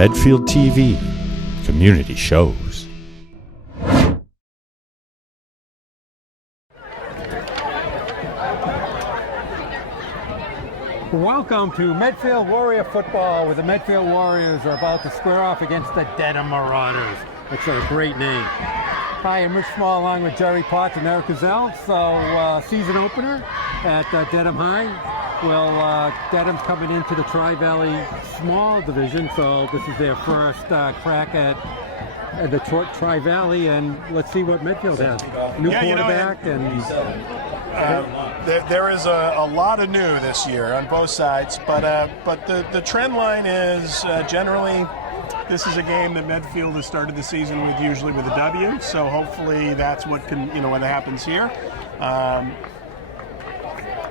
Medfield TV, community shows. Welcome to Medfield Warrior football, where the Medfield Warriors are about to square off against the Dedham Marauders. It's a great name. Hi, I'm Rich Small along with Jerry Potts and Eric Gazelle. So season opener at Dedham High. Well, Dedham's coming into the Tri-Valley small division, so this is their first crack at the Tri-Valley, and let's see what Medfield has. New quarterback there is a lot of new this year on both sides, but the trend line is generally this is a game that Medfield has started the season with, usually with a W. So hopefully that's what what happens here.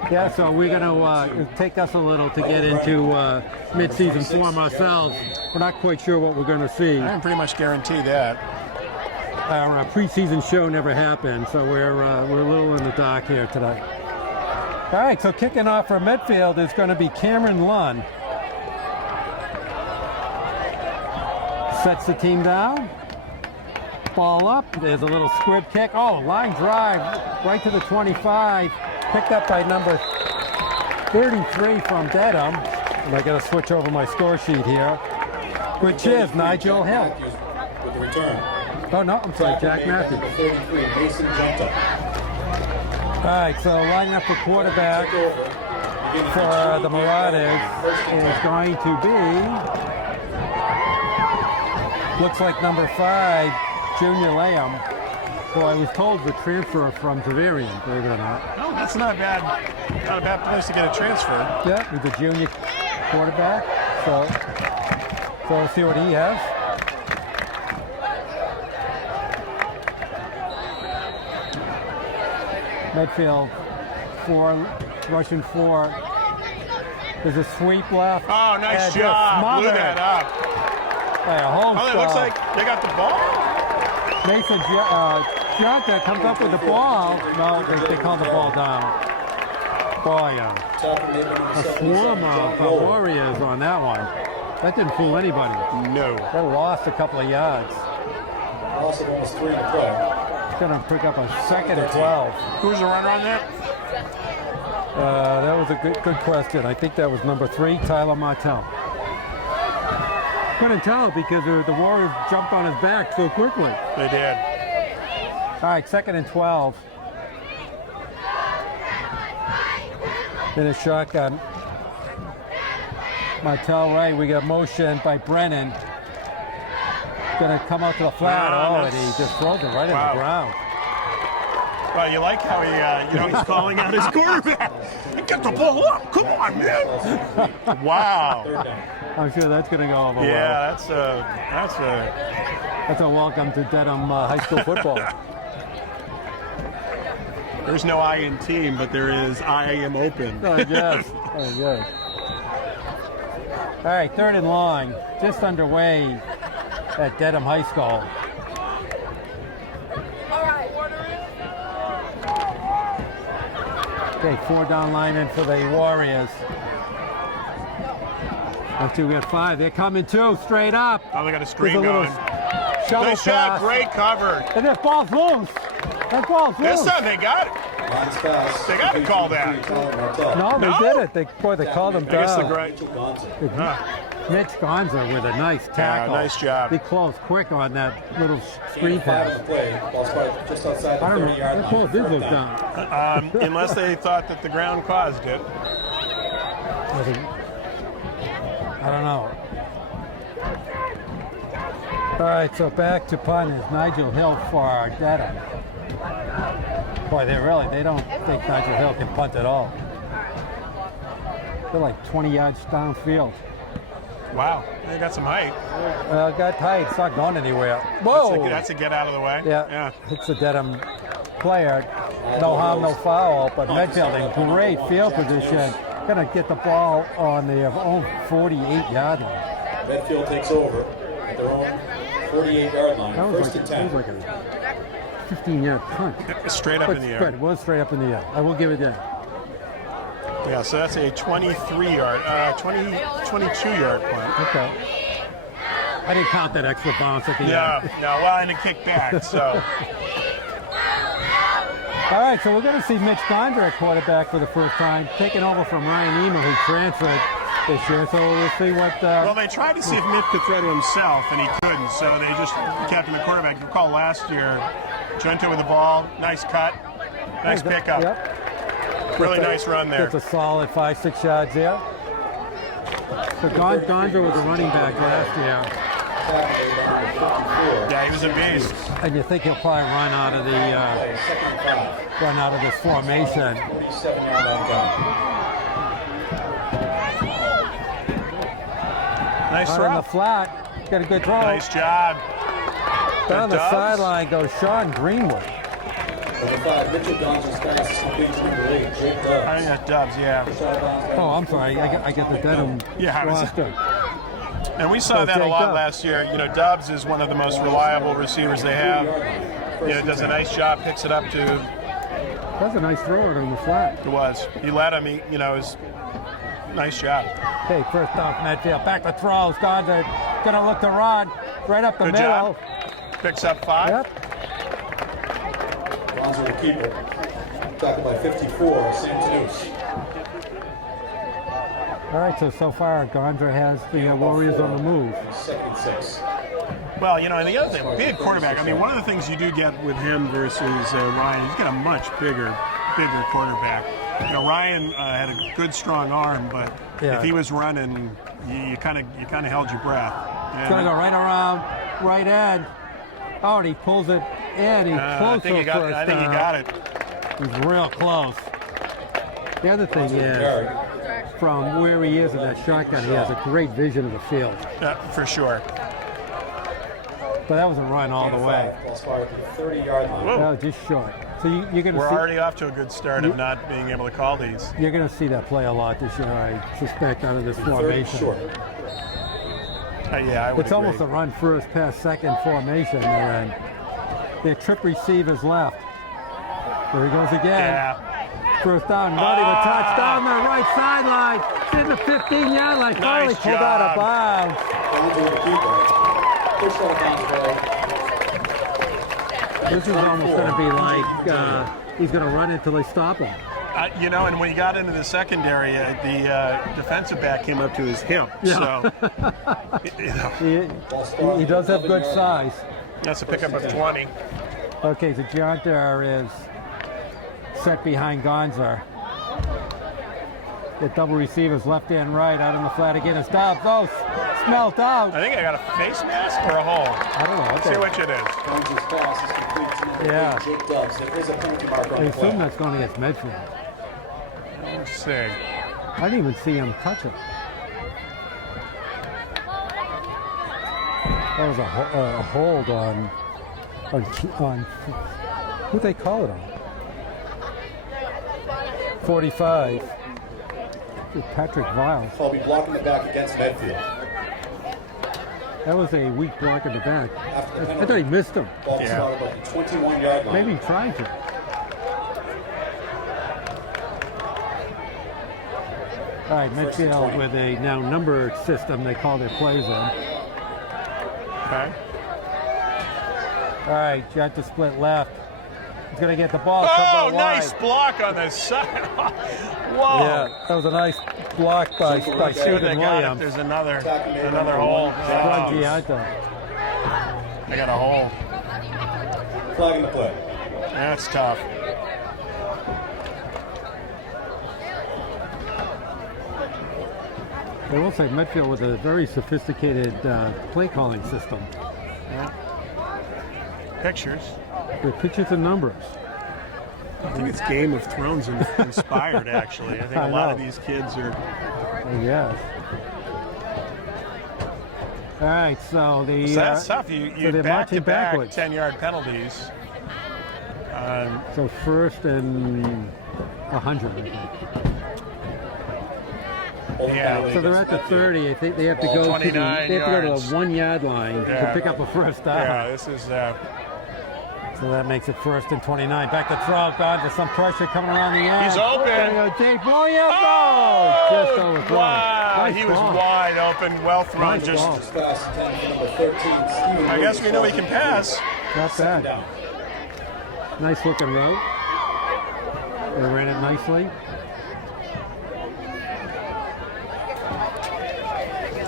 Yeah, so we're going to take us a little to get into mid-season form ourselves. We're not quite sure what we're going to see. I can pretty much guarantee that. Our preseason show never happened, so we're a little in the dark here tonight. All right, so kicking off for Medfield is going to be Cameron Lunn. Sets the team down. Ball up. There's a little squib kick. Oh, line drive right to the 25. Picked up by number 33 from Dedham. And I got to switch over my score sheet here, which is Nigel Hill. With the return. Oh, no, I'm sorry, Jack Matthews. Number 33, Mason jumped up. All right, so lining up for quarterback for the Marauders is going to be, looks like number 5, Junior Lamb, who I was told was a transfer from Zavarian, believe it or not. No, that's not bad. Not a bad place to get a transfer. Yeah, he's a junior quarterback, so we'll see what he has. Medfield 4, Russian 4. There's a sweep left. Oh, nice job. Blew that up. It looks like they got the ball. Mason Junta comes up with the ball. No, they call the ball down. Boy, a swarm of Warriors on that one. That didn't fool anybody. No. They lost a couple of yards. Also almost 3 in the play. Going to pick up a second and 12. Who's the runner on that? That was a good question. I think that was number 3, Tyler Martell. Couldn't tell because the Warriors jumped on his back so quickly. They did. All right, second and 12. Then a shotgun. Martell right. We got motion by Brennan. Going to come out to the flat. And he just throws it right in the ground. Well, you like how he's calling out his quarterback. Get the ball up! Come on, man! Wow. I'm sure that's going to go over well. Yeah, that's a welcome to Dedham High School football. There's no I in team, but there is I am open. I guess. All right, third and long, just underway at Dedham High School. Okay, 4 down line in for the Warriors. Up to we got 5. They're coming too, straight up. Oh, they got a screen going. Nice shot, great cover. And that ball's loose. That ball's loose. This time they got it. They got to call that. No, they did it. They called him down. I guess the great. Mitch Gonza with a nice tackle. Yeah, nice job. Be close quick on that little screen pass. Just outside the 30-yard line. That ball did look down. Unless they thought that the ground caused it. I don't know. All right, so back to punt is Nigel Hill for Dedham. Boy, they don't think Nigel Hill can punt at all. They're like 20 yards downfield. Wow, they got some height. Got height. It's not going anywhere. Whoa! That's a get out of the way. Yeah. It's a Dedham player. No harm, no foul. But Medfield in great field position. Going to get the ball on their own 48-yard line. Medfield takes over at their own 48-yard line. First and 10. That was like a 15-yard punt. Straight up in the air. But it was straight up in the air. I will give it that. Yeah, so that's a 22-yard punt. Okay. I didn't count that extra bounce at the end. No, well, and a kick back, so. All right, so we're going to see Mitch Gondra at quarterback for the first time, taking over from Ryan Eamer, who transferred this year. So we'll see what... Well, they tried to see if Mitch could throw to himself, and he couldn't, so they just kept him at quarterback. If you recall last year, Gento with the ball, nice cut, nice pickup. Yep. Really nice run there. It's a solid 5-6 yards there. So Gondra was a running back last year. Yeah, he was a beast. And you think he'll probably run out of this formation. Nice Out throw. on the flat, got a good throw. Nice job. Down the sideline goes Sean Greenwood. Mitchell Donald's pass is complete to number 8, Jake I Dubs. think that's Dubs, yeah. Oh, I'm sorry. I get the Dedham roster. And we saw that a lot last year. You know, Dubs is one of the most reliable receivers they have. You know, does a nice job, picks it up to. That's a nice throw on the flat. It was. He let him. He, you know, is nice job. Okay, first off, Medfield. Back to throws. Gondra gonna look to run right up the Good middle. job. Picks up 5. Yep. Bonzo the keeper. Tackled by 54, Santanus. All right, so far Gondra has the Warriors on the move. Second and 6. Well, you know, and the other thing, being a quarterback, I mean, one of the things you do get with him versus Ryan, he's got a much bigger quarterback. You know, Ryan had a good, strong arm, but if he was running, you kind of held your breath. He's gonna go right around, right end. Oh, and he pulls it in. He's close. I think he got it. He's real close. The other thing is, from where he is in that shotgun, he has a great vision of the field. Yeah, for sure. But that was a run all the way. False fire at the 30-yard line. That was just short. So you're going to We're see. already off to a good start of not being able to call these. You're going to see that play a lot this year, I suspect, out of this formation. Short. Yeah, I would It's agree. almost a run first, pass second formation. And their trip receivers left. There he goes again. Yeah. First down, not even touch down the right sideline. It's in the 15-yard line. Finally Nice pulled out of bounds. Bonzo the keeper. Pushed out of bounds play. This is almost going to be like he's going to run until they stop him. You know, and when he got into the secondary, the defensive back came up to his hip. Yeah. So, you know, He does have good size. that's a pickup of 20. Okay, so Jontar is set behind Gonzar. The double receivers left and right out on the flat again. It's Dobbs. Oh, smelt out. I think I got a face mask or a hole. I don't know. Let's see which it is. Bonzo's pass is complete to number 8, Jake Dubs. There is a penalty marker I on the assume play. that's going against Medfield. Let's see. I didn't even see him touch it. That was a hold on who they call it on? 45. Patrick Viles. I'll be blocking the back against Medfield. That was a weak block in the back. After the I thought he missed him. Ball Yeah. started at the 21-yard line. Maybe he tried to. All right, Medfield with a now numbered system they call their plays in. Okay. All right, Jet to split left. He's going to get the ball. Oh, couple nice wide. block on the side. Whoa. Yeah, that was a nice block by See what they Stephen got if Williams. there's another hole. John Oh, Gianta. I got a hole. Flagging the play. That's tough. I will say Medfield with a very sophisticated play calling system. Pictures. With pictures and numbers. I think it's Game of Thrones inspired, actually. I think a lot of these kids are. Yes. All right, so the So that's tough. You so they're marching back-to-back backwards. 10-yard penalties. So first and 100. I think. Yeah. So they're at the 30. I think they have to go to the 29 they have to go to yards. the 1 yard line to Yeah. pick up a first down. Yeah, this is. So that makes it 1st and 29. Back to throw. Gonza, some pressure coming around the end. He's open. Dave Williams. Oh, just overthrown. Wow, Nice he was ball. wide open, well thrown. Nice Just, ball. Pass attempt to number 13, Stephen I guess we know he can pass. Not Second bad. down. Nice looking route. They ran it nicely.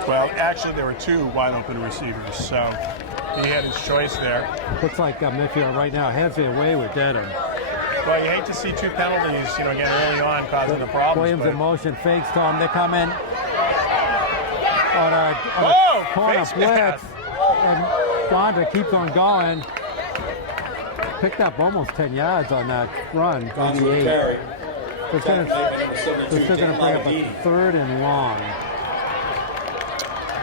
Well, actually, there were 2 wide open receivers, so he had his choice there. Looks like Medfield right now has their way with Dedham. Well, you hate to see 2 penalties, again early on, causing the problems. Williams but- in motion, fakes to him. They come in on a corner face blitz, mask. and Gonza keeps on going. Picked up almost 10 yards on that run. Gonza 38. carry. It's gonna- Tackle made by number 72, They're still going to bring up a Dedham. 3rd and long.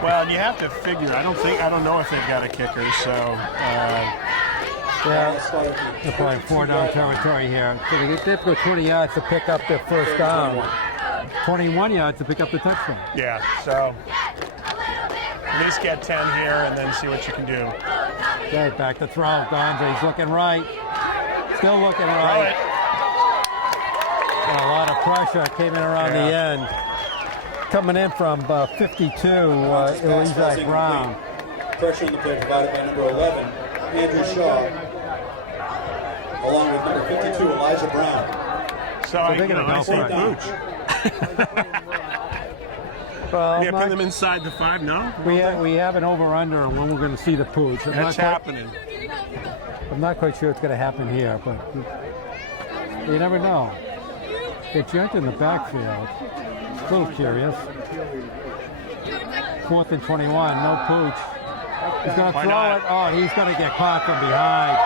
Well, you have to figure. I don't know if they've got a kicker, so Yeah, they're playing 4-down territory here. So they have to go 20 yards to pick up their first down. 21 yards to pick up the touchdown. yeah. So at least get 10 here, and then see what you can do. Okay, back to throw. Gonza, he's looking right. Still looking Throw right. it. And a lot of pressure came in around the Yeah. end. Coming in from 52, Eli Brown. Pressure on the play provided by number 11, Andrew Shaw, along with number 52, Elijah Brown. So they're gonna go I say for it. Booch. Well, You put them inside the 5, no? we have an over-under on when we're going to see the pooch. That's happening. I'm not quite sure it's going to happen here, but you never know. They jumped in the backfield. A little curious. 4th and 21, no pooch. He's going to Why throw not? it. Oh, he's going to get caught from behind.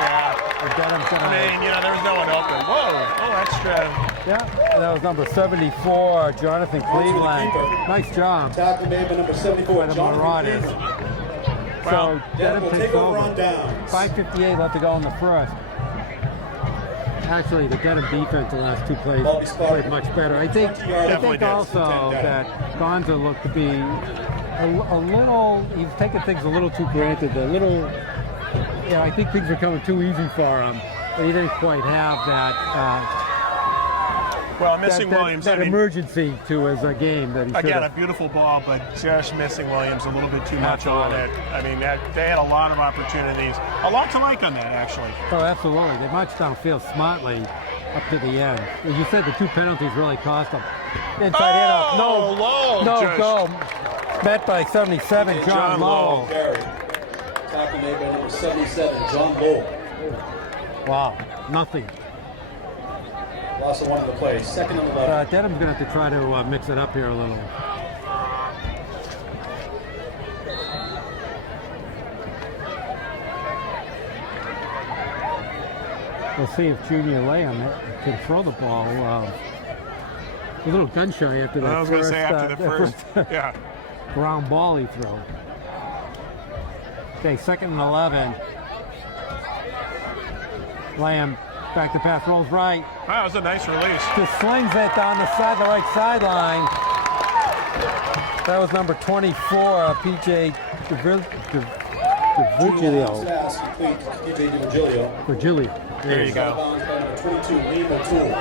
Yeah. Dedham's gonna, I mean, there was no one open. Whoa. Oh, extra. yeah, and that was number 74, Jonathan Cleveland. Nice job Tackle made by number 74, by the Jonathan Marauders. Cleveland. So Well, Dedham Dedham will takes take over on over. downs. 5:58 left to go in the first. Actually, the Dedham defense the last 2 plays Ball be spotted. played much better. I think Definitely did. also that Gonza looked to be a little. He's taking things a little too granted. A little. Yeah, I think things were coming too easy for him. But he didn't quite have that. Well, missing Williams. That I mean, emergency to his game that he should again, a have. beautiful ball, but just missing Williams a little bit too much on it. I mean, they had a lot of opportunities. A lot to like on that, actually. Oh, absolutely. They marched downfield smartly up to the end. As you said, the 2 penalties really cost them. Inside hit off. No just- goal. Met by 77, John Lowe. Carry. Tackle made by number 77, John Lowell. Wow, nothing. Loss of 1 on the play. 2nd and 11. Dedham's going to have to try to mix it up here a little. We'll see if Junior Lamb can throw the ball. A little gun shy after that I was going to first, say after the first. Yeah. ground ball he threw. Okay, 2nd and 11. Lamb back to pass, rolls right. Wow, that was a nice release. Just slings it down the right sideline. That was number 24, PJ Virgilio. Pass complete to PJ DiVirgilio. Virgilio. There you go. Bounds by number 22, Liam O'Toole.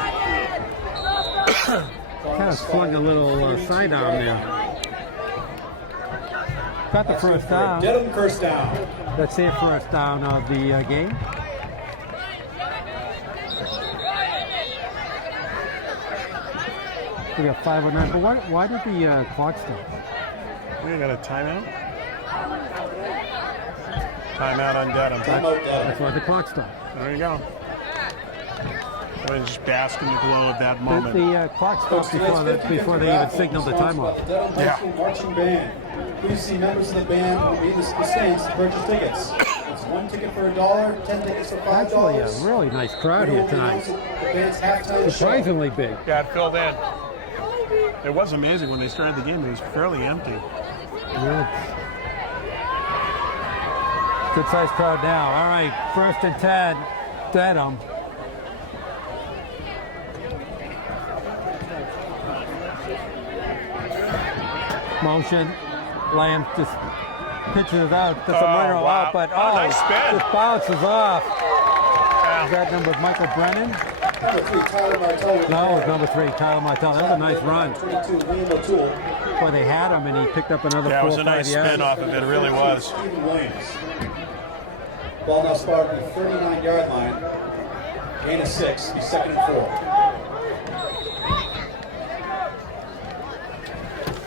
Kind of slung a little side arm there. Got the first down. Dedham first down. That's their first down of the game. We got 5:09. But why did the clock stop? We got a timeout. Timeout on Dedham. Timeout Dedham. That's why the clock stopped. There you go. I was just bask in the glow of that moment. The clock stopped before they even signaled the timeout. Dedham High Yeah. School Marching Band. Please see members of the band who will be in the stands to purchase tickets. It's 1 ticket for $1, 10 tickets for $5. Actually, a really nice crowd here tonight. The band's halftime show. Surprisingly big. Yeah, it filled in. It was amazing when they started the game. It was fairly empty. Yeah. Good sized crowd now. All right, 1st and 10. Dedham. Motion. Lamb just pitches it out to Sombrero wow. out, but Nice spin. Just bounces off. Is that number Michael Brennan? Number 3, Tyler Martell. No, it's number 3, Tyler Martell. That was a nice run. 22, Liam O'Toole. Boy, they had him, and he picked up another 4 Yeah, it was a 5 nice yards. spin off of it. It really was. Stephen Williams. Ball now spotted at the 39-yard line. Gain of 6. He's 2nd and 4.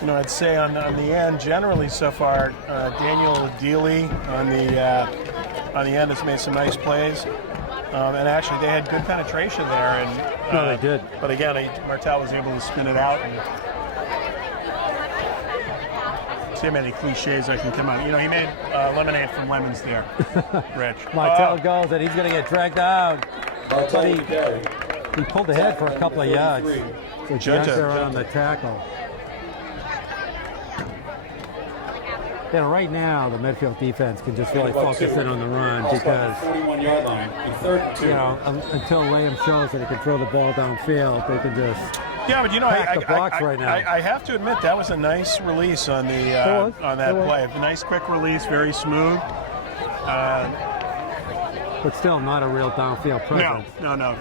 You know, I'd say on the end, generally so far, Daniel Dealey on the end has made some nice plays. And actually, they had good penetration there. And No, they did. But again, Martell was able to spin it out. And see how many cliches I can come out. You know, he made lemonade from lemons there, Rich. Martell goes, and he's going to get dragged out. Martell But with the carry. he pulled ahead for a couple of yards. So Junta on the tackle. You know, right now, the Medfield defense can just really focus in on the run Ball spotted at because, the 41-yard line. In 3rd and 2. you know, until Lamb shows that he can throw the ball downfield, they can just Yeah, but you know, pack the box right now. I have to admit that was a nice release on the on that play. A nice quick release, very smooth. but still not a real downfield presence. No.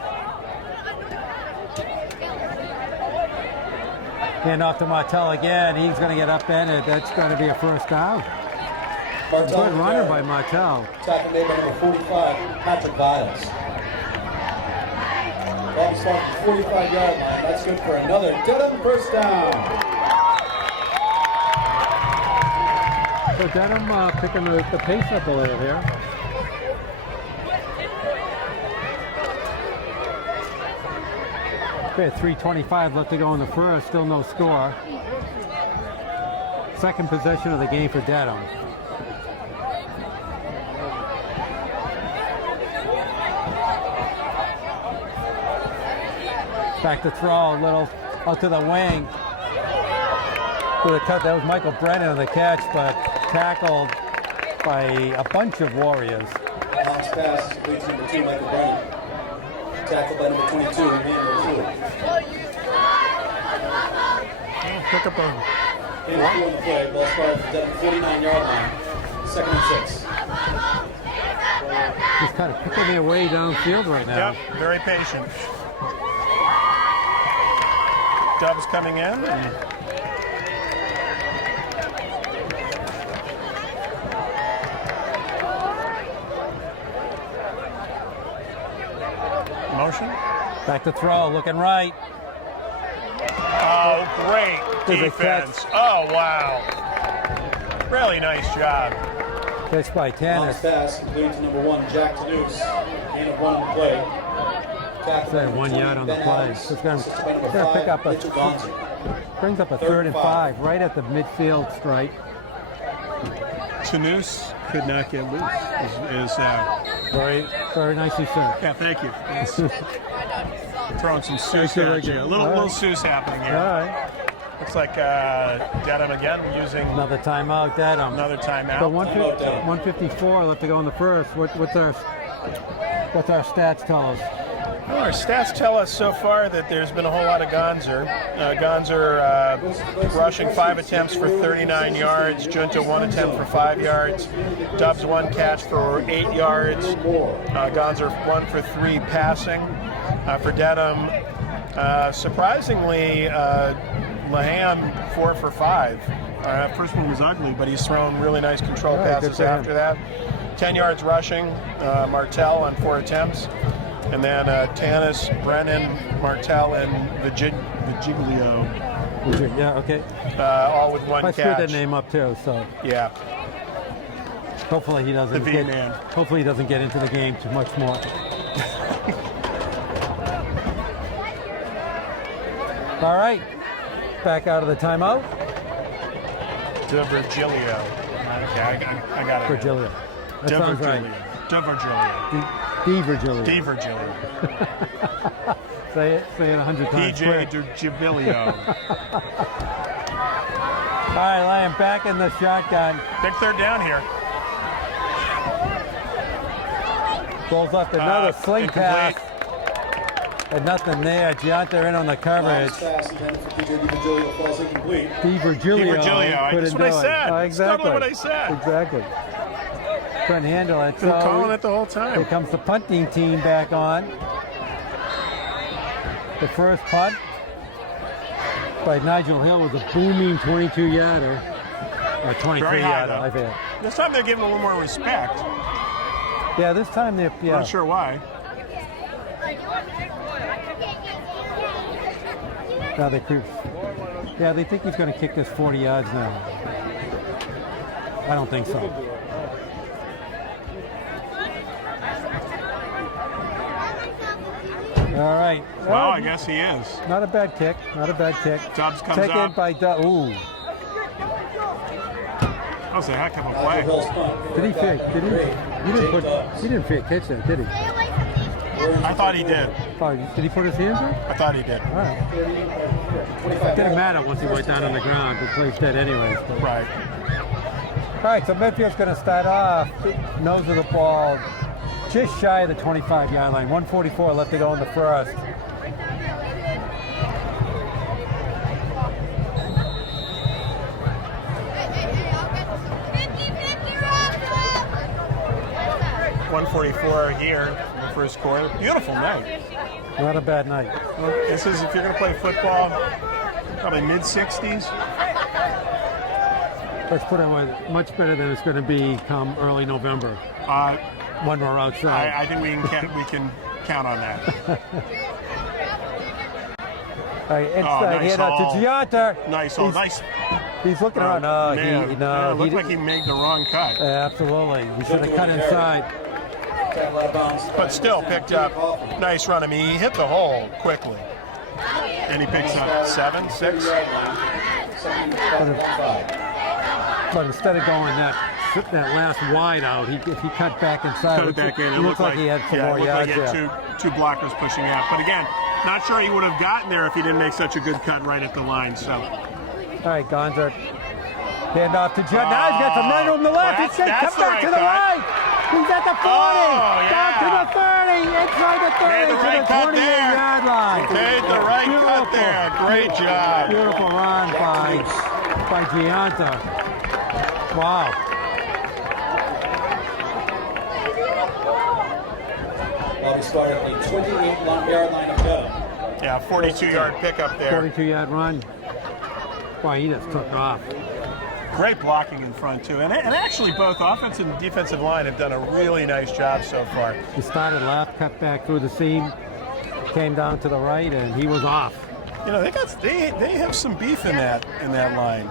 Hand off to Martell again. He's going to get upended. That's going to be a first down. Martell Good with the runner carry. by Martell. Tackle made by number 45, Patrick Viles. Ball was spotted at the 45-yard line. That's good for another Dedham first down. So Dedham picking the pace up a little here. Okay, 3:25 left to go in the first. Still no score. Second possession of the game for Dedham. Back to throw, a little out to the wing. With a cut, that was Michael Brennan on the catch, but tackled by a bunch of Warriors. Bounce pass is complete to number 2, Michael Brennan. Tackled by number 22, Liam O'Toole. Pick up a Gain of 2 on the play. Ball spotted at the Dedham 49-yard line. 2nd and 6. Just kind of picking their way downfield right now. Yep, very patient. Dubs coming in. And motion. Back to throw, looking right. Oh, great There's a defense. Oh, wow. Really nice job. Catch by Bounce Tannis. pass complete to number 1, Jack Tanous. Gain of 1 on the play. Tackled by Say number 1 20, yard on the Ben play. Adams. So it's going Assisted by number to pick 5, up Mitchell Gonzi. brings up a third and 5 right at the midfield stripe. Tanous could not get loose. Very, very nicely said. Yeah, thank you. Throwing some Seuss there, too. A little Seuss happening All here. right. Looks like Dedham again using Another timeout, Dedham. another timeout. So 154 left to go in the first. What's our stats tell us? Well, our stats tell us so far that there's been a whole lot of Gonzer. Gonzer rushing 5 attempts for 39 yards. Junta 1 attempt for 5 yards. Dubs 1 catch for 8 yards. Gonzer 1 for 3 passing. For Dedham, surprisingly, Laham 4 for 5. First one was ugly, but he's thrown really nice control passes after that. 10 yards rushing. Martell on 4 attempts. And then Tannis, Brennan, Martell, and Vigiglio, Yeah, okay. all with 1 I catch. screwed that name up too, so Yeah, hopefully he doesn't the V-man. hopefully he doesn't get into the game too much more. All right, back out of the timeout. De Virgilio. Okay, I got it. Virgilio. That De sounds Virgilio. right. De Virgilio. D. Virgilio. De Virgilio. Say it 100 times. PJ quick. De Givilio. All right, Lamb back in the shotgun. Big third down here. Pulls up another sling incomplete. pass. And nothing there. Gianta in on the coverage. Pass intended for DJ DiVirgilio falls incomplete. DiVirgilio. That's what I said. Exactly. That's totally what I said. Exactly. Couldn't handle it. Been calling it the whole time. Here comes the punting team back on. The first punt by Nigel Hill was a booming 22-yarder. Or 23-yarder, I think. This time they're giving a little more respect. Yeah, this time they're, yeah. Not sure why. Now they creep. Yeah, they think he's going to kick this 40 yards now. I don't think so. All right. Well, I guess he is. Not a bad kick. Not a bad kick. Dobbs comes Taken up. by Ooh. That was a heck of a play. Did he fake? Did he? He didn't fake catch that, did he? I thought he did. Oh, did he put his hands up? I thought he did. All right. It didn't matter once he went down on the ground. The play's dead anyways. But. Right. All right, so Medfield's going to start off. Nose of the ball, just shy of the 25-yard line. 1:44 left to go in the first. .144 here in the first quarter. Beautiful night. Not a bad night. Well, this is, if you're going to play football, probably mid-60s. Let's put it with much better than it's going to be come early November when we're outside. I think we can count on that. All right, inside nice hand out to Gianta. Nice, nice. He's looking around. It looked like he made the wrong cut. Absolutely. He should have cut inside. But still picked up. Nice run. I mean, he hit the hole quickly. And he picks up 7, 6. But instead of going that last wide out, if he cut back inside, Cut it back in. It looked like he had some more yards. Like he had two blockers pushing out. But again, not sure he would have gotten there if he didn't make such a good cut right at the line. So. All right, Gonza. Hand off to Judd. Now he's got some right on the left. He's going to come back to the right. He's at the 40. Down to the 30. Inside the 30 to the 28-yard line. Made the right cut there. Great job. Beautiful run by Gianta. Wow. Bobby started at the 28-yard line of Dedham. Yeah, 42-yard pickup there. 42-yard run. Boy, he just took off. Great blocking in front, too. And actually, both offensive and defensive line have done a really nice job so far. He started left, cut back through the seam, came down to the right, and he was off. You know, they have some beef in that line.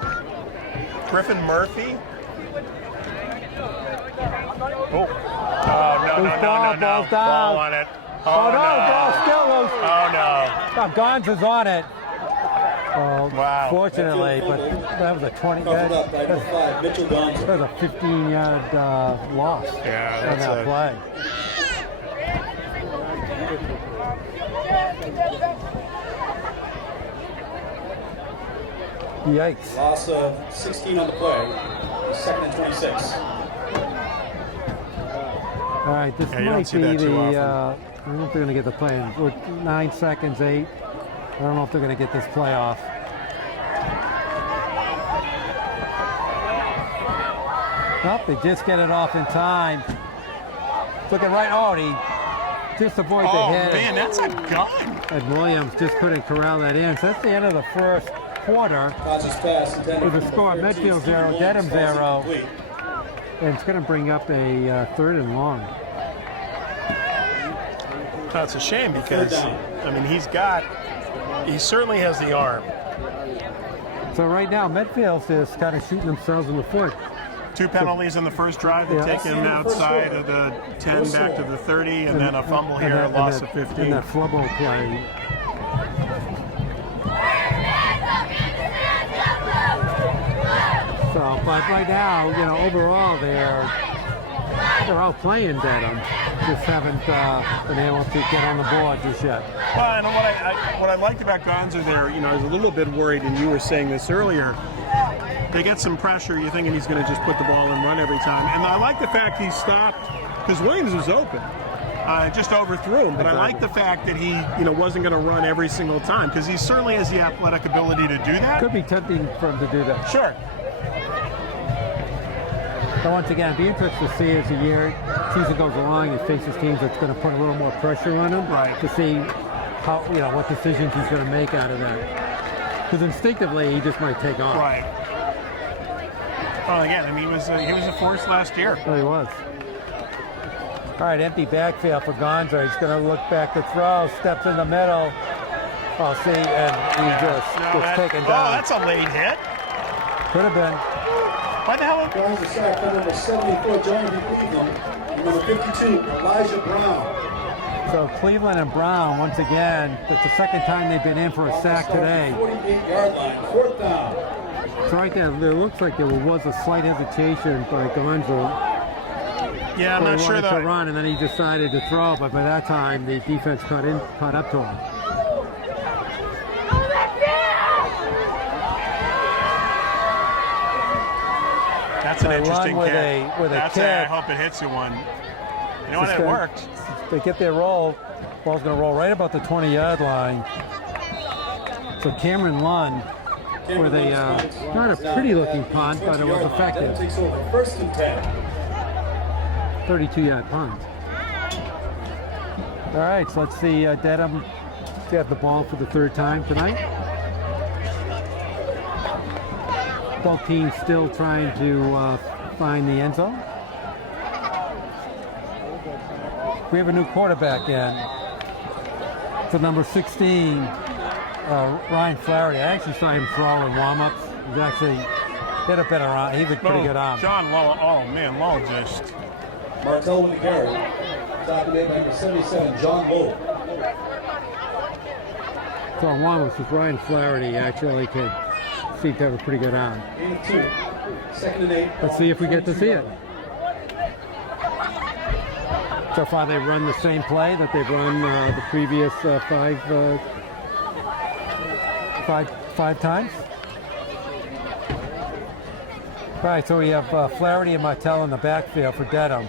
Griffin Murphy. Oh, no. Ball's down. Ball on it. Oh, no, ball's still loose. Oh, no. Gonza's on it. Oh, wow. Fortunately, but that was a 20. That was a 15-yard loss. Yeah, that's that play. Yikes. Loss of 16 on the play. 2nd and 26. All right, this might be the. I don't know if they're going to get the play in. 9 seconds, 8. I don't know if they're going to get this play off. Nope, they just get it off in time. Looking right. Oh, he just avoids the head. Oh, man, that's a gun. And Williams just couldn't corral that in. So that's the end of the first quarter. With the score, Medfield 0, Dedham 0. And it's going to bring up a 3rd and long. That's a shame because, I mean, he certainly has the arm. So right now, Medfield's just kind of shooting themselves in the foot. 2 penalties in the first drive that take him outside of the 10 back to the 30, and then a fumble here, a loss of 15. And that flubble play. So, but right now, you know, overall they're all playing Dedham. Just haven't been able to get on the board just yet. Well, and what I liked about Gonza there, you know, I was a little bit worried, and you were saying this earlier. They get some pressure. You're thinking he's going to just put the ball and run every time. And I like the fact he stopped because Williams was open. just overthrew him. But I like the fact that he, wasn't going to run every single time, because he certainly has the athletic ability to do that. Could be tempting for him to do that. Sure. But once again, it'd be interesting to see as the season goes along, he faces teams that's going to put a little more pressure on him, right, to see how, what decisions he's going to make out of that. Because instinctively, he just might take off. Right. Well, again, I mean, he was a force last year. Oh, he was. All right, empty backfield for Gonzo. He's going to look back to throw, steps in the middle. Oh, see, and he just gets taken down. Oh, that's a late hit. Could have been. What the hell? Guys, the sack for number 74, Jonathan Cleveland, and number 52, Elijah Brown. So Cleveland and Brown, once again, that's the second time they've been in for a sack today. 48-yard line, 4th down. So right there, it looks like there was a slight hesitation by Gonzo. Yeah, I'm not sure though. To run, and then he decided to throw, but by that time the defense caught up to him. That's an interesting kick. With a kick. I hope it hits you one. You know what? It worked. They get their roll. Ball's going to roll right about the 20-yard line. So Cameron Lund with a not a pretty-looking punt, but it was effective. Takes over 1st and 10. 32-yard punt. All right, so let's see Dedham have the ball for the 3rd time tonight. Both teams still trying to find the end zone. We have a new quarterback in. For number 16, Ryan Flaherty. I actually saw him throw in warm-ups. He's actually hit a better arm. He had a pretty good arm. John Lowell, oh man, Lowell just... Martell with the carry. Documented by number 77, John Lowell. So on warm-ups with Ryan Flaherty, actually could seem to have a pretty good arm. 82. 2nd and 8. Let's see if we get to see it. So far, they've run the same play that they've run the previous five times. Right, so we have Flaherty and Martell in the backfield for Dedham.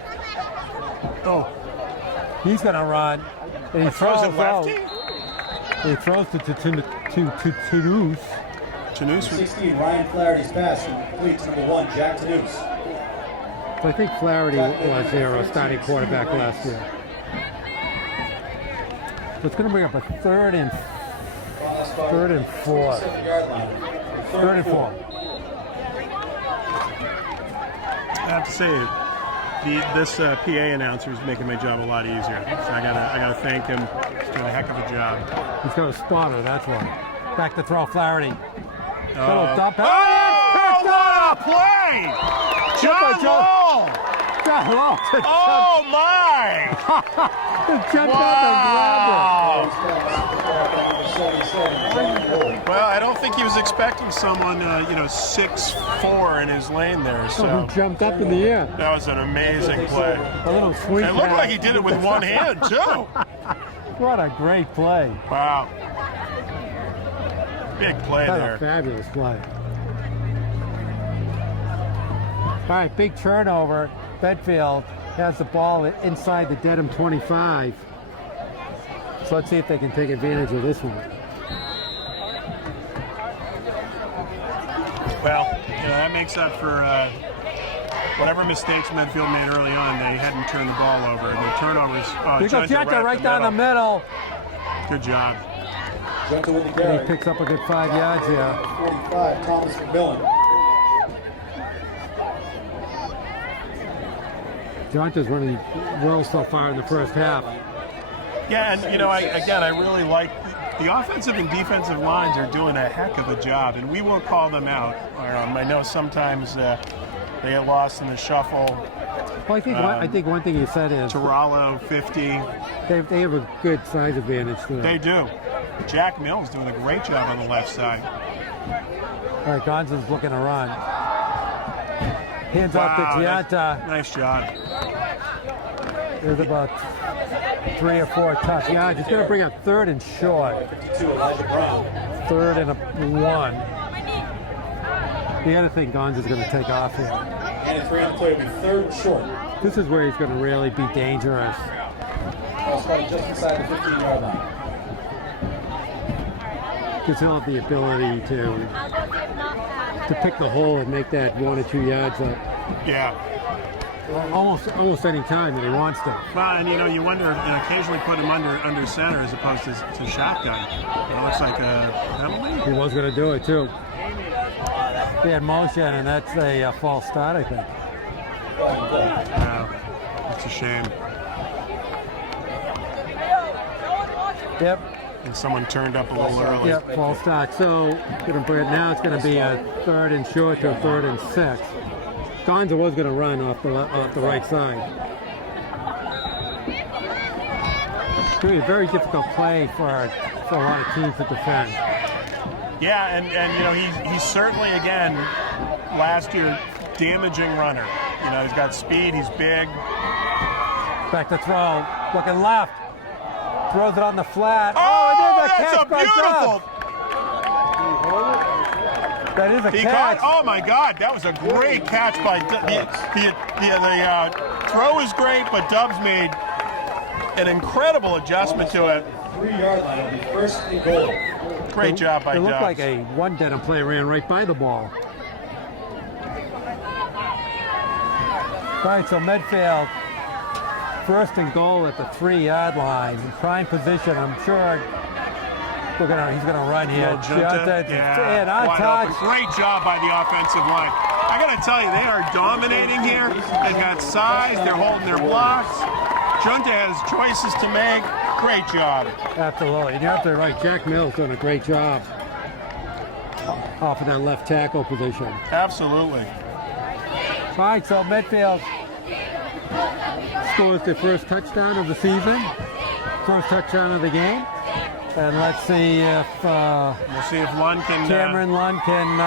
Oh, he's going to run, and he throws it lefty. He throws to Toulouse. 16, Ryan Flaherty's pass complete to number 1, Jack Toulouse. So I think Flaherty was their starting quarterback last year. So it's going to bring up a 3rd and 4. 3rd and 4. I have to say, this PA announcer is making my job a lot easier. So I gotta thank him. He's doing a heck of a job. He's got a spotter, that's why. Back to throw, Flaherty. What a play! John Lowell! Oh my! Jumped up and grabbed it. Well, I don't think he was expecting someone, 6'4" in his lane there. So he jumped up in the air. That was an amazing play. A little swing. It looked like he did it with one hand too. What a great play! Wow. Big play That's there. a fabulous play. All right, big turnover. Medfield has the ball inside the Dedham 25. So let's see if they can take advantage of this one. Well, that makes up for whatever mistakes Medfield made early on. They hadn't turned the ball over. And the turnovers. Here goes Jetta right down the middle. Good job. Jetta with the carry. He picks up a good 5 yards here. 45, Thomas McMillan. Jonta's running well so far in the first half. Yeah, and I really like the offensive and defensive lines are doing a heck of a job, and we will call them out. I know sometimes they get lost in the shuffle. Well, I think one thing you said is Tarallo 50. They have a good size advantage to them. They do. Jack Mills doing a great job on the left side. All right, Gonzo's looking to run. Hands off to Gianta. Nice job. There's about 3 or 4 tough yards. He's going to bring up 3rd and short. 52, Elijah Brown. 3rd and 1. The other thing Gonzo's going to take off here. And a 3 on the play will be 3rd and short. This is where he's going to really be dangerous. spotted just inside the 15-yard line. Because he'll have the ability to pick the hole and make that 1 or 2 yards up. Yeah. Almost any time that he wants to. Well, and you wonder, occasionally put him under center as opposed to shotgun. It looks like a penalty. He was going to do it too. He had motion, and that's a false start, I think. It's a shame. Yep. And someone turned up a little early. Yep, false start. So now it's going to be a 3rd and short to a 3rd and 6. Gonza was going to run off the right side. It's going to be a very difficult play for a lot of teams to defend. Yeah, and he's certainly, again, last year, damaging runner. He's got speed, he's big. Back to throw, looking left. Throws it on the flat. Oh, there's a catch by beautiful. That is a catch. Oh my God, that was a great catch by the throw is great, but Dubs made an incredible adjustment to it. 3-yard line will be 1st and goal. Great job by Dubs. It looked like a one Dedham player ran right by the ball. All right, so Medfield, 1st and goal at the 3-yard line, in prime position. I'm sure he's gonna run here. And on touch. Great job by the offensive line. I gotta tell you, they are dominating here. They've got size. They're holding their blocks. Junta has choices to make. Great job. Absolutely. And you're absolutely right. Jack Mills doing a great job off of that left tackle position. Absolutely. All right, so Medfield scores their first touchdown of the season, first touchdown of the game, and let's see if we'll see if Lund can. Cameron Lund can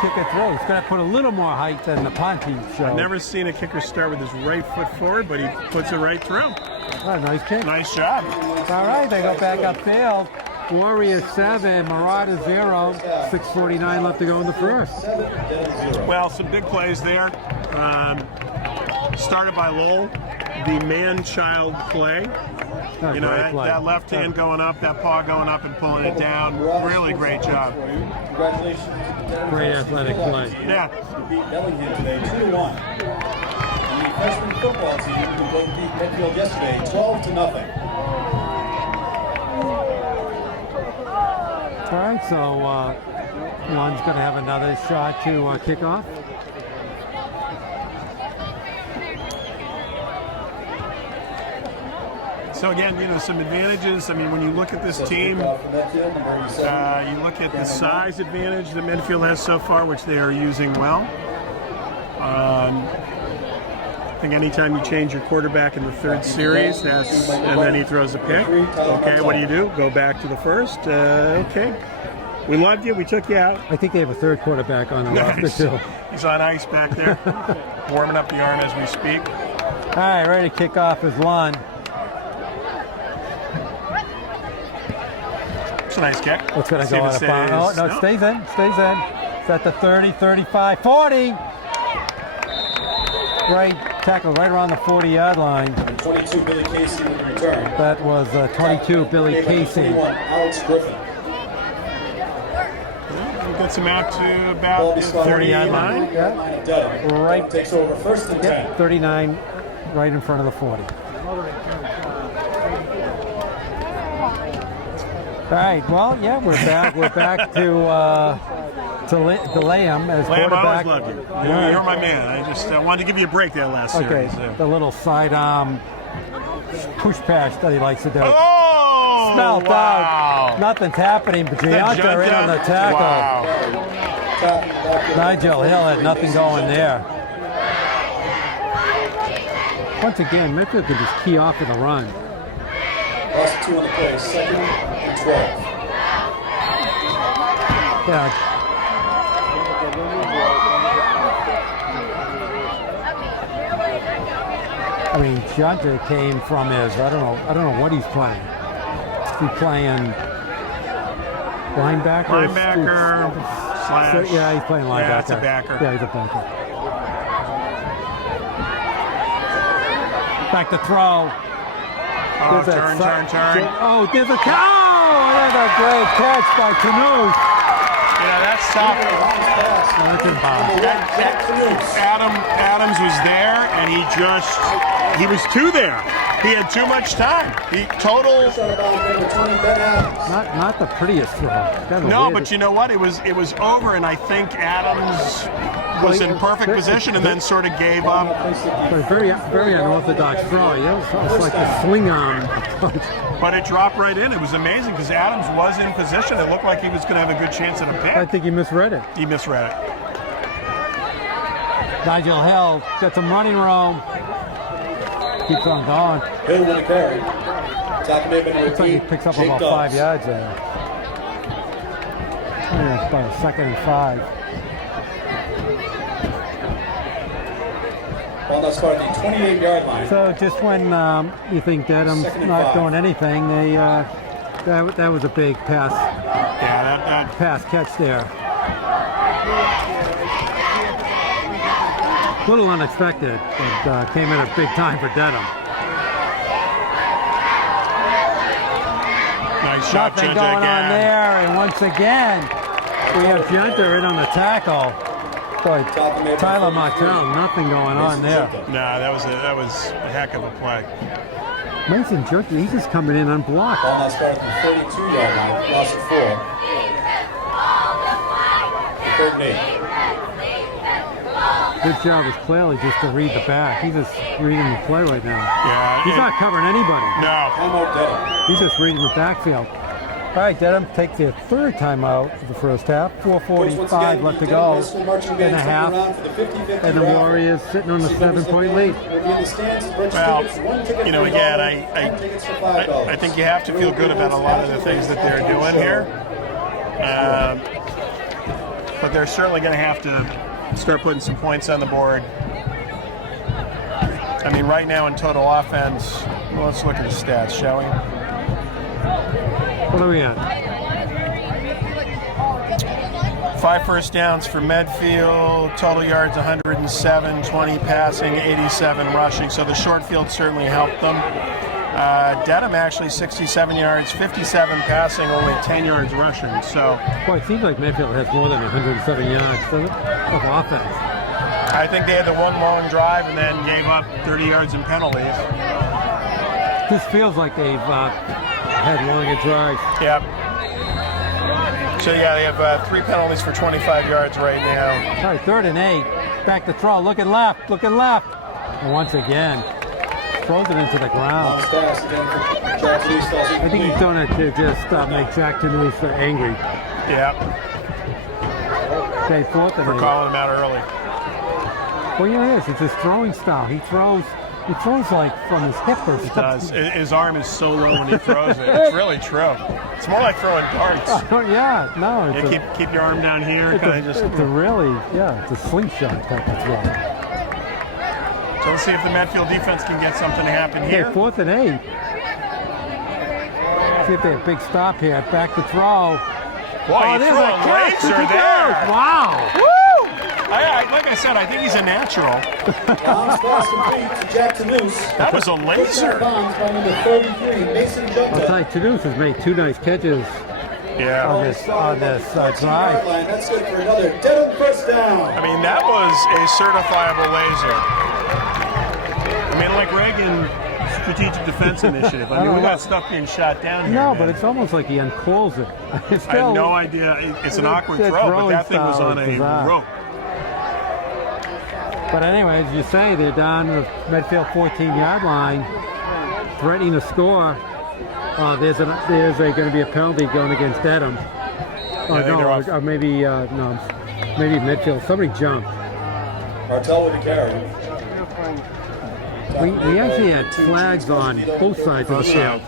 kick it through. He's going to put a little more height than the punt he showed. I've never seen a kicker start with his right foot forward, but he puts it right through. Oh, nice kick. Nice job. All right, they go back upfield. Warriors 7, Marauders 0, 6:49 left to go in the first. Well, some big plays there. Started by Lowell, the man-child play. That left hand going up, that paw going up and pulling it down. Really great job. Congratulations. Great athletic play. Yeah. Beat Bellingham today 2-1. And the freshman football team who beat Medfield yesterday 12-0. All right, so Lund's going to have another shot to kick off. So again, some advantages. I mean, when you look at this team, you look at the size advantage that Medfield has so far, which they are using well. I think anytime you change your quarterback in the 3rd series, and then he throws a pick. Okay, what do? Go back to the first. Okay, we loved you. We took you out. I think they have a 3rd quarterback on the roster too. He's on ice back there, warming up the arm as we speak. All right, ready to kick off is Lund. It's a nice kick. It's going to go out of bounds. Oh, no, it stays in. It's at the 30, 35, 40. Right tackle right around the 40-yard line. 22, Billy Casey with the return. That was 22, Billy Casey. 21, Alex Griffin. Gets him out to about the 30-yard line. Yeah. Right. Takes over 1st and 10. 39, right in front of the 40. All right. Well, yeah, we're back. We're back to Lamb as Lamb, quarterback. I always loved you. You're my man. I just wanted to give you a break that last series. Okay. The little sidearm push pass that he likes to do. Oh! Smelt wow. out. Nothing's happening, but Gianta right on the tackle. Wow. Nigel Hill had nothing going there. Once again, Medfield could just key off in the run. Lost 2 on the play, 2nd and 12. Yeah. I mean, Gianta came from his, I don't know what he's playing. Is he playing linebacker? Slash. Yeah, he's playing linebacker. Yeah, it's a backer. Yeah, he's a backer. Back to throw. Oh, turn. Oh, there's a there's a great catch by Canoes. Yeah, that's tough. Adams was there, and he was too there. He had too much time. Not the prettiest throw. No, but you know what? It was over, and I think Adams was in perfect position and then sort of gave up. But very unorthodox throw. It's like a swing arm approach. But it dropped right in. It was amazing because Adams was in position. It looked like he was going to have a good chance at a pick. I think he misread it. He misread it. Nigel Hill gets some running room. Keeps on going. Hill with a carry. Looks like he picks up about 5 yards there. Yeah, it's about a 2nd and 5. Ball now starting the 28-yard line. So just when you think Dedham's not doing anything, that was a big pass. Yeah, that pass catch there. A little unexpected, but came in a big time for Dedham. Nice shot, Nothing going on there, and once again, we have Genter in on the tackle. Boy, Tyler Martell, nothing going on there. No, that was a heck of a play. Mason Junker, he's just coming in unblocked. Ball now starting from 32-yard line, loss of 4. 3rd and 8. Good job is clearly just to read the back. He's just reading the play right now. Yeah, he's not covering anybody. No. Timeout Dedham. He's just reading the backfield. All right, Dedham take their 3rd timeout of the first half. 4:45 left to go in the half. And the Warriors sitting on the 7-point lead. Well, you know, again, I think you have to feel good about a lot of the things that they're doing here. But they're certainly going to have to start putting some points on the board. I mean, right now in total offense, well, let's look at the stats, shall we? What are we at? 5 first downs for Medfield, total yards 107, 20 passing, 87 rushing. So the short field certainly helped them. Dedham actually 67 yards, 57 passing, only 10 yards rushing. So, boy, it seems like Medfield has more than 107 yards, doesn't it, of offense? I think they had the one long drive and then gave up 30 yards in penalties. This feels like they've had longer drives. Yep. So yeah, they have 3 penalties for 25 yards right now. All right, 3rd and 8. Back to throw. Looking left. And once again, throws it into the ground. I think he's doing it to just make Jack Tanous angry. Yeah. Okay, 4th and 8. We're calling him out early. Well, yeah, it is. It's his throwing style. He throws like from his hip or something. He does. His arm is so low when he throws it. It's really true. It's more like throwing darts. Oh, yeah. No. It's keep your arm down here. It's a slingshot type of throw. So let's see if the Medfield defense can get something to happen here. Okay, 4th and 8. See if they have a big stop here. Back to throw. Boy, he threw a laser there. Wow. Woo! Like I said, I think he's a natural. That was a laser. I'll tell you, Tanous has made 2 nice catches on this drive. That's good for another Dedham first down. I mean, that was a certifiable laser. I mean, like Reagan Strategic Defense Initiative. I mean, we got stuff being shot down here. No, but it's almost like he uncalls it. I have no idea. It's an awkward throw, but that thing was on a rope. But anyway, as you say, they're down the Medfield 14-yard line, threatening to score. There's going to be a penalty going against Dedham. Maybe Medfield. Somebody jumped. Martell with the carry. We actually had flags on both sides of the field.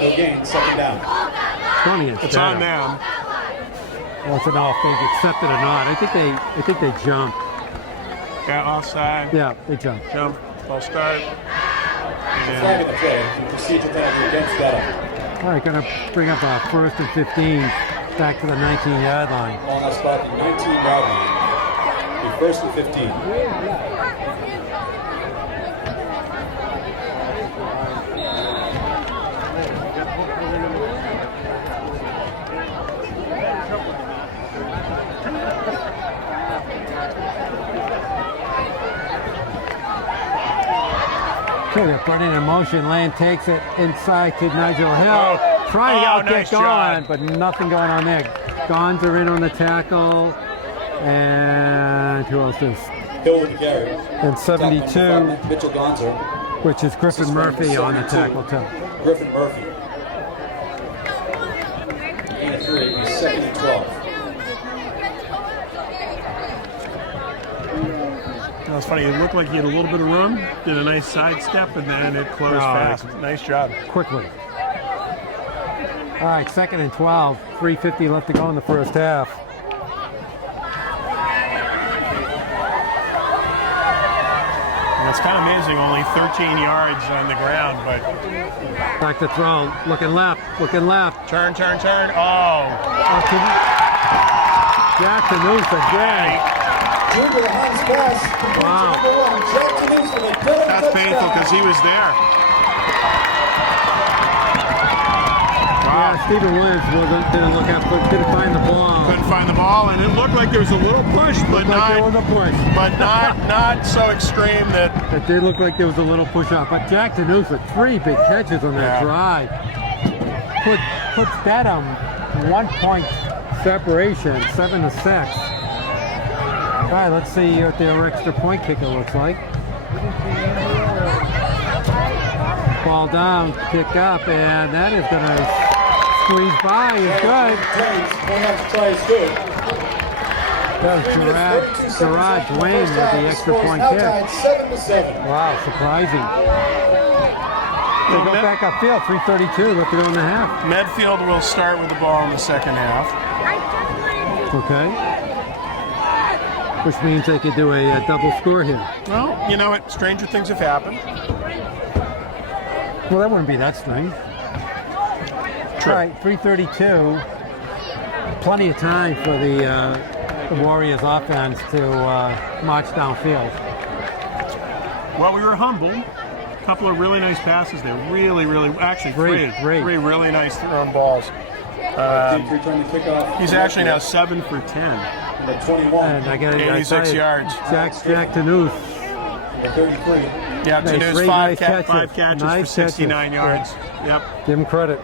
No gain, 2nd down. It's on them. Well, it's an off. They accept it or not. I think they jumped. Yeah, offside. Yeah, they jumped. Jump. Ball start. Flag in the play. Procedure penalty against Dedham. All right, going to bring up 1st and 15. back to the 19-yard line. On that spot, the 19-yard line. The first and 15. Okay, they're putting in motion. Land takes it inside to Nigel Hill. Trying to outkick nice Gone, job. but nothing going on there. Gons are in on the tackle. And who else is? Hill with the carry. And 72, Mitchell Gonzer. which is Griffin Murphy on the tackle too. Griffin Murphy. Gain of 3, he's second and 12. That was funny. It looked like he had a little bit of room, did a nice sidestep, and then it closed fast. Nice job. Quickly. All right, second and 12. 3:50 left to go in the first half. And it's kind of amazing, only 13 yards on the ground, but Back to throw. Looking left. Looking left. turn. Oh, Jackson moves again. Junior Hans pass. Wow. that's painful because he was there. Yeah, Stephen Williams didn't look up, didn't find the ball. Couldn't find the ball, and it looked like there was a little push, but Looked like there was not, a push. but not so extreme that. It did look like there was a little push off, but Jackson News with 3 big catches on that Yeah. drive. Puts Dedham 1 point separation, 7-6. All right, let's see what their extra point kicker looks like. Ball down, kick up, and that is going to squeeze by. Is good. That was Gerard Dwayne with the extra point kick. 7-7. Wow, surprising. They go back upfield, 3:32 left to go in the half. Medfield will start with the ball in the second half. Okay. Which means they could do a double score here. Well, you know what? Stranger things have happened. Well, that wouldn't be that strange. True. All right, 3:32. Plenty of time for the Warriors offense to march downfield. Well, we were humbled. A couple of really nice passes there. Really, actually Great. three really nice thrown balls. Return the kickoff. He's actually now 7 for 10. Number 21. And I got 86 yards. Jack Tanous. Number 33. Yeah, Nice, Tanu's three five nice catches catches. for Nice 69 catches. yards. Yep. Give him credit.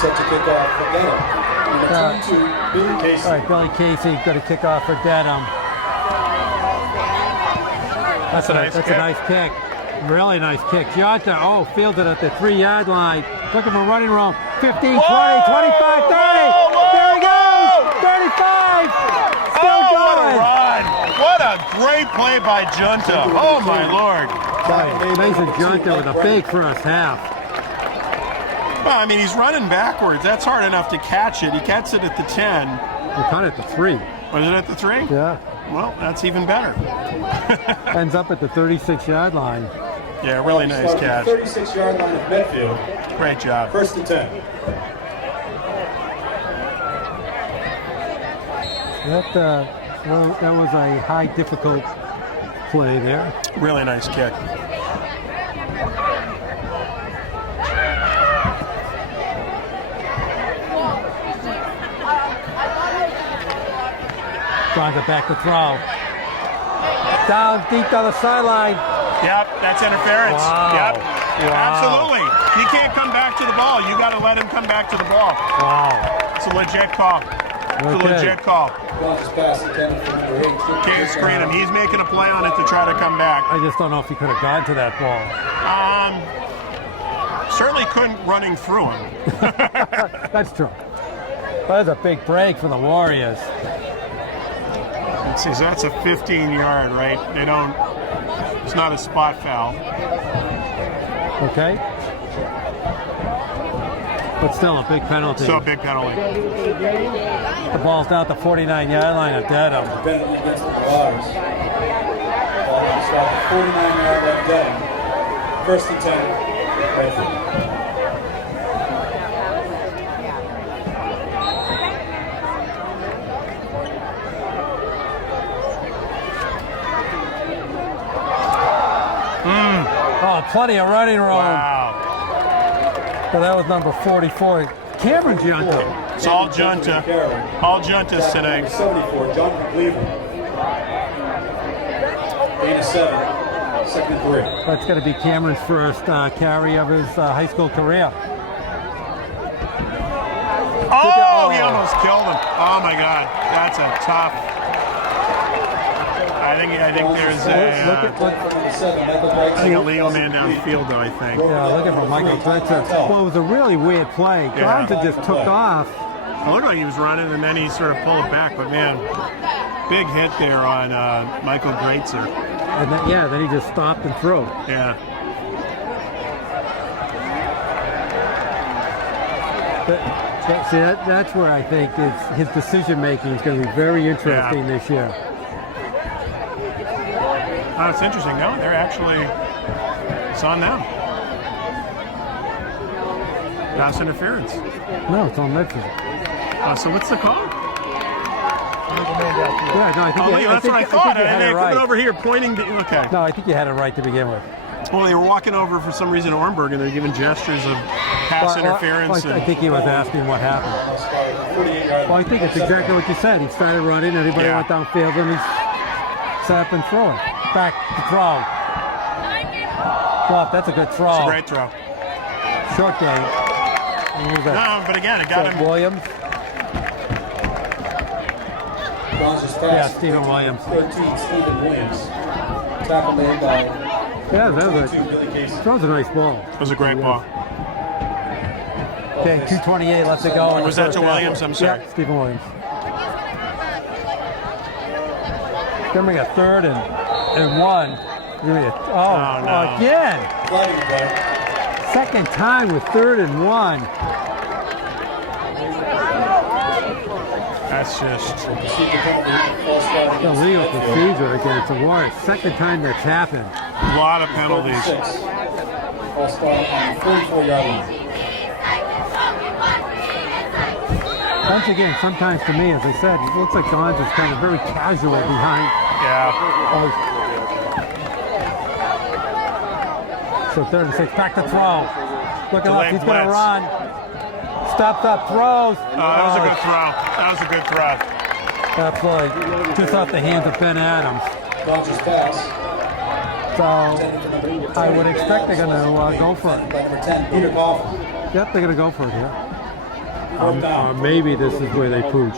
Set to kick off for Dedham. Number 22, Billy Casey. All right, Billy Casey got a kickoff for Dedham. That's a nice kick. Really nice kick. Gianta, fielded at the 3-yard line. Looking for running room. 15, 20, 25, 30. There he goes. 35. Still What a going. run! What a great play by Junta. Oh my lord. Mason Gianta with a big first half. Well, I mean, he's running backwards. That's hard enough to catch it. He catches it at the 10. We caught it at the 3. Was it at the 3? Yeah. Well, that's even better. Ends up at the 36-yard line. Yeah, really nice catch. 36-yard line of Medfield. Great job. First and 10. That was a high difficult play there. Really nice kick. Gianta back to throw. Down deep down the sideline. Yep, that's interference. Wow. Yep. Wow. Absolutely. He can't come back to the ball. You got to let him come back to the ball. Wow. It's a legit call. It's a legit call. Can't screen him. He's making a play on it to try to come back. I just don't know if he could have gone to that ball. Certainly couldn't running through him. That's true. That was a big break for the Warriors. Let's see, so that's a 15-yard, right? It's not a spot foul. Okay. But still a big penalty. Still a big penalty. The ball's down at the 49-yard line of Dedham. Penalty against the Marauders. Ball on the About the 49-yard line, Dedham. First and 10, Medfield. Oh, plenty of running room. Wow. But that was number 44. Cameron Giunta. It's all Junta. All Juntas today. 74, John Cleveland. Gain of 7, second and 3. That's going to be Cameron's first carry of his high school career. Oh, he almost killed him. Oh my God, that's a tough. I think there's a legal man downfield though. I think. Yeah, looking for Michael Gritzer. Well, it was a really weird play. Johnson just took off. It looked like he was running and then he sort of pulled back, but man, big hit there on Michael Greitzer. And then he just stopped and threw. Yeah. See, that's where I think his decision making is going to be very interesting this year. Oh, it's interesting. No, they're actually, it's on them. Pass interference. No, it's on Medfield. So what's the call? Yeah, no, I think that's what I thought. And they're right. coming over here pointing to, okay. No, I think you had it right to begin with. Well, they were walking over for some reason to Ornberg and they're giving gestures of pass interference. I think he was asking what happened. Well, I think it's exactly what you said. He started running, everybody went downfield, and he set up and threw it. Back to throw. Well, that's a good throw. It's a great throw. Short game. No, but again, it got him. Williams. Yeah, Stephen Williams. 13, Stephen Williams. Tackle made by that was a nice ball. It was a great ball. Okay, 2:28 left to go. Was that to Williams? I'm sorry. Yeah, Stephen Williams. Then we got 3rd and 1. Oh, no. Again. Second time with 3rd and 1. That's just the legal procedure against the Warriors. Second time that's happened. A lot of penalties. False start on the 44-yard line. Once again, sometimes to me, as I said, it looks like Don's is kind of very casual behind. Yeah. So 3rd and 6, back to throw. Looking up, he's going to run. Stops up, throws. That was a good throw. That was a good throw. Absolutely. Just off the hands of Ben Adams. Dodgers pass. So I would expect they're going to go for it. Number 10, Peter Coffin. Yep, they're going to go for it here. Maybe this is where they pooch.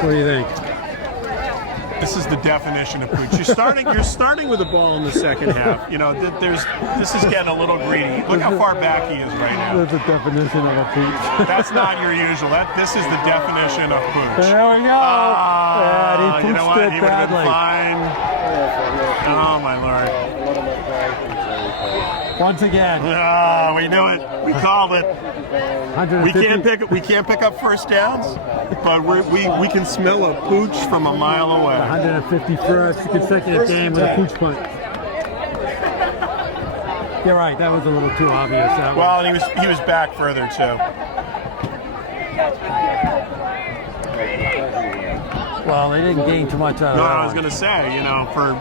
What do you think? This is the definition of pooch. You're starting with the ball in the second half. You know, this is getting a little greedy. Look how far back he is right now. That's the definition of a pooch. That's not your usual. This is the definition of pooch. There we go. And he pooched you know what? it He would have been badly. fine. Oh my Lord. Once again. We knew it. We called it. 150. We can't pick up first downs, but we can smell a pooch from a mile away. 151st consecutive game with a pooch punt. You're right. That was a little too obvious. Well, and he was back further too. Well, they didn't gain too much out of No, that. I was going to say, you know, for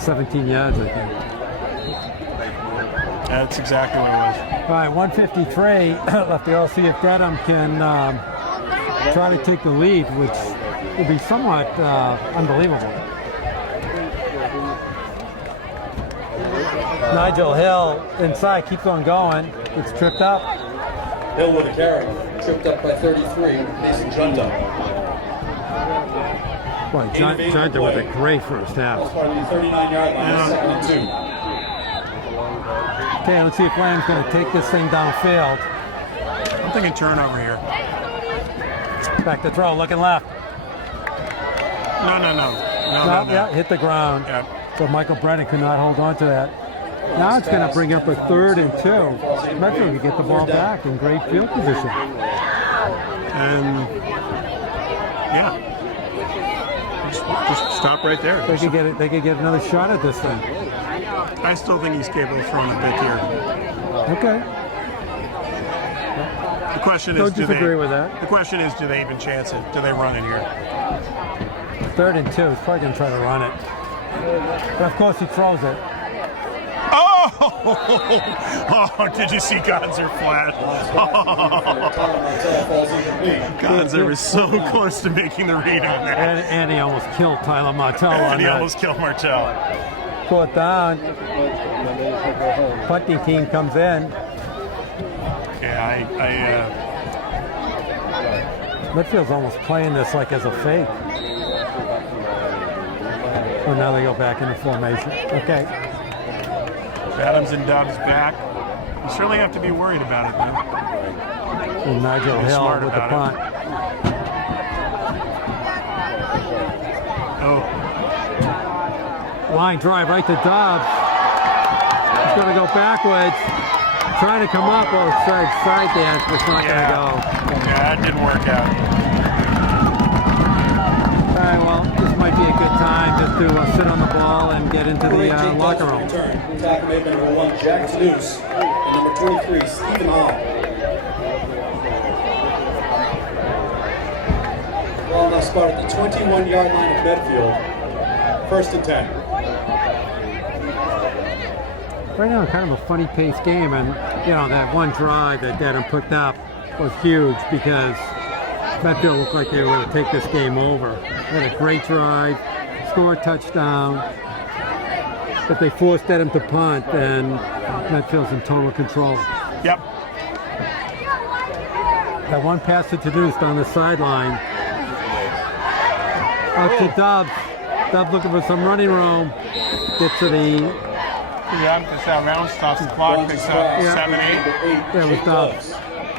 17 yards, I think. That's exactly what it was. All right, 153 left to go. See if Dedham can try to take the lead, which will be somewhat unbelievable. Nigel Hill inside, keeps on going. It's tripped up. Hill with a carry. Tripped up by 33. Mason Junta. Boy, Junta with a great first half. 39-yard line, second and 2. Okay, let's see if Lamb's going to take this thing downfield. I'm thinking turnover here. Back to throw, looking left. No. Yeah, hit the ground. Yeah. So Michael Brennan could not hold on to that. Now it's going to bring up a 3rd and 2. Medfield can get the ball back in great field position. And, yeah. Just stop right there. They could get it. They could get another shot at this thing. I still think he's capable of throwing a bit here. Okay. The question is, Don't disagree with that. The question is, do they even chance it? Do they run it here? 3rd and 2. He's probably going to try to run it. But of course he throws it. Oh! Oh, did you see Gonzer flash? Gonzer was so close to making the read on that. And he almost killed Tyler Martell on And he that. almost killed Martell. 4th down. Punting team comes in. Yeah, Medfield's almost playing this like as a fake. Oh, now they go back into formation. Okay. Adams and Dubs back. You certainly have to be worried about it, though. And Nigel Be Hill smart with the about punt. Oh, Line drive right to Dobbs. He's going to go backwards. Trying to come up. Oh, side dance, but it's not going to go. Yeah, that didn't work out. All right, well, this might be a good time just to sit on the ball and get into the locker room. Tackle made by number 1, Jack Tanuce, and number 23, Stephen Hall. Ball now spot at the 21-yard line of Medfield. 1st and 10. Right now, kind of a funny-paced game, and you know that one drive that Dedham picked up was huge because Medfield looked like they were going to take this game over. They had a great drive, score a touchdown. If they force Dedham to punt, then Medfield's in total control. Yep. That one pass to Tanuce down the sideline. Up to Dobbs. Dobbs looking for some running room. Gets to the... Yeah, because that round stops the clock, picks up 7-8. There was Dobbs.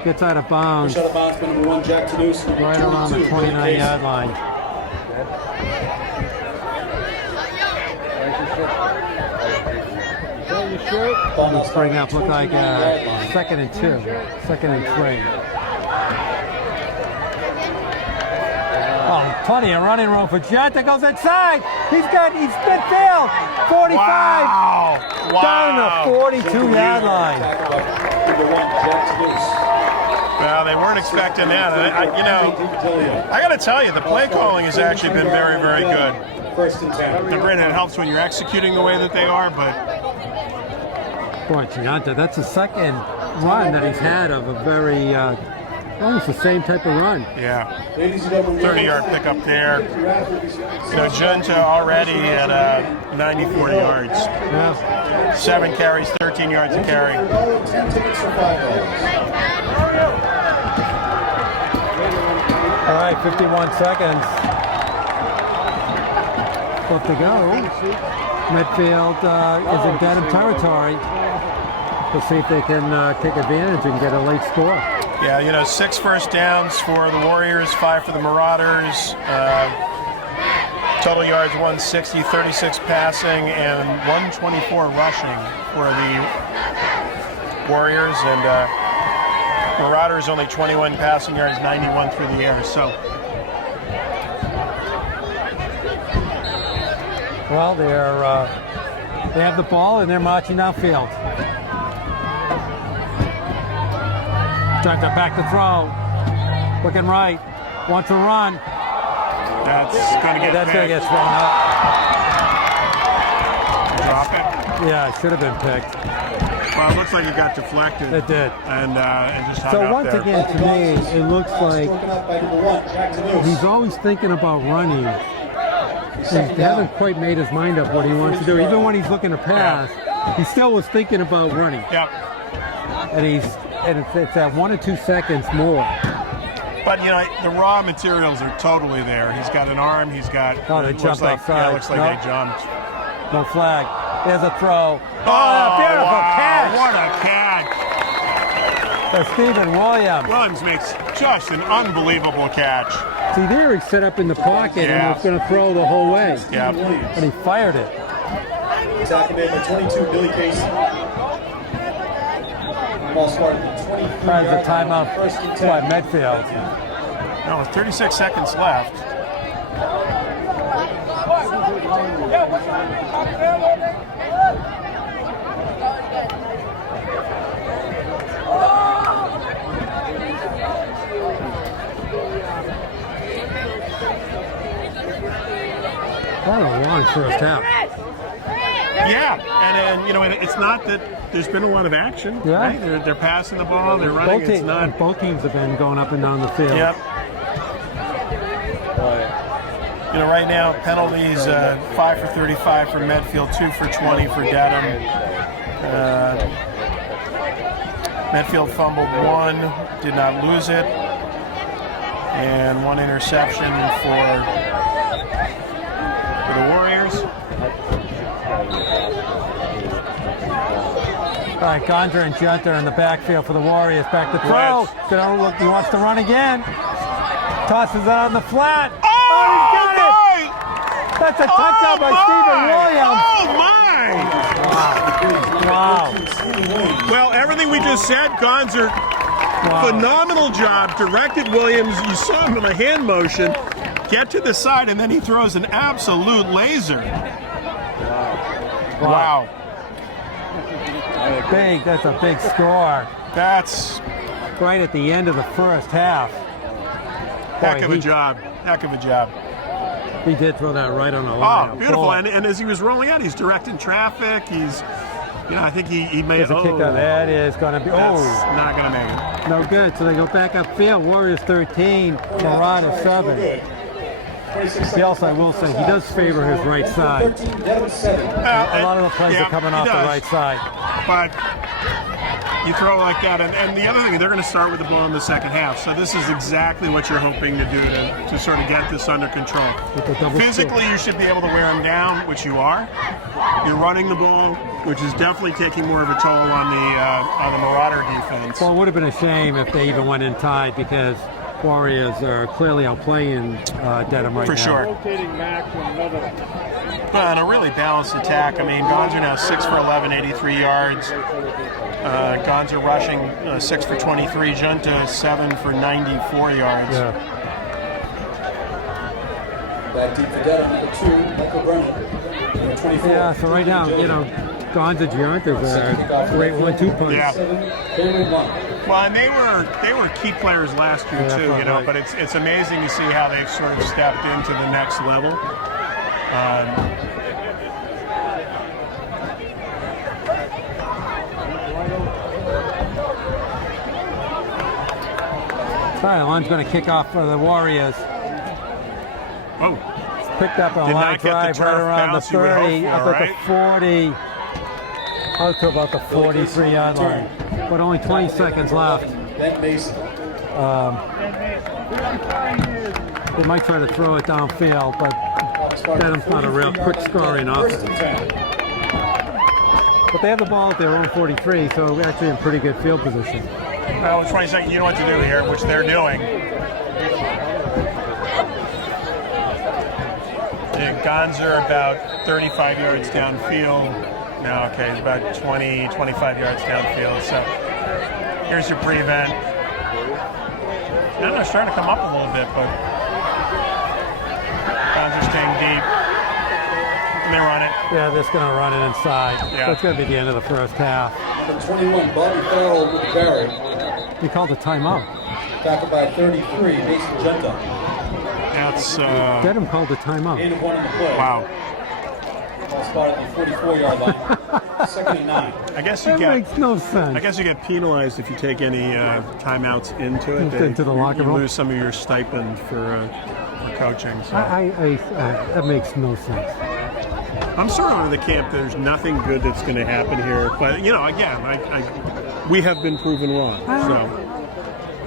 Gets out of bounds. Push out of bounds by number 1, Jack Tanuce. Right around the 29-yard line. Let's bring up, look like 2nd and 2, 2nd and 3. Oh, plenty of running room for Jet that goes inside. He's midfield, 45. Wow. Down the 42-yard line. Well, they weren't expecting that. I got to tell you, the play calling has actually been very, very good. 1st and 10. Granted, it helps when you're executing the way that they are, but Boy, Gianta, that's the second run that he's had of a very, almost the same type of run. yeah, 30-yard pickup there. Gianta already at 94 yards. Yeah. 7 carries, 13 yards a carry. 10 tickets for $5. All right, 51 seconds left to go. Medfield is in Dedham territory. We'll see if they can take advantage and get a late score. Yeah, 6 first downs for the Warriors, 5 for the Marauders. Total yards 160, 36 passing, and 124 rushing for the Warriors. And Marauders only 21 passing yards, 91 through the air. So, well, they have the ball and they're marching downfield. Time to back the throw. Looking right. Wants to run. that's going to get That's going to picked. get thrown out. Drop it. Yeah, it should have been picked. Well, it looks like it got deflected. It did. And just hung So up once there. again, to me, it looks like Broken up by number 1, Jack Tanuce. he's always thinking about running. He hasn't quite made his mind up what he wants to do. Even when he's looking to pass, he still was thinking about running. Yep. And it's at 1 or 2 seconds more. But the raw materials are totally there. He's got an arm. He's got. Oh, they looks jumped like, outside. Yeah, looks like Nope. they jumped. No flag. There's a throw. Oh, beautiful wow, catch What a catch! for Stephen Williams. Williams makes just an unbelievable catch. See, there he set up in the pocket Yeah. and was going to throw the whole way. Yeah. And he fired it. Tackle made by 22, Billy Casey. Ball started at 23. Tries a timeout 1st and 10. by Medfield. No, with 36 seconds left. What a long first half. Yeah, and you know, it's not that there's been a lot of action. Yeah. Right? They're passing the ball, they're running. Both teams have been going up and down the field. Yep. You know, right now, penalties 5 for 35 for Medfield, 2 for 20 for Dedham. Medfield fumbled 1, did not lose it, and 1 interception for the Warriors. All right, Gonzer and Junter in the backfield for the Warriors. Back to throw. He wants to run again. Tosses it on the flat. Oh, he's got it! That's a touchdown by Stephen Williams. Wow. Well, everything we just said, Gonzer, phenomenal job. Directed Williams. You saw him in a hand motion. Get to the side, and then he throws an absolute laser. Wow. Big. That's a big score. That's right at the end of the first half. Heck of a job. Heck of a job. He did throw that right on the line. Oh, beautiful. And as he was rolling out, he's directing traffic. He's, you know, I think he made a kick out. That is going to be, not going to make it. No good. So they go back upfield. Warriors 13, Marauders 7. Else, I will say, he does favor his right side. A lot of the plays are coming off the right side. But you throw like that, and the other thing, they're going to start with the ball in the second half. So this is exactly what you're hoping to do to sort of get this under control. Physically, you should be able to wear them down, which you are. You're running the ball, which is definitely taking more of a toll on the Marauder defense. Well, it would have been a shame if they even went in tied, because Warriors are clearly outplaying Dedham right now. For sure. But on a really balanced attack, I mean, Gonzer now 6 for 11, 83 yards. Gonzer rushing 6 for 23. Junta 7 for 94 yards. Yeah. Back deep for Dedham, number 2, Michael Brennan. 24. Yeah, so right now, you know, Gonza Gianta's a great 1-2 punch. Yeah. Well, and they were key players last year too, you know. Right. But it's amazing to see how they've sort of stepped into the next level. Line's going to kick off for the Warriors. Oh. It's picked up on a line drive right around the 30, up at the 40, out to about the 43-yard line. But only 20 seconds left. They might try to throw it downfield, but Dedham's not a real quick scoring offense. But they have the ball at their own 43, so actually in pretty good field position. Well, with 20 seconds, you know what to do here, which they're doing. Gonzer about 35 yards downfield. No, okay, it's about 20, 25 yards downfield. So here's your prevent. And they're starting to come up a little bit, but Gonzer's staying deep. And they run it. Yeah, they're just going to run it inside. Yeah. So it's going to be the end of the first half. Number 21, Bobby Farrell with the carry. He called a timeout. Tackled by 33, Mason Junta. That's Dedham called a timeout. 8 of 1 in the play. Wow. Ball spot at the 44-yard line. 2nd and 9. I guess that makes no sense. I guess you get penalized if you take any timeouts into it. Into the locker room. You lose some of your stipend for coaching. So. That makes no sense. I'm sort of in the camp there's nothing good that's going to happen here. But, you know, again, we have been proven wrong. So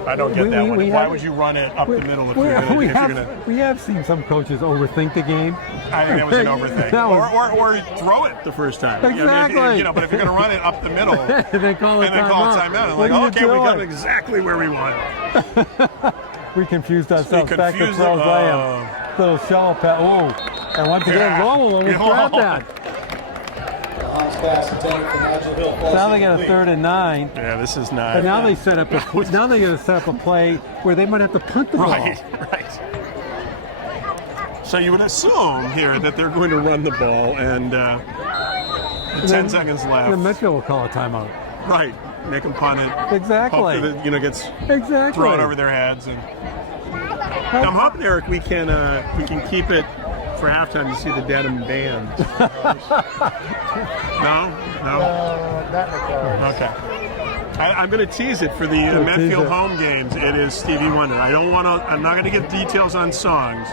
I don't get that one. Why would you run it up the middle if you're going to? We have seen some coaches overthink the game. I think it was an overthink. Or throw it the first time. Exactly. You know, but if you're going to run it up the middle and then call it timeout, I'm like, okay, we got exactly where we want. We confused ourselves. Back to Charles Graham. Little shovel pass. Oh. And once again, Lowell almost grabbed that. Now they got a 3rd and 9. Yeah, this is not. But now they set up now they got to set up a play where they might have to punt the ball. Right. So you would assume here that they're going to run the ball, and 10 seconds left. The Medfield will call a timeout. Right. Make them punt it. Exactly. Hope that it gets Exactly. thrown over their heads. And I'm hoping, Eric, we can keep it for halftime to see the Dedham band. No. Okay. I'm going to tease it for the Medfield home games. It is Stevie Wonder. I'm not going to give details on songs.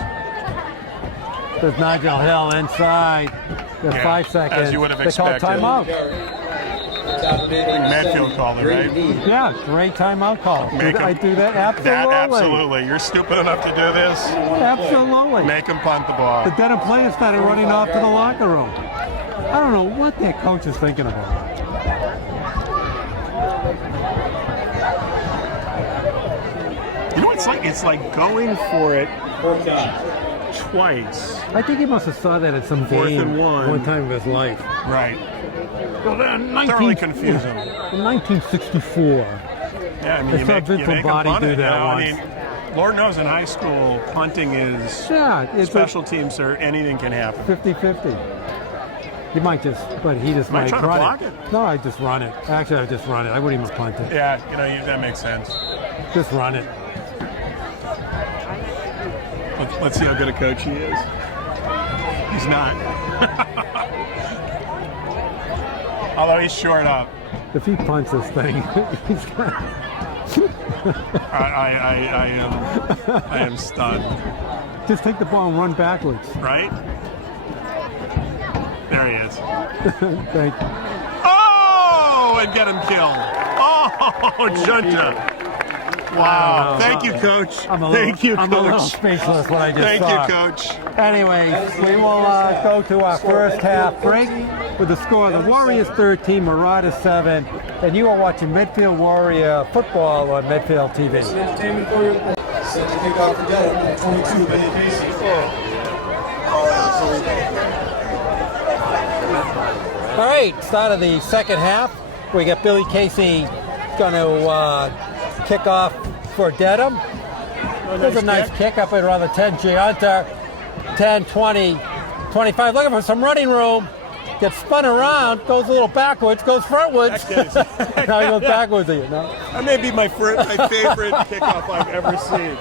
There's Nigel Hill inside. There's 5 seconds. As you would have they expected. Call timeout. Medfield called it, right? Yeah, great timeout call. I do that? Absolutely. Absolutely. You're stupid enough to do this? Absolutely. Make them punt the ball. The Dedham players started running off to the locker room. I don't know what their coach is thinking about. You know, it's like going for it twice. I think he must have saw that at some game 4th and 1. one time of his life. Right. Well, then, Thoroughly confusing. In 1964. Yeah, I mean, I you saw make Vince them Lombardi punt do it. that I once. mean, Lord knows in high school, punting is special teams, or anything can happen. 50-50. He might just, but he just might try to run block it. it. No, I just run it. Actually, I just run it. I wouldn't even punt it. Yeah, that makes sense. Just run it. Let's see how good a coach he is. He's not. Although he's short up. If he punts this thing, he's got... I am stunned. Just take the ball and run backwards. Right? There he is. Thank you. Oh, and get him killed. Oh, Junta. Wow. Thank you, Coach. I'm a little speechless when I just Thank saw you, it. Coach. Anyway, we will go to our first half break with the score of the Warriors 13, Marauders 7, and you are watching Medfield Warrior football on Medfield TV. Entertainment for you. Set to kick off for Dedham, 22, Billy Casey. All right, start of the second half. We got Billy Casey going to kick off for Dedham. There's a nice kick up at around the 10. Gianta, 10, 20, 25. Looking for some running room. Gets spun around, goes a little backwards, goes frontwards. Now he goes backwards again. No? That may be my favorite kickoff I've ever seen.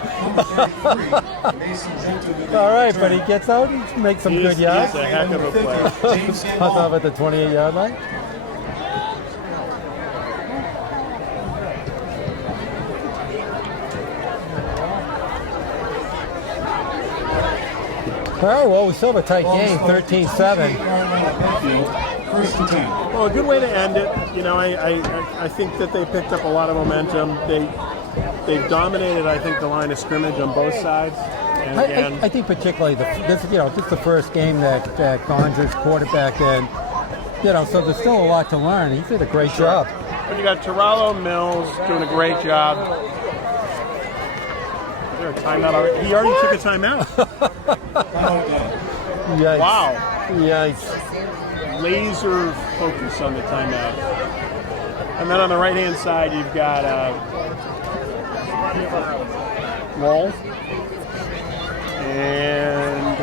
All right, but he gets out, he makes some good yards. He's a heck of a player. Puts off at the 28-yard line. All right, well, we still have a tight game, 13-7. Well, a good way to end it. I think that they picked up a lot of momentum. They've dominated, I think, the line of scrimmage on both sides. And I think particularly this is the first game that Gonzer's quarterback in. So there's still a lot to learn. He did a great job. But you got Tarallo Mills doing a great job. Is there a timeout already? He already took a timeout. Yikes. Wow. Yikes. Laser focus on the timeout. And then on the right-hand side, you've got Roll. And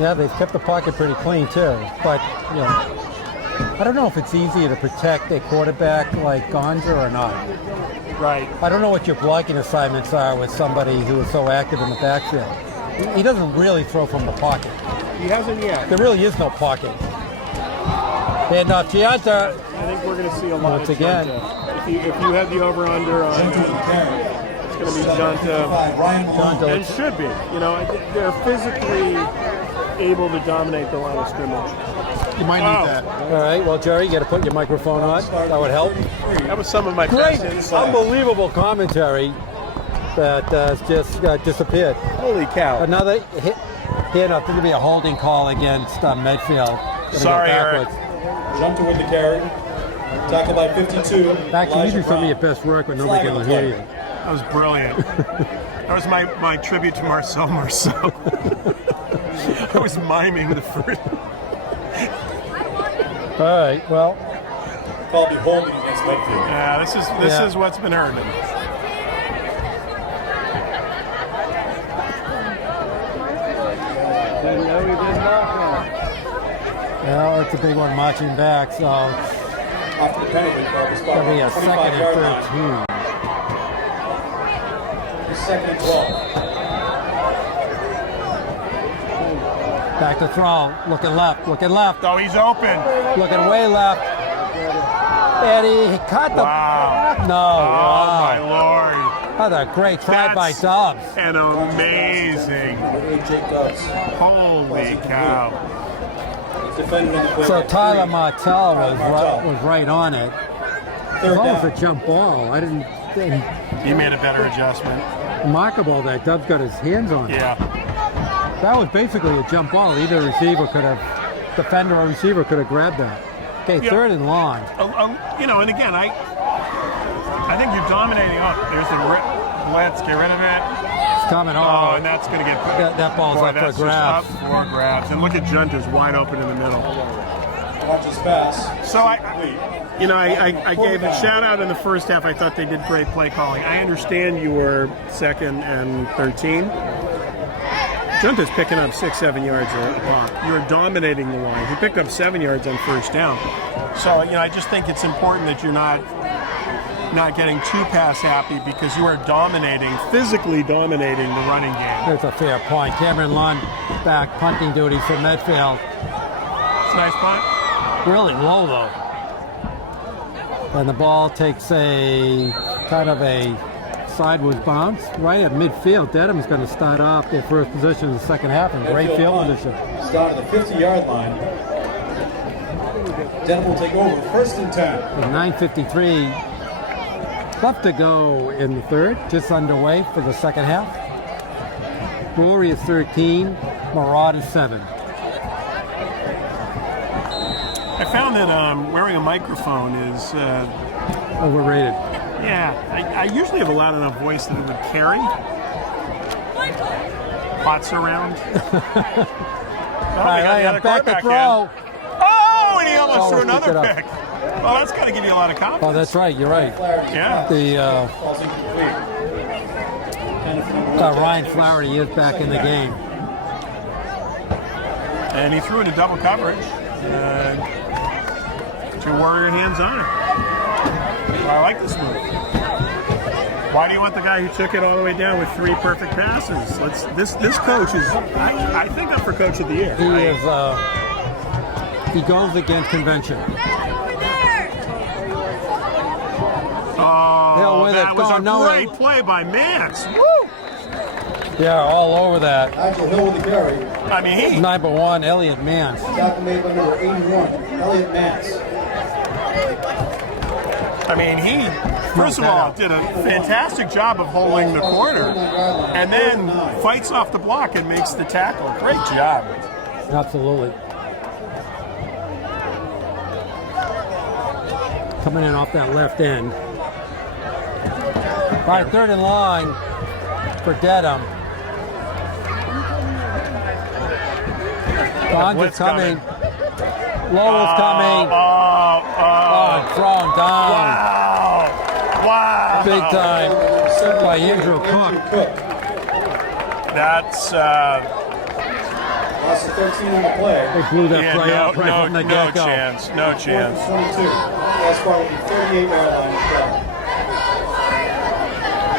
yeah, they've kept the pocket pretty clean too. But I don't know if it's easier to protect a quarterback like Gonzer or not. right. I don't know what your blocking assignments are with somebody who is so active in the backfield. He doesn't really throw from the pocket. He hasn't yet. There really is no pocket. And Gianta, I think we're going to see a lot once of again. Junta. If you have the over/under on, it's going to be Junta. And should be. They're physically able to dominate the line of scrimmage. You might need that. All right, well, Jerry, you got to put your microphone on. That would help. That was some of my Great, best insight. unbelievable commentary that just disappeared. Holy cow. Another hit. There's going to be a holding call against Medfield. Gonna Sorry, go Eric. backwards. Junta with the carry. Tackled by 52. Actually, you do Elijah some of your Brown. best work when nobody Flag on can the hear you. play. That was brilliant. That was my tribute to Marcel Marceau. I was miming the first. All right, well, Called the holding against Medfield. Yeah, this is what's been earned. Well, it's a big one marching back, so After the penalty, the spot it'll be a on the second 25-yard and line. 13. It's second and 12. Back to throw. Looking left. Looking left. Oh, he's open. Looking way left. And he caught the. Wow. No. Oh, Wow. my Lord. What a great try by That's Dobbs. an amazing. Number 8, Jake Dobbs. Holy cow. He's defending on the play. So Tyler Martell Martell. was right on it. Third It's almost down. a jump ball. I didn't. He made a better adjustment. Remarkable that Dobbs got his hands on it. Yeah. That was basically a jump ball. Either receiver could have, defender or receiver could have grabbed that. Okay, Yeah. third and long. You know, and again, I think you're dominating up. There's the let's get rid of it. It's coming Oh, on. and that's going to get That ball's Boy, up for that's just grabs. up for grabs. And look at Junter's wide open in the middle. Watch his pass. So I gave a shout out in the first half. I thought they did great play calling. I understand you were second and 13. Junter's picking up 6-7 yards a pop. You're dominating the line. He picked up 7 yards on first down. So I just think it's important that you're not getting too pass happy because you are physically dominating the running game. That's a fair point. Cameron Lund back punting duty for Medfield. It's a nice punt. Really low though. And the ball takes a kind of a sideways bounce right at midfield. Dedham's going to start off their first position in the second half in great field position. Start at the 50-yard line. Dedham will take over. First and 10. With 9:53 left to go in the third, just underway for the second half. Warriors 13, Marauders 7. I found that wearing a microphone is, Overrated. yeah, I usually have a loud enough voice that it would carry. Pots around. All right, back to throw. Oh, and he almost Oh, threw he picked another it up. pick. Well, that's got to give you a lot of confidence. Oh, that's right. You're right. Yeah. The Falls incomplete. And for number 1, Ryan Flaherty is back in the game. And he threw into double coverage. Two Warrior hands on it. I like this move. Why do you want the guy who took it all the way down with 3 perfect passes? This coach is, I think, up for Coach of the Year. He is. He goes against convention. Oh, with that it. was a Going nowhere. great play by Mance. Woo! Yeah, all over that. Nigel Hill with the carry. I mean, Number 1, Elliott Mance. Tackle made by number 81, Elliott Mance. he first of all did a fantastic job of holding the corner, and then fights off the block and makes the tackle. Great job. Absolutely. Coming in off that left end. All right, third and long for Dedham. Bonds blitz are coming. coming. Lowell's coming. Thrown down. Wow. Big time by Andrew Cook. That's Loss of 13 on the play. They blew that play up right from the no get-go. chance. No chance. 22. Last part will be 38-yard line.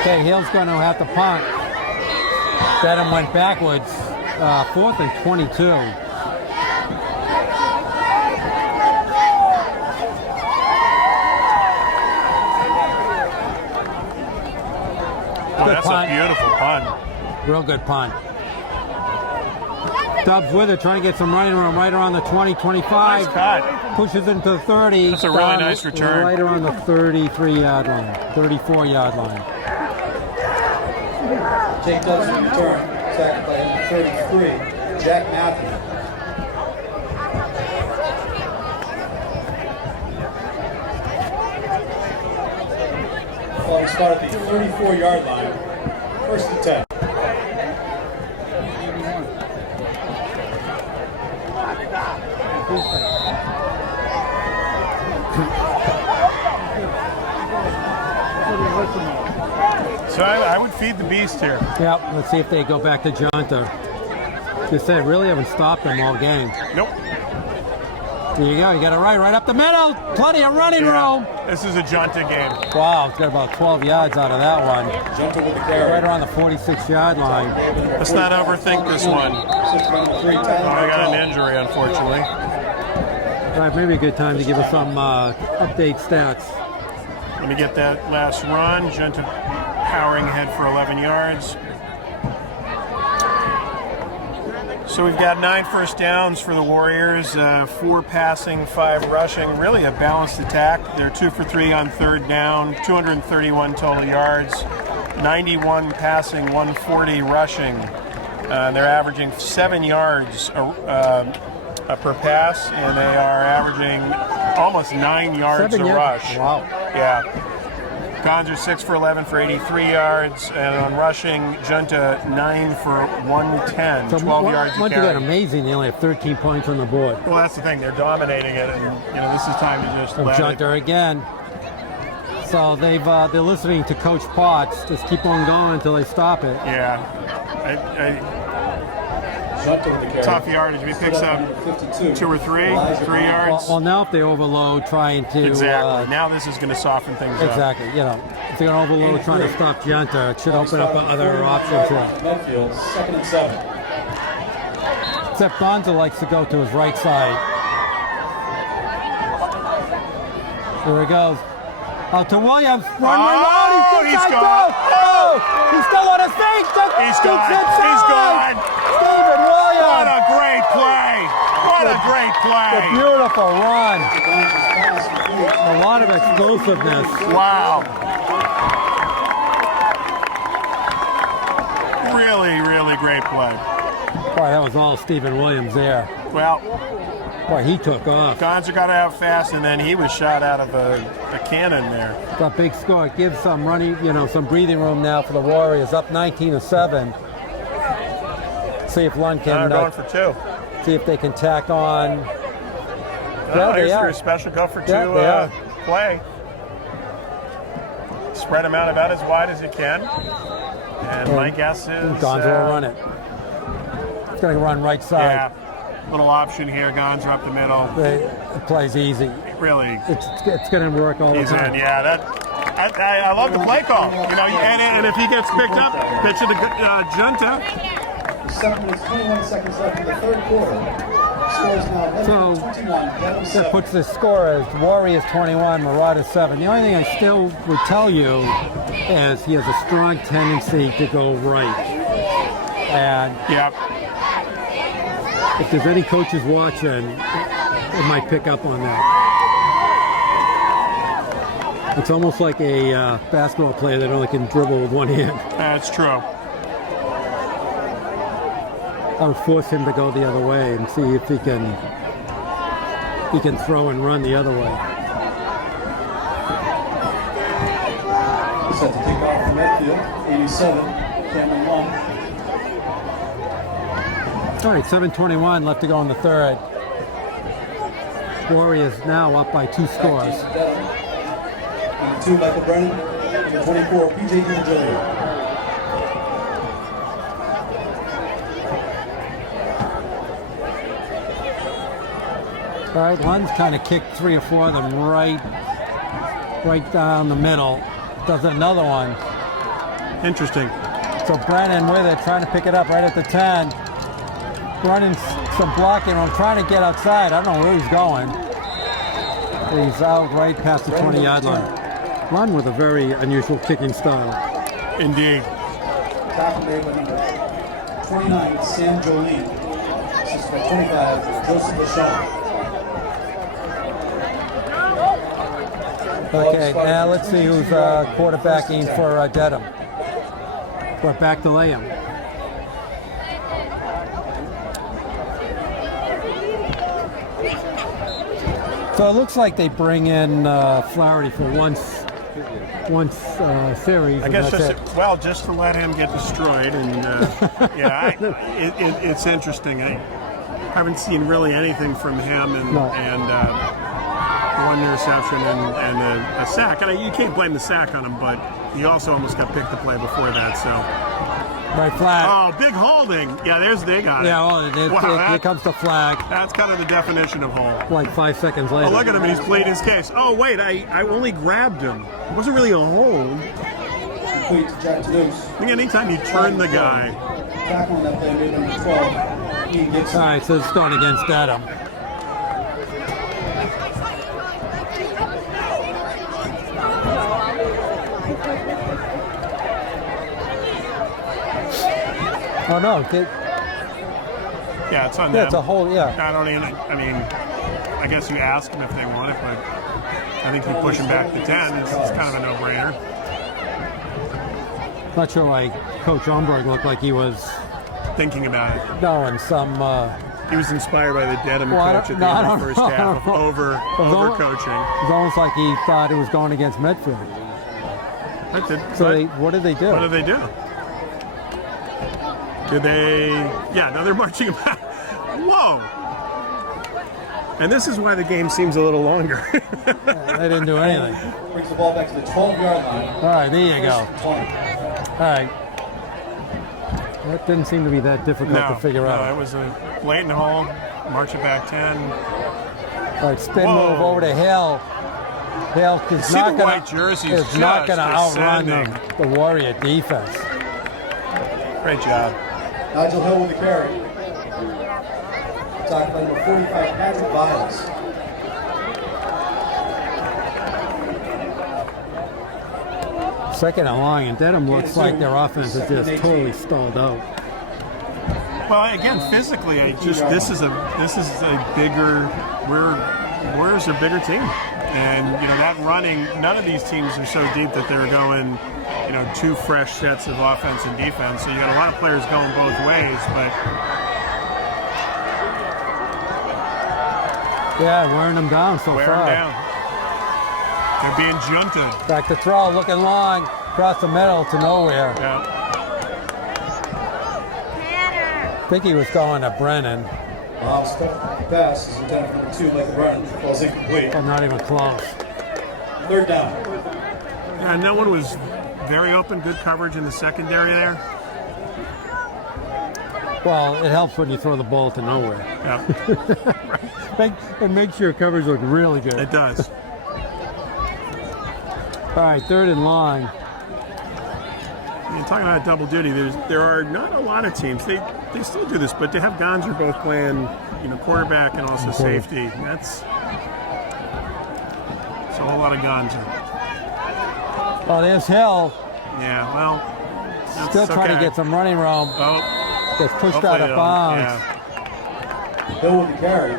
Okay, Hill's going to have to punt. Dedham went backwards. 4th and 22. Oh, that's punt. a beautiful punt. Real good punt. Stubbs with it, trying to get some running room right around the 20, 25. Nice cut. Pushes into the 30. That's a really down nice return. Right around the 33-yard line, 34-yard line. Jake Dobbs in return. Sacked by number 33, Jack Matthew. Falling spot at the 34-yard line. First and 10. So I would feed the beast here. Yep, let's see if they go back to Jonta. Just said, really haven't stopped them all game. Nope. There you go. You got it right up the middle. Plenty of running room. This is a Junta game. Wow, it's got about 12 yards out of that one. Junta with the carry. Right around the 46-yard line. Let's not overthink this one. I got an injury, unfortunately. All right, maybe a good time to give us some update stats. Let me get that last run. Junta powering ahead for 11 yards. So we've got 9 first downs for the Warriors, 4 passing, 5 rushing. Really a balanced attack. They're 2 for 3 on third down, 231 total yards, 91 passing, 140 rushing. They're averaging 7 yards per pass, and they are averaging almost 9 yards a rush. Wow. Yeah. Gons are 6 for 11 for 83 yards, and on rushing, Junta 9 for 110, So 12 yards a once carry. again, amazing. They only have 13 points on the board. Well, that's the thing. They're dominating it, and this is time to just let Junta again. So they're listening to Coach Potts. Just keep on going until they stop it. Yeah. Junta with the carry. Tough yardage. If he picks up 2 or 3 yards. Well, now if they overload, trying to Exactly. Now this is going to soften things up. exactly. You know, if they're going to overload, trying to stop Junta, it should open up other options here. Medfield, 2nd and 7. Except Gonza likes to go to his right side. Here he goes. Out to Williams. Run. He's gone. He's still on his feet. He's gone. He's gone. Stephen Williams. What a great play. What a great A play. beautiful run. A lot of explosiveness. Wow. Really, really great play. Boy, that was all Stephen Williams there. Well, Boy, he took off. Gonza got out fast, and then he was shot out of a cannon there. It's a big score. It gives some running, some breathing room now for the Warriors. Up 19-7. See if Lund Now can they're going for 2. see if they can tack on. There's they are. your special go for 2 Yeah, they are. play. Spread them out about as wide as you can. And my guess is Gonza will run it. It's going to run right side. Yeah, little option here. Gonza up the middle. It plays easy. Really, It's going to work all the he's time. in. Yeah, I love the play call. And if he gets picked up, pitch it to Junta. 7 minutes, 21 seconds left in the third quarter. Scores now So 21, Dedham 7. that puts the score as Warriors 21, Marauders 7. The only thing I still would tell you is he has a strong tendency to go right. And Yep. if there's any coaches watching, it might pick up on that. It's almost like a basketball player that only can dribble with one hand. That's true. I would force him to go the other way and see if he can throw and run the other way. Set to kick off for Medfield, 87, Cameron Lund. All right, 7:21 left to go in the third. Warriors now up by 2 scores. Dedham. Number 2, Michael Brennan. Number 24, PJ D'Angelo. All right, Lund's kind of kicked 3 or 4 of them right down the middle. Does another one. Interesting. So Brennan with it, trying to pick it up right at the 10. Running some blocking. I'm trying to get outside. I don't know where he's going. He's out right past the 20-yard line. Lund with a very unusual kicking style. Indeed. Tackle made by number 29, Sam Jolene. Assist by 25, Joseph Lachon. Okay, now let's see who's quarterbacking for Dedham. We're back to Layham. So it looks like they bring in Flaherty for once series. I guess just to let him get destroyed, and it's interesting. I haven't seen really anything from him, and one interception and a sack. And you can't blame the sack on him, but he also almost got picked to play before that. So Right flag. Oh, big holding. Yeah, they got it. Yeah, well, here comes the flag. That's kind of the definition of hold. Like 5 seconds later. Oh, look at him. He's pleading his case. Oh, wait, I only grabbed him. It wasn't really a hold. Complete to Jack Toulouse. I think anytime you turn the guy. Tackling that play, made number 12. Ian Gibson. All right, so it's going against Dedham. Oh no! Yeah, it's on them. Yeah, it's a whole. Yeah. I mean, I guess you ask them if they want it, but I think you push them back to 10. It's kind of a no-brainer. Not sure why Coach Umberg looked like he was Thinking about it. knowing some. He was inspired by the Dedham Well, coach at the end of the first half of It over coaching. was almost like he thought it was going against Medfield. What did they do? What did they do? Now they're marching back. Whoa! And this is why the game seems a little longer. They didn't do anything. Brings the ball back to the 12-yard line. All right, there you go. 20. All right. That didn't seem to be that difficult to figure out. No, it was a blatant hold. March it back 10. All right, spin move over to Hill. Hill is See not the going white jerseys to outrun descending. the Warrior defense. Great job. Nigel Hill with the carry. Tackle number 45, Patrick Biles. Second and long, and Dedham looks like their offense is just totally stalled out. Well, again, physically, this is a bigger. Warriors are a bigger team, and that running. None of these teams are so deep that they're going, two fresh sets of offense and defense. So you got a lot of players going both ways, but yeah, wearing them down so wear far. them down. They're being junted. Back to throw, looking long, across the middle to nowhere. Yeah. I think he was going to Brennan. Stuff pass is intended for number 2, Michael Brennan. Falls incomplete. But not even close. 3rd down. Yeah, and that one was very open. Good coverage in the secondary there. Well, it helps when you throw the ball to nowhere. Yeah, It makes your coverage look really good. it does. All right, 3rd and long. You're talking about double duty. There are not a lot of teams. They still do this, but to have Gonzer both playing, quarterback and also safety. That's a whole lot of Gonzer. Oh, there's Hill. Yeah, well, that's Still trying to get some running room. Oh, Gets pushed hopefully out of they'll- bounds. yeah. Hill with the carry.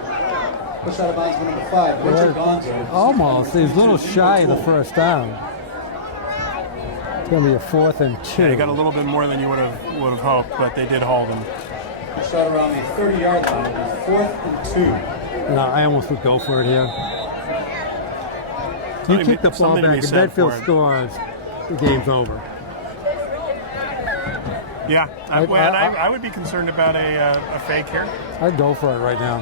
Push out of bounds for number 5, Richard Gonzo. Almost. He was a little shy of the first down. It's going to be a 4th and 2. Yeah, he got a little bit more than you would have hoped, but they did hold him. Push out around the 30-yard line. It'll be 4th and 2. No, I almost would go for it here. You kick the ball something to be back, and said Medfield for it. scores, the game's over. Yeah, I would be concerned about a fake here. I'd go for it right now.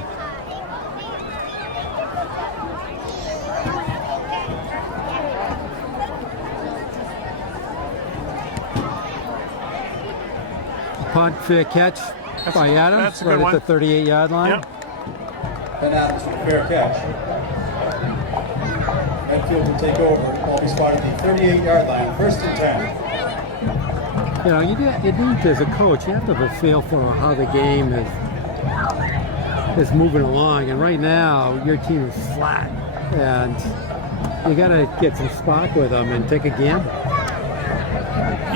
Punt, fair catch by Adams, that's a good right one. at the 38-yard line. Yep. Ben Adams with a fair catch. Medfield will take over. Ball be spotted at the 38-yard line. 1st and 10. You need, as a coach, you have to have a feel for how the game is moving along. And right now, your team is flat, and you got to get some spark with them and take a gamble.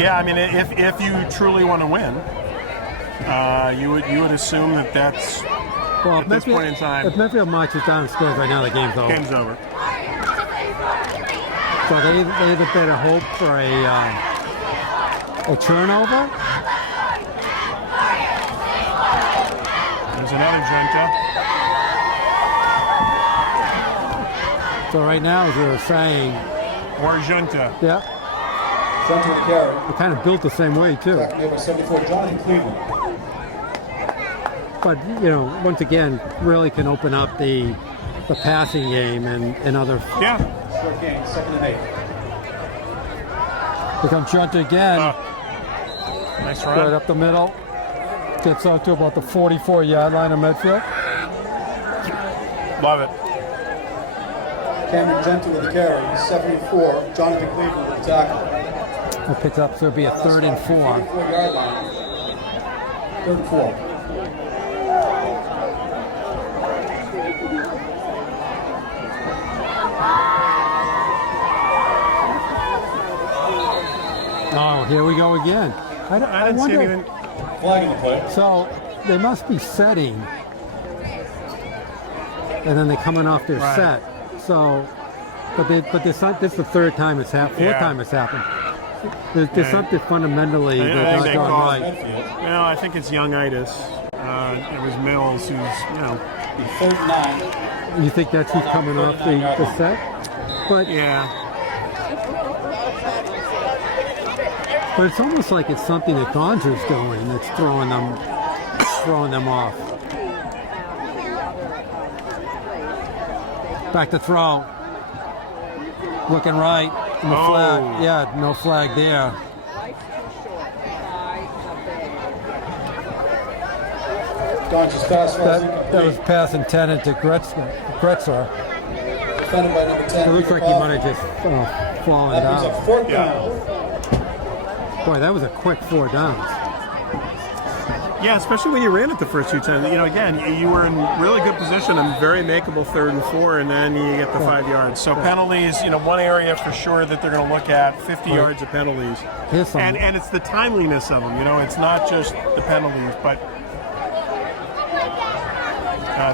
Yeah, I mean, if you truly want to win, you would assume that's at this point in time. If Medfield marches down and scores right now, the game's over. Game's over. So they either better hope for a turnover. There's another junta. So right now, as we were saying, Or junta. yeah, Junta with the carry. they kind of built the same way too. Tackle number 74, Jonathan Cleveland. But once again, really can open up the passing game and other. Yeah. Short gain, 2nd and 8. Here comes Junta again. Nice Right run. up the middle. Gets out to about the 44-yard line of Medfield. Love it. Cameron Gentile with the carry. He's 74. Jonathan Cleveland with the tackle. It picks up, so it'll be a 3rd and 4. 44-yard line. 3rd and 4. Oh, here we go again. I didn't see wonder, anything. Flag in the play. So they must be setting, and then they're coming off their Right. set. So, but this is the 3rd time it's happened. 4th Yeah. time it's happened. There's Yeah. something fundamentally I that's think not they going call right. Medfield. No, I think it's youngitis. It was Mills who's, you know, Be 3rd and 9. You think that's who's coming off the set? But yeah. it's almost like it's something that Gonzer's doing that's throwing them off. Back to throw. Looking right. No Oh. flag. Yeah, no flag there. Donch's pass falls That was incomplete. pass intended to Gretzer. Defended by number 10. It looks like he might have just fallen That brings down. up 4th Yeah. down. Boy, that was a quick 4 downs. Yeah, especially when you ran it the first 2 times. You know, again, you were in really good position and very makeable 3rd and 4, and then you get the 5 yards. So penalties, you know, one area for sure that they're going to look at, 50 yards of penalties. Here's some. And it's the timeliness of them, you know, it's not just the penalties, but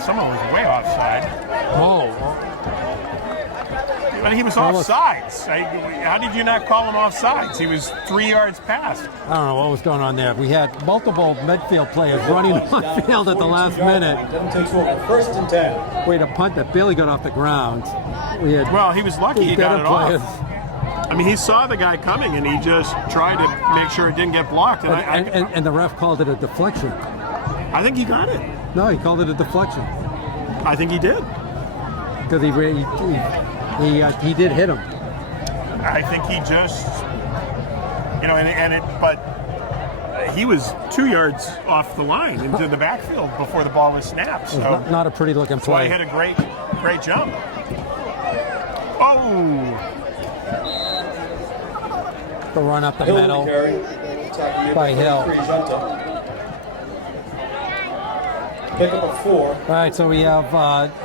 someone was way offside. Oh, But he was Almost. offsides. How did you not call him offsides? He was 3 yards past. I don't know what was going on there. We had multiple Medfield players running on field at the last 42-yard minute. line. Dedham takes over. 1st and 10. We had a punt that barely got off the ground. We had Well, he was lucky he got Dedham it off. players. I mean, he saw the guy coming and he just tried to make sure it didn't get blocked. And And the ref called it a deflection. I think he got it. No, he called it a deflection I think he did. because he did hit him. I think he just, you know, but he was 2 yards off the line into the backfield before the ball was snapped. It was So not a pretty looking that's why he play. had a great jump. Oh, The run up the Hill with middle. the carry. Attacking By number Hill. 33, Gentile. Pick up a 4. All right, so we have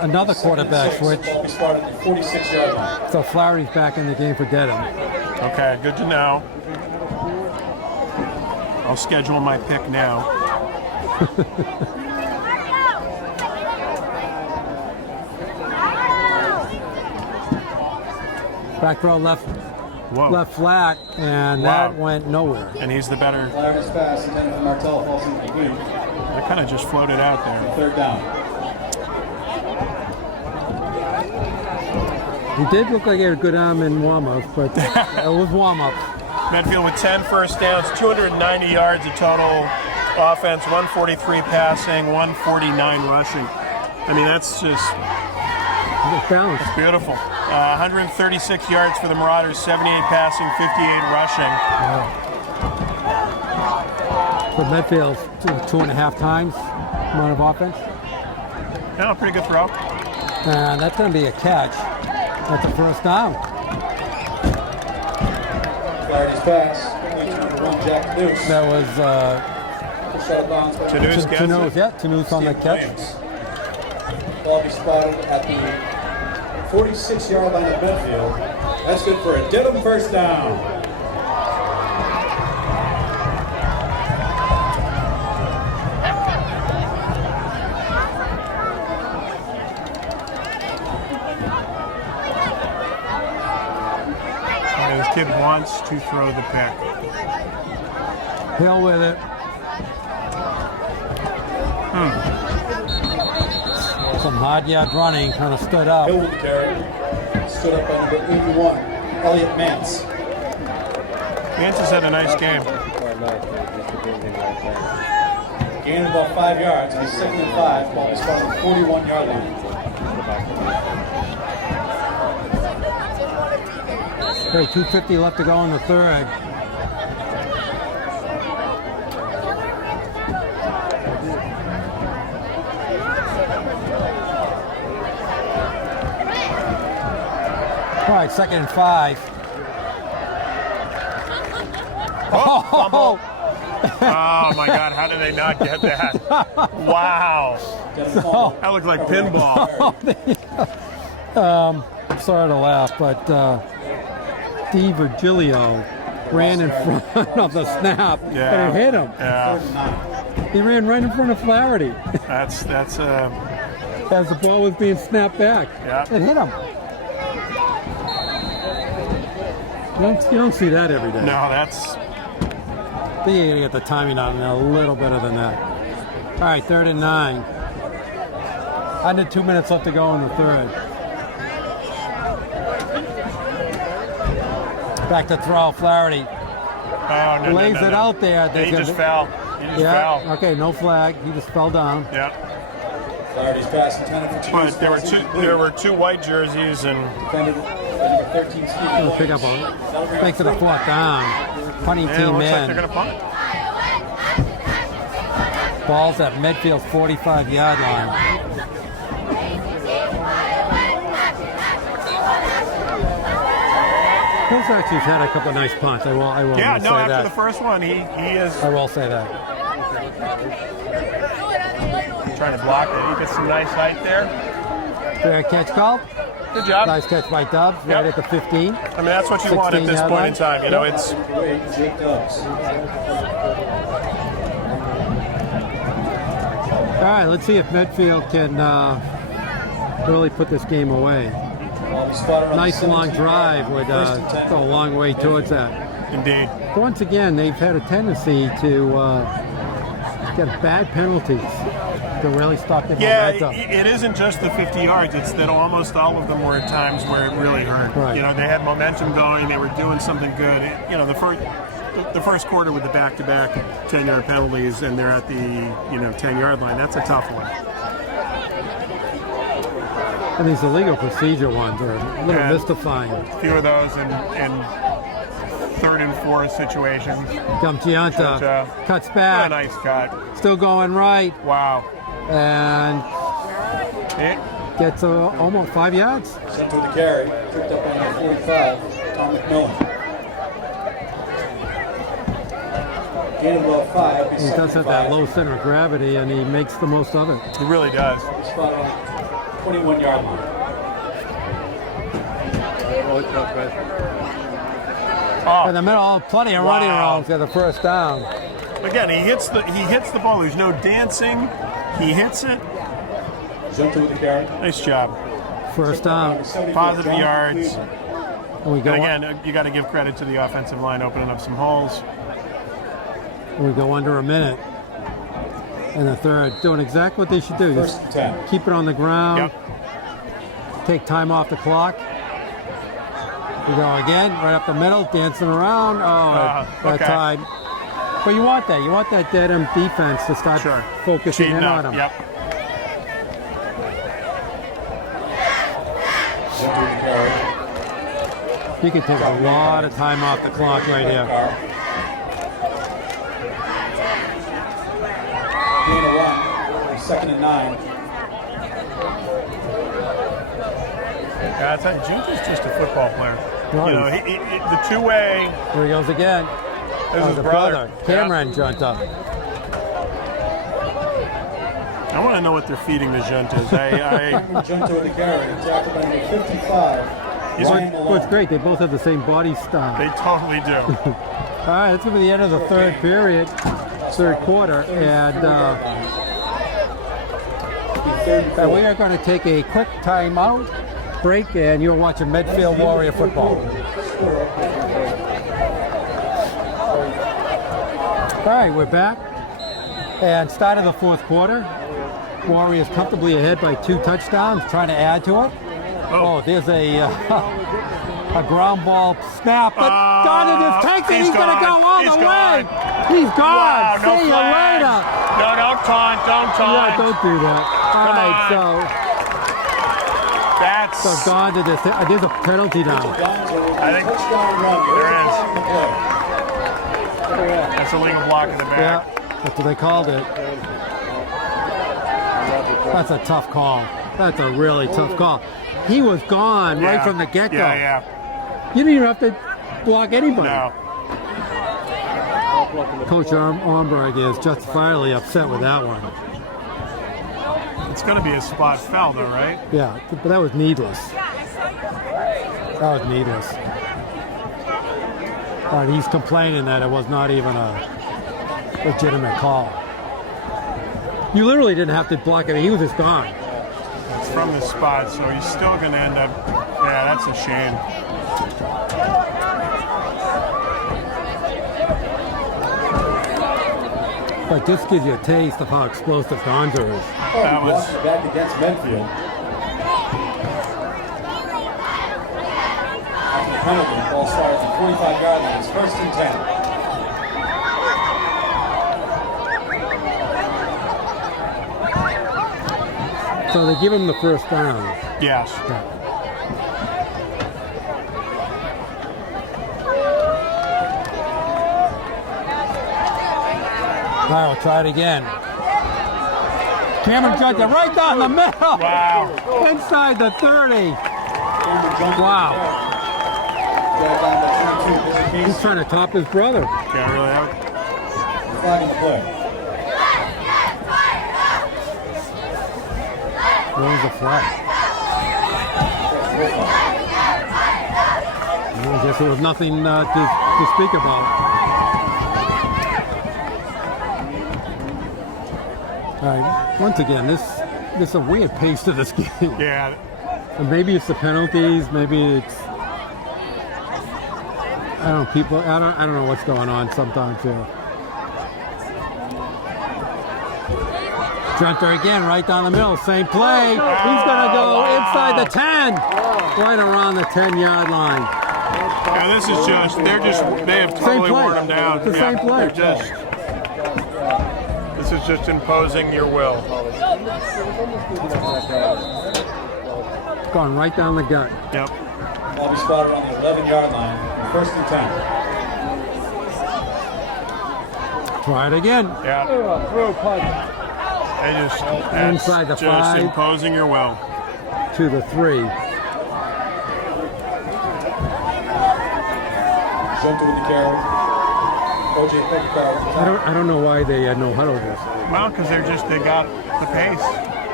another quarterback switch. Ball be spotted at the 46-yard line. So Flaherty's back in the game for Dedham. okay, good to know. I'll schedule my pick now. Back throw left Whoa. flat, and Wow. that went nowhere. And he's the better. Flaherty's pass intended for Martell falls incomplete. I kind of just floated out there. 3rd down. He did look like he had a good arm in warm-up, but it was warm-up. Medfield with 10 first downs, 290 yards of total offense, 143 passing, 149 rushing. I mean, that's just It's balanced. beautiful. 136 yards for the Marauders, 78 passing, 58 rushing. But Medfield's 2.5 times amount of offense. Yeah, pretty good throw. And that's going to be a catch. That's a first down. Flaherty's pass. Complete to number 1, Jack Deuce. That was Pushed out of bounds by Tanous gets Tanous. it. Yeah, Tanous on that catch. Williams. Ball be spotted at the 46-yard line of Medfield. That's good for a Dedham first down. And this kid wants to throw the pick. Hill with it. Some hard yard running, kind of stood up. Hill with the carry. Stood up by number 81, Elliot Mance. Mance has had a nice game. Gain of about 5 yards, and he's 2nd and 5. Ball is spotted at the 41-yard line. Okay, 2:50 left to go in the third. All right, 2nd and 5. Fumble. Oh my God, how did they not get that? Wow. That looked like pinball. I'm sorry to laugh, but Virgilio ran in front of the snap and it hit him. Yeah. He ran right in front of Flaherty. That's As the ball was being snapped back. Yeah. It hit him. You don't see that every day. no, that's I think you're going to get the timing on it a little better than that. All right, 3rd and 9. Under 2 minutes left to go in the third. Back to throw, Flaherty. no, Lays it out there. He just fell. He just fell. Okay, no flag. He just fell down. Yeah. Flaherty's pass intended for 2. But there were two white jerseys and Defended number 13, Steve. He'll pick up on makes it a 4th down. Punting it team looks like in. they're going to punt. Ball's at Medfield 45-yard line. Hills actually had a couple of nice punts. I will Yeah, say no, after that. the first one, he is I will say that. trying to block it. He gets some nice height there. Fair catch call. Good job. Nice catch by Dubs right at the 15. I mean, that's what you want at this 16-yard point line. in time. You know, it's Jake Dubs. All right, let's see if Medfield can really put this game away. Nice long drive would go a long way towards that. indeed. Once again, they've had a tendency to get bad penalties to really stop their Yeah, momentum. it isn't just the 50 yards. It's that almost all of them were at times where it really hurt. Right. You know, they had momentum going. They were doing something good. You know, the first quarter with the back-to-back 10-yard penalties, and they're at the 10-yard line. That's a tough one. And these illegal procedure ones are a little And mystifying. A few of those in 3rd and 4th situations. Gamchianta cuts What a back, nice cut. still going right, Wow. and It, gets almost 5 yards. Sent to the carry. Tripped up on the 45. Tom McMillan. Gain of about 5. He does have that low center of gravity, and he makes the most of it. it really does. Spot on 21-yard line. In the middle, plenty of running Wow. rounds at the first down. Again, he hits the ball. There's no dancing. He hits it. Junta with the carry. Nice job. First down. Positive yards. And we go, And again, you got to give credit to the offensive line opening up some holes. under a minute. In the third, doing exactly what they should do. Just 1st and 10. keep it on the ground. Yep. Take time off the clock. We go again, right up the middle, dancing around. That okay. time. But you want that. You want that Dedham defense to start Sure. focusing Cheating in up. on them. Yep. Junta with the carry. You can take a lot of time off the clock right here. Gain of 1. 2nd and 9. Yeah, I think Junta's just a football player. Right. You know, the two-way. Here he goes again. This is The his brother. Cameron Junta. I want to know what they're feeding the Juntas. Junta with the carry. Tackled by number 55. Ryan Well, it's Malone. great. They both have the same body style. They totally do. All right, it's going to be the end of the third period, third quarter, and we are going to take a quick timeout break, and you're watching Medfield Warrior football. All right, we're back, and start of the fourth quarter. Warriors comfortably ahead by 2 touchdowns, trying to add to it. Oh, there's a ground ball snap, but Gardner just takes it. He's going to go all the way. He's gone. Wow, no See you flag. later. No, don't taunt. Don't taunt. Yeah, don't do that. All right, That's. so Gardner just there's a penalty now. I think Touchdown run. there is. Second play. That's a legal block in the back. Yeah, that's what they called it. That's a tough call. That's a really tough call. he was gone right Yeah. from the get-go. Yeah, You didn't even have to block anybody. No. Coach Armberg is justifiably upset with that one. It's going to be a spot foul, though, right? Yeah, but that was needless. That was needless. All right, he's complaining that it was not even a legitimate call. You literally didn't have to block it. He was just gone. It's from the spot, so he's still going to end up. Yeah, that's a shame. But this gives you a taste of how explosive Gonzo is. That was. Blocks it back against Medfield. After the penalty, ball starts at 45-yard line. It's 1st and 10. So they give him the first down. Yes. All right, we'll try it again. Cameron Judge right down the middle. Wow. Inside the 30. Wow. He's trying to top his brother. Yeah, really. Flag in the play. Where was the flag? I guess there was nothing to speak about. All right, once again, this is a weird pace to this game. Yeah. And maybe it's the penalties, maybe it's I don't know what's going on sometimes here. Junter again, right down the middle, same play. He's gonna go inside the 10, right around the 10-yard line. Yeah, this is just, they have totally worn him down. It's the same play. This is just imposing your will. Going right down the gut. Yep. Ball be spotted on the 11-yard line. 1st and 10. Try it again. Yeah. They just, Inside the just 5. imposing your will. To the 3. Junta with the carry. OJ Peckard. I don't know why they had no huddle this. Well, because they got the pace.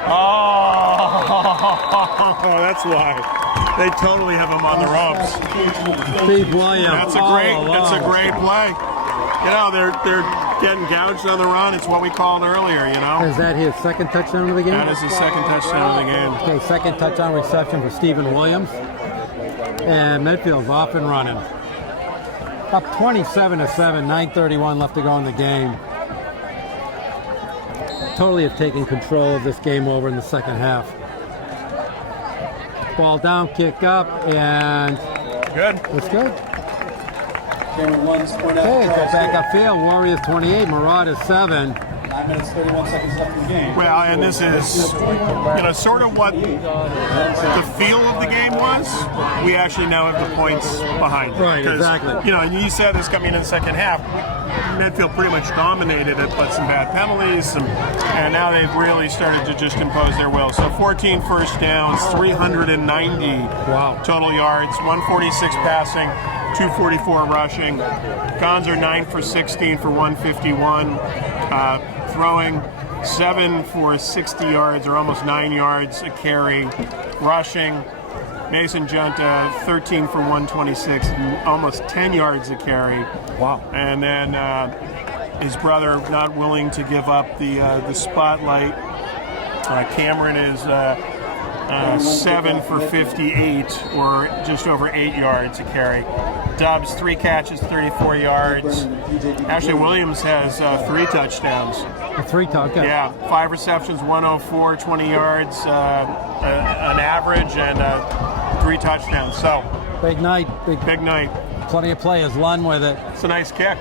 Oh, that's why. They totally have him on the ropes. Steve Williams. That's a great play. You know, they're getting gouged on the run. It's what we called earlier, you know. Is that his second touchdown of the game? That is his second touchdown of the game. Okay, second touchdown reception for Stephen Williams. And Medfield's off and running. Up 27-7, 9:31 left to go in the game. Totally have taken control of this game over in the second half. Ball down, kick up, and Good. it's good. Cameron runs, point out. Okay, go back upfield. Warriors 28, Marauders 7. 9 minutes, 31 seconds left in the game. Well, and this is, sort of what the feel of the game was. We actually now have the points behind it. Right, 'Cause, exactly. And you said this coming in the second half. Medfield pretty much dominated it, but some bad penalties, and now they've really started to just impose their will. So 14 first downs, 390 total yards, 146 passing, 244 rushing. Gonzo 9 for 16 for 151. Throwing 7 for 60 yards, or almost 9 yards a carry. Rushing, Mason Junta 13 for 126, almost 10 yards a carry. Wow. And then his brother not willing to give up the spotlight. Cameron is 7 for 58, or just over 8 yards a carry. Dubs 3 catches, 34 yards. Actually, Williams has 3 touchdowns. A 3 touchdown. Yeah, 5 receptions, 104, 20 yards, an average, and 3 touchdowns. So Big night. big night. Plenty of players. Lund with it. It's a nice kick.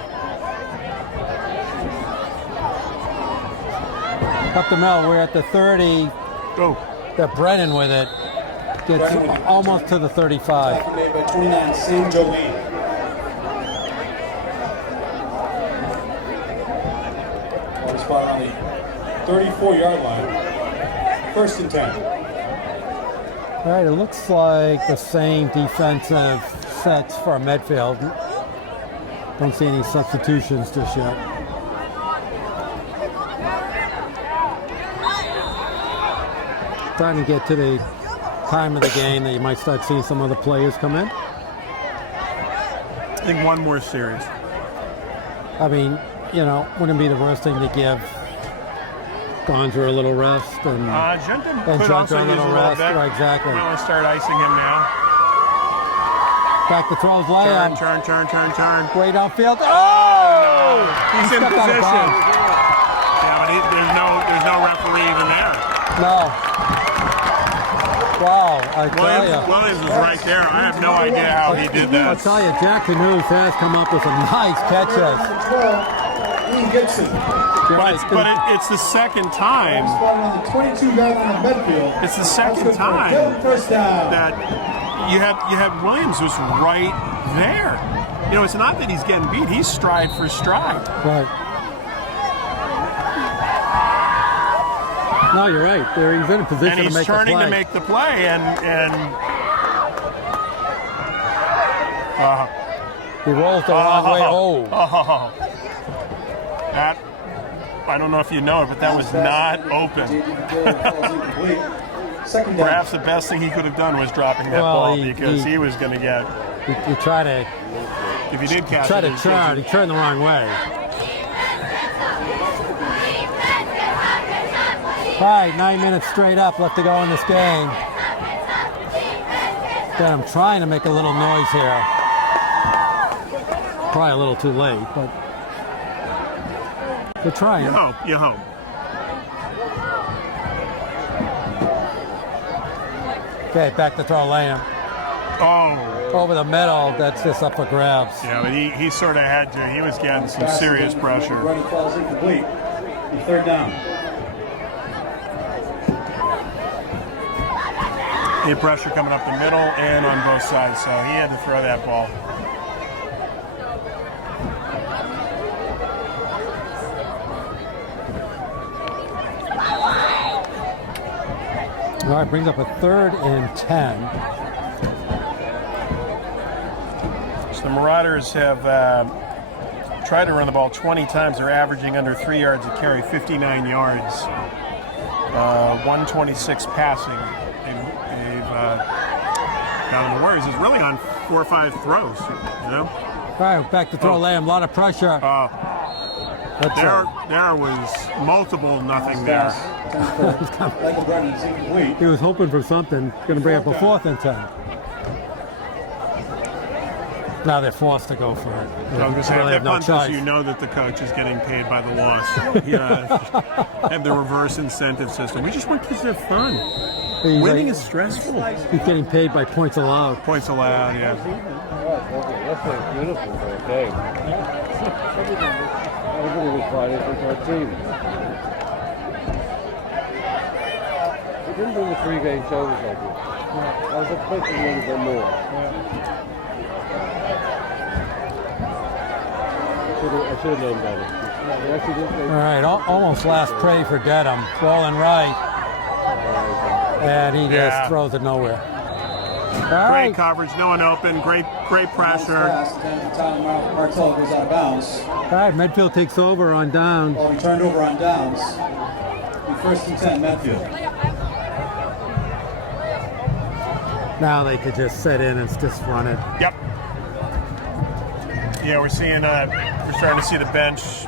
Up the middle. We're at the 30. Go. Got Brennan with it. Gets almost to the 35. Tackle made by 29, Sam Jolene. Ball spotted on the 34-yard line. 1st and 10. All right, it looks like the same defensive sets for Medfield. Don't see any substitutions just yet. Starting to get to the time of the game that you might start seeing some other players come in. I think one more series. I mean, you know, wouldn't be the worst thing to give Gonzer a little rest and Junta and could also Junta a use little rest. Right, exactly. Might want to start icing him now. Back to throws layup. Turn. Way downfield. Oh! No. He's in stepped out of position. bounds. Yeah, but there's no referee even there. No. Wow, I tell you. Williams was right there. I have no idea how he did I'll that. tell you, Jack Canoes has come up with some nice catches. But it's the second time. It's the second time that you have Williams who's right there. You know, it's not that he's getting beat; he's stride for stride. Right. No, you're right. He's in a position And to make he's turning the play. to make the play, and He rolls the wrong way. Oh. That, I don't know if you know it, but that was not open. Perhaps the best thing he could have done was dropping that ball because he was going to get. He tried to. If he did catch Tried it, to turn. He turned the wrong way. All right, 9 minutes straight up left to go in this game. Then I'm trying to make a little noise here. Probably a little too late, but we're trying. You hope. Okay, back to throw Lamb. Oh. Over the middle, that's just up for grabs. Yeah, but he sort of had to. He was getting some serious pressure. Running falls incomplete. Third down. He had pressure coming up the middle and on both sides, so he had to throw that ball. All right, brings up a 3rd and 10. So the Marauders have tried to run the ball 20 times. They're averaging under 3 yards a carry, 59 yards, 126 passing. Now the Warriors is really on 4 or 5 throws, you know? All right, back to throw Lamb, a lot of pressure. There was multiple nothing there. He was hoping for something. Going to bring up a 4th and 10. Now they're forced to go for it. I was going to say, if they punt this, you know that the coach is getting paid by the loss. Have the reverse incentive system. We just want kids to have fun. Winning is stressful. He's getting paid by points allowed. Points allowed, yeah. That's a beautiful game. Everybody was fighting for our team. We didn't do the 3-game shows like this. I was expecting a little bit more. I should have known better. All right, almost last play for Dedham. Rolling right. And he just throws it nowhere. Great coverage, no one open, great pressure. Martel goes out of bounds. All right, Medfield takes over on down. Ball returned over on downs. 1st and 10, Medfield. Now they could just sit in and just run it. Yep. Yeah, we're starting to see the bench.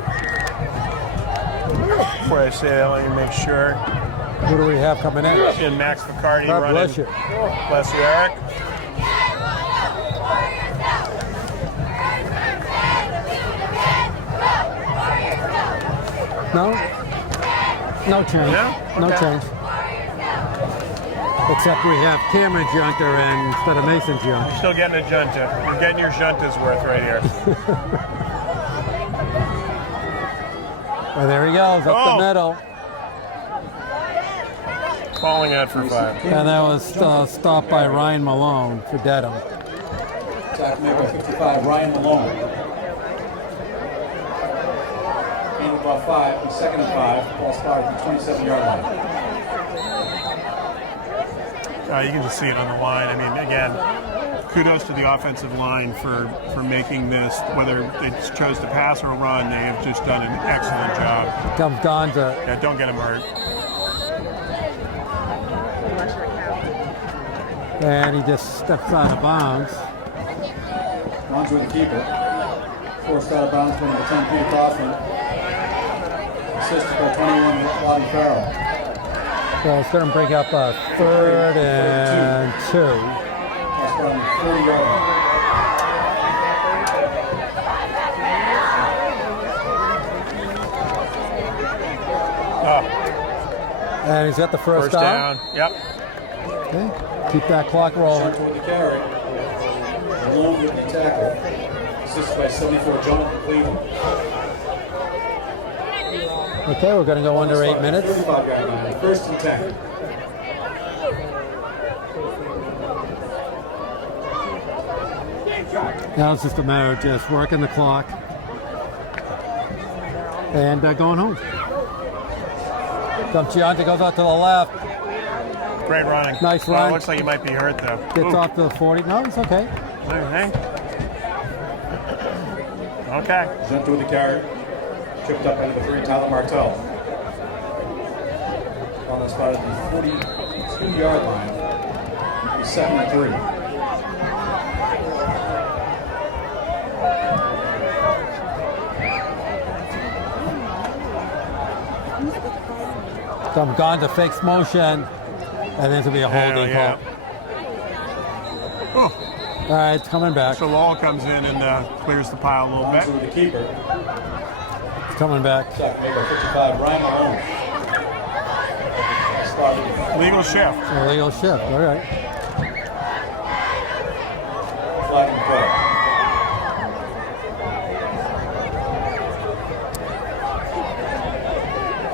Before I say that, let me make sure. Who do we have coming in? And Max Picardi God running. bless you. Bless you, Eric. No change. No change. Except we have Cameron Junter instead of Mason Junter. You're still getting a junta. You're getting your junta's worth right here. Well, there he goes, up the middle. Falling out for 5. And that was stopped by Ryan Malone for Dedham. Attack number 55, Ryan Malone. And about 5, and 2nd and 5. Ball started at the 27-yard line. You can just see it on the line. I mean, again, kudos to the offensive line for making this, whether they chose to pass or run, they have just done an excellent job. Comes Gonza. Yeah, don't get him hurt. And he just steps out of bounds. Bonds with the keeper. Forced out of bounds from the 10 feet across him. Assisted by 21 Bobby Farrell. So it's going to bring up a 3rd and 2. That's from 30 yards. And he's got the first down. Yep. Okay. Keep that clock rolling. Shot toward the carry. Alone with the tackle. Assisted by 74 Jonathan Cleveland. Okay, we're going to go under 8 minutes. 35-yard line. 1st and 10. Now it's just a matter of just working the clock and going home. Giante goes out to the left. Great running. Nice Well, run. it looks like he might be hurt, though. Gets Ooh. off to the 40. No, it's okay. Okay. Okay. Jumped with the carry. Tripped up into the 3, Tyler Martell. On the spot at the 42-yard line. 2nd and 3. Gonza fakes motion, and then it's going to be a holding Yeah. call. All right, it's coming back. So Lowell comes in and clears the pile a little Bonds bit. with the keeper. It's coming back. Sack made by 55, Ryan Malone. Started. Legal shift. Illegal shift. All right. Flag and play.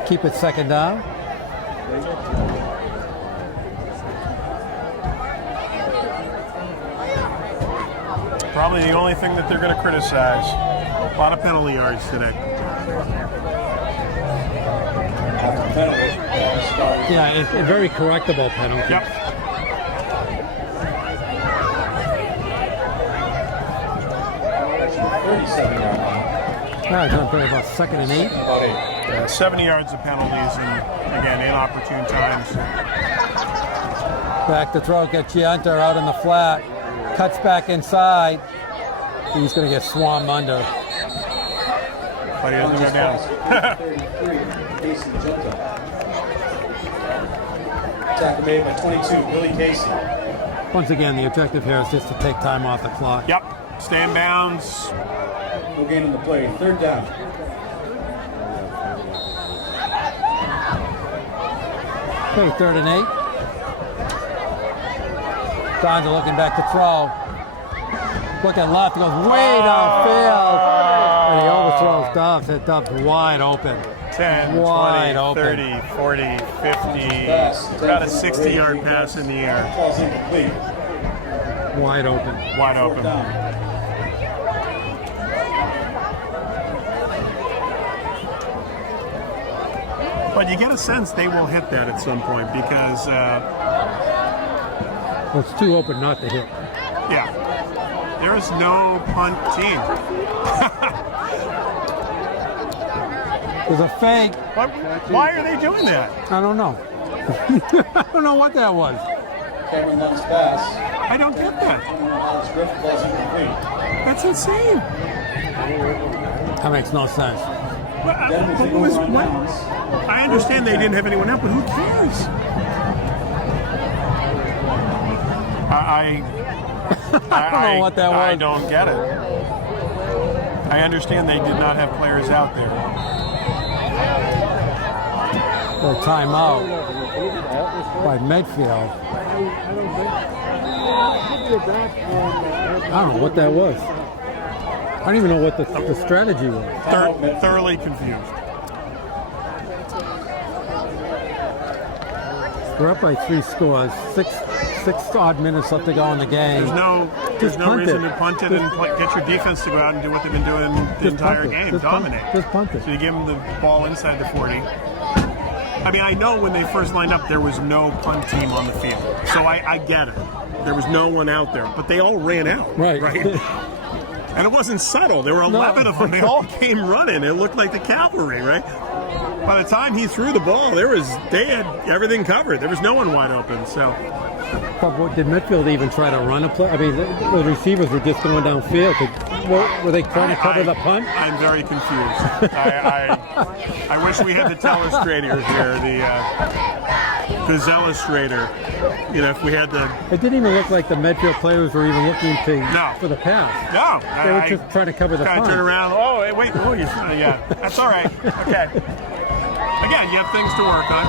Keep it 2nd down. Probably the only thing that they're going to criticize. A lot of penalty yards today. After the penalty, started. Yeah, it's a very correctable penalty. Yep. Actually, 37-yard line. All right, going to play about 2nd and 8. About 8. 70 yards of penalties and, again, inopportune times. Back to throw. Get Giante out in the flat. Cuts back inside. He's going to get swarmed under. But he doesn't go down. 33, Casey jumped up. Tackle made by 22, Billy Casey. Once again, the objective here is just to take time off the clock. Yep. Stay in bounds. No gain in the play, 3rd down. Okay, 3rd and 8. Gonza looking back to throw. Looking left, goes way downfield. And he overthrows Dobbs. That Dobbs wide open. 10, Wide 20, open. 30, 40, 50. About a 60-yard pass in the air. Ball's incomplete. Wide open. Wide 4th open. down. But you get a sense they will hit that at some point because, Well, it's too open not to hit. yeah, there is no punt team. There's a fake. Why are they doing that? I don't know. I don't know what that was. Cameron Lund's pass. I don't get that. Alex Griffin, ball's incomplete. That's insane. That makes no sense. Dedham But is what was, over on what? downs. I understand they didn't have anyone out, but who cares? I don't know what that I was. don't get it. I understand they did not have players out there. The timeout by Medfield. I don't know what that was. I don't even know what the strategy was. Thoroughly confused. We're up by 3 scores. Six odd minutes left to go in the game. There's no punt reason it. to punt it and get your defense to go out and do what they've been doing the entire game, Just dominate. Just punt it. So you give them the ball inside the 40. I mean, I know when they first lined up, there was no punt team on the field. So I get it. There was no one out there. But they all ran out. Right. And it wasn't subtle. There were 11 of them. They all came running. It looked like the cavalry, right? By the time he threw the ball, they had everything covered. There was no one wide open. So, But did Medfield even try to run a play? I mean, the receivers were just going downfield. Were they trying to cover the punt? I'm very confused. I wish we had the telestrators here, the illustrator. You know, if we had the. It didn't even look like the Medfield players were even looking for the pass. No, they were just trying to cover the punt. Turn around. Oh, wait. Oh, yeah. That's all right. Okay. Again, you have things to work on.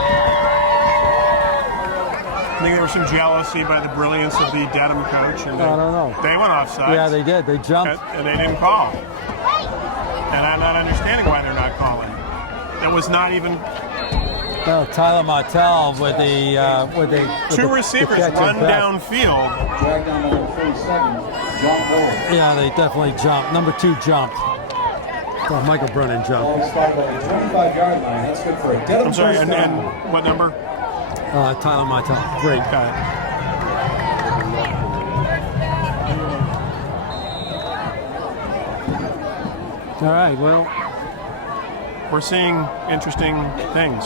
I think there was some jealousy by the brilliance of the Dedham coach, and I don't know. They went offside. Yeah, they did. They jumped, and they didn't call. And I'm not understanding why they're not calling. It was not even. Tyler Martell with the two receivers run downfield. Drag down to number 37, John Bull. Yeah, they definitely jumped. Number 2 jumped. Well, Michael Brennan jumped. Ball started at the 25-yard line. That's good for a Dedham. I'm sorry, first and down. what number? Tyler Martell. Great guy. All right, well, we're seeing interesting things.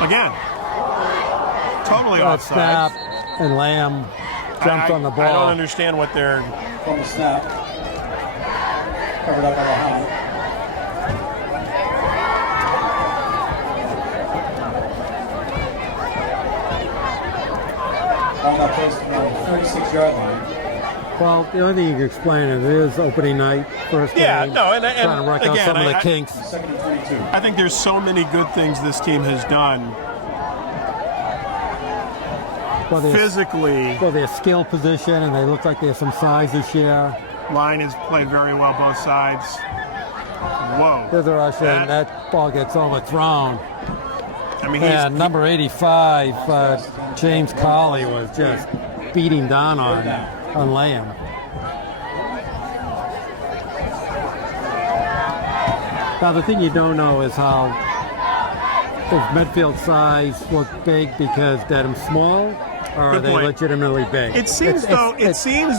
Again, totally offside. Snap and Lamb jumped on the ball. I don't understand what they're. From the snap. Covered up by the helmet. On that post, 36-yard line. Well, the only thing you can explain it is opening night, first game. Yeah, no, and trying to work out some of the kinks. Second and 22. I think there's so many good things this team has done. Physically. Well, they're skill position, and they look like they have some size this year. Line has played very well both sides. Whoa. There's a rush, and that ball gets overthrown. I mean, and number 85, James Colley, was just beating down on Lamb. Now, the thing you don't know is how if Medfield's size look big because Dedham's small, or are they legitimately big? It seems, it seems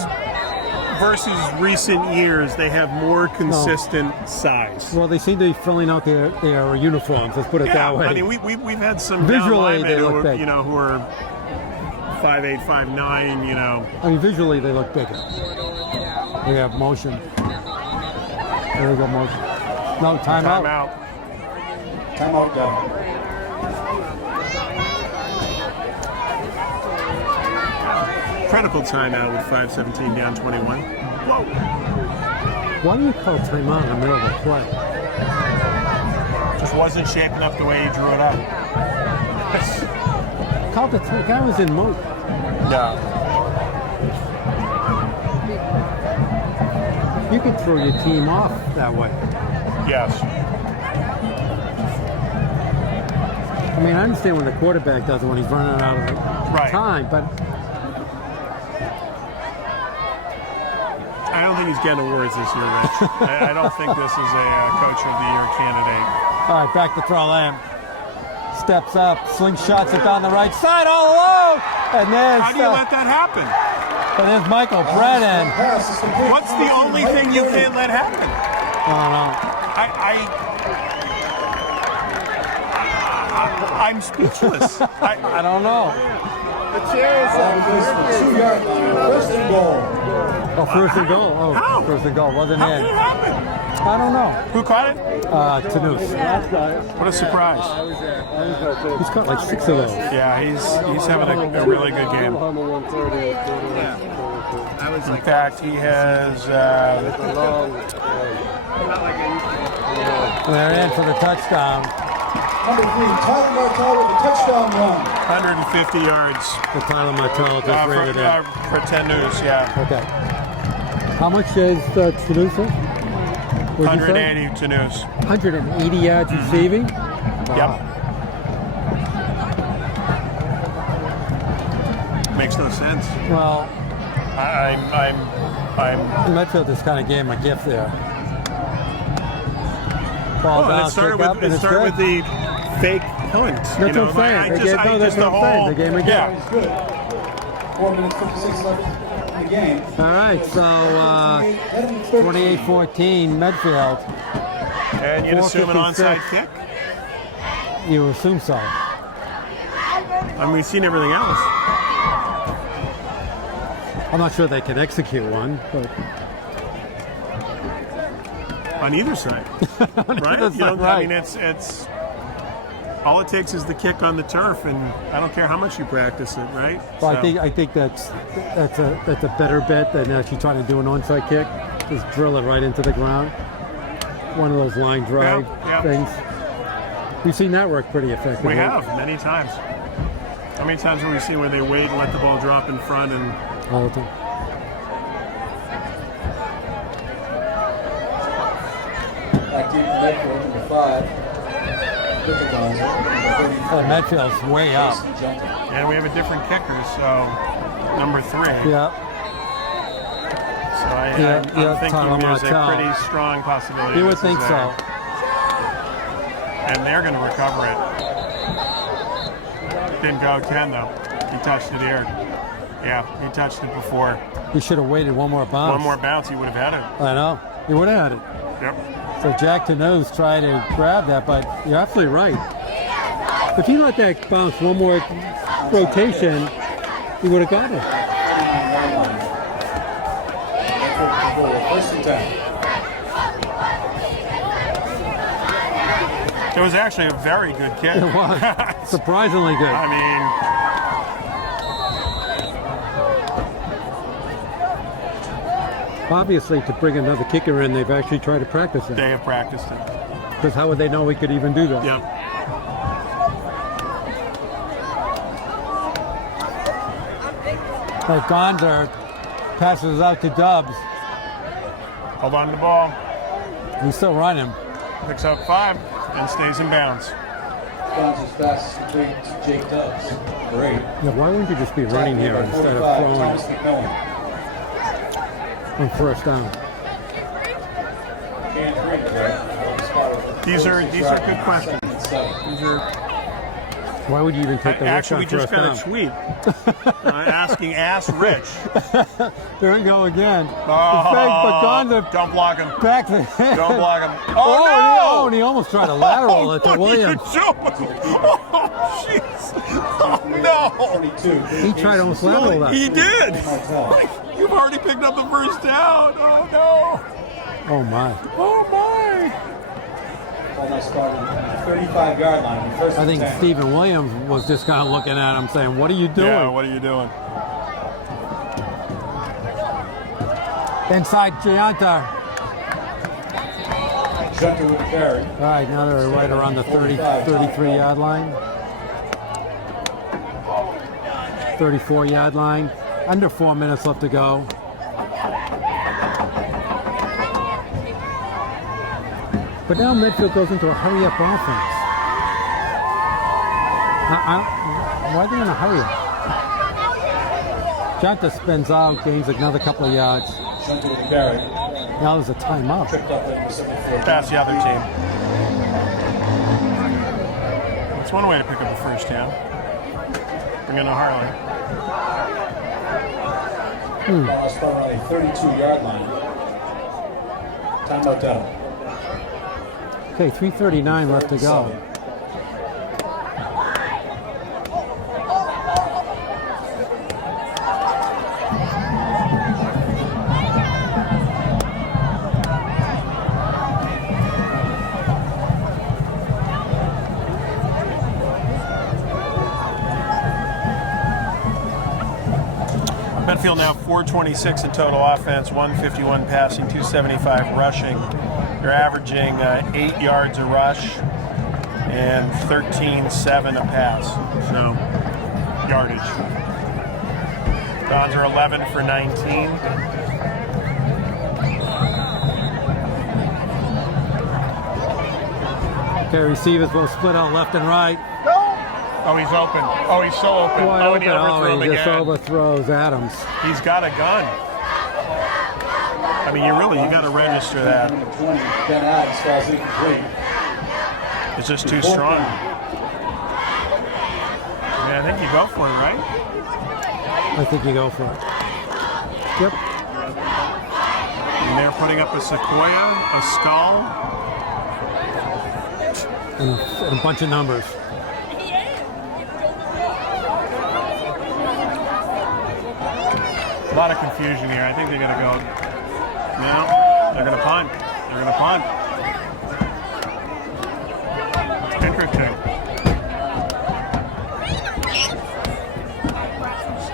versus recent years, they have more consistent size. Well, they seem to be filling out their uniforms, let's put it that way. I mean, we've had some visually they look big. Who are 5'8", 5'9", you know. I mean, visually they look bigger. They have motion. There we go, motion. No, timeout. Timeout done. Critical timeout with 5:17 down 21. Whoa. Why do you call timeout in the middle of the play? Just wasn't shaping up the way you drew it up. Called the guy was in motion. No. You could throw your team off that way. Yes. I mean, I understand when the quarterback does it when he's running out of time, but I don't think he's getting awards this year, Rich. I don't think this is a Coach of the Year candidate. All right, back to throw. Lamb steps up, slingshots it down the right side all alone, and there's. How do you let that happen? But there's Michael Brennan. What's the only thing you can't let happen? I don't know. I'm speechless. I don't know. The chair is up. 2-yard line. First and goal. Oh, first and goal. Oh, How? First and goal. Wasn't How in. did it happen? I don't know. Who caught it? Tanous. What a surprise. He's caught like 6 of those. Yeah, he's having a really good game. In fact, he has. They're in for the touchdown. Number 3, Tyler Martell with a touchdown run. 150 yards. The Tyler Martell just ran it in. For 10 news, yeah. Okay. How much is Tanous? 180 to news. 180 yards receiving? Yep. Makes no sense. Well, I'm Medfield just kind of gave him a gift there. Ball down, it started kick up, and with, it's with good. the fake punt. That's you what know, I'm saying. like, That's the what I'm saying. whole. The game again. Yeah. It's good. 4 minutes, 56 left in the game. All right, so 28-14 Medfield. And you'd assume an 4:56. onside kick? You assume so. I mean, we've seen everything else. I'm not sure they can execute one, but On either side. Right? That's You know, not right. I mean, it's all it takes is the kick on the turf, and I don't care how much you practice it, right? Well, So- I think that's a better bet than actually trying to do an onside kick. Just drill it right into the ground. One of those line drive Yeah. things. We've seen that work pretty effectively. We have many times. How many times have we seen where they wait and let the ball drop in front and All the time. Back deep from Medfield, number 5. Victor Gonzo, number 30. Medfield's way up. and we have a different kicker, so number 3. Yeah. So Yeah, I'm thinking Tom there's a Martell. pretty strong possibility. You would this is think so. there. And they're going to recover it. Didn't go 10 though. He touched it here. Yeah, he touched it before. He should have waited one more bounce. One more bounce, he would have had it. I know. He would have had it. Yep. So Jack Tano's tried to grab that, but you're absolutely right. If he let that bounce one more rotation, he would have got it. First and 10. It was actually a very good kick. It was. Surprisingly good. I mean, Obviously, to bring another kicker in, they've actually tried to practice it. they have practiced it. Because how would they know we could even do that? Yep. Like Gonzer passes out to Dubs. Hold on to the ball. He's still running. Picks up 5 and stays in bounds. Gonzo's fastest complete to Jake Dubs. Great. Yeah, why wouldn't you just be running here Tackling instead of by 45, throwing Thomas McMillan. on first down? Can't read it, right? These are good questions. These are Why would you even take the risk actually on we just first got down? a tweet asking Ask Rich. There we go again. Oh, It's fake, but Gonzer don't block him. back the Don't block him. Oh, Oh, no! and he almost tried to lateral it to What are you Williams. doing? Oh, jeez. Oh, no. 22. He tried to almost lateral that. He did. Martell. You've already picked up the first down. Oh, no. Oh, my. Oh, my. Ball now started on the 35-yard line. First I and think 10. Stephen Williams was just kind of looking at him saying, what are you doing? Yeah, what are you doing? Inside Gianta. Junker with the carry. All right, now they're right around the 33-yard line. 34-yard line. Under 4 minutes left to go. But now Medfield goes into a hurry-up offense. Why are they in a hurry-up? Gianta spins out, gains another couple of yards. Junker with the carry. Now there's a timeout. Tripped up at the 74. Pass the other team. That's one way to pick up a first down. Bring in a Harley. Ball started on the 32-yard line. Timeout Dedham. Okay, 3:39 left to go. Medfield now 426 in total offense, 151 passing, 275 rushing. They're averaging 8 yards a rush and 13.7 a pass. So, yardage. Dons are 11 for 19. Okay, receivers both split out left and right. Oh, he's open. Oh, he's so open. Wide Oh, and he open. overthrew him He just again. overthrows Adams. He's got a gun. I mean, you got to register that. Number 20, Ben Adams falls incomplete. It's just too strong. Yeah, I think you go for it, right? I think you go for it. Yep. And they're putting up a sequoia, a skull, And a bunch of numbers. a lot of confusion here. I think they're going to go. No, they're going to punt. They're going to punt. Interesting.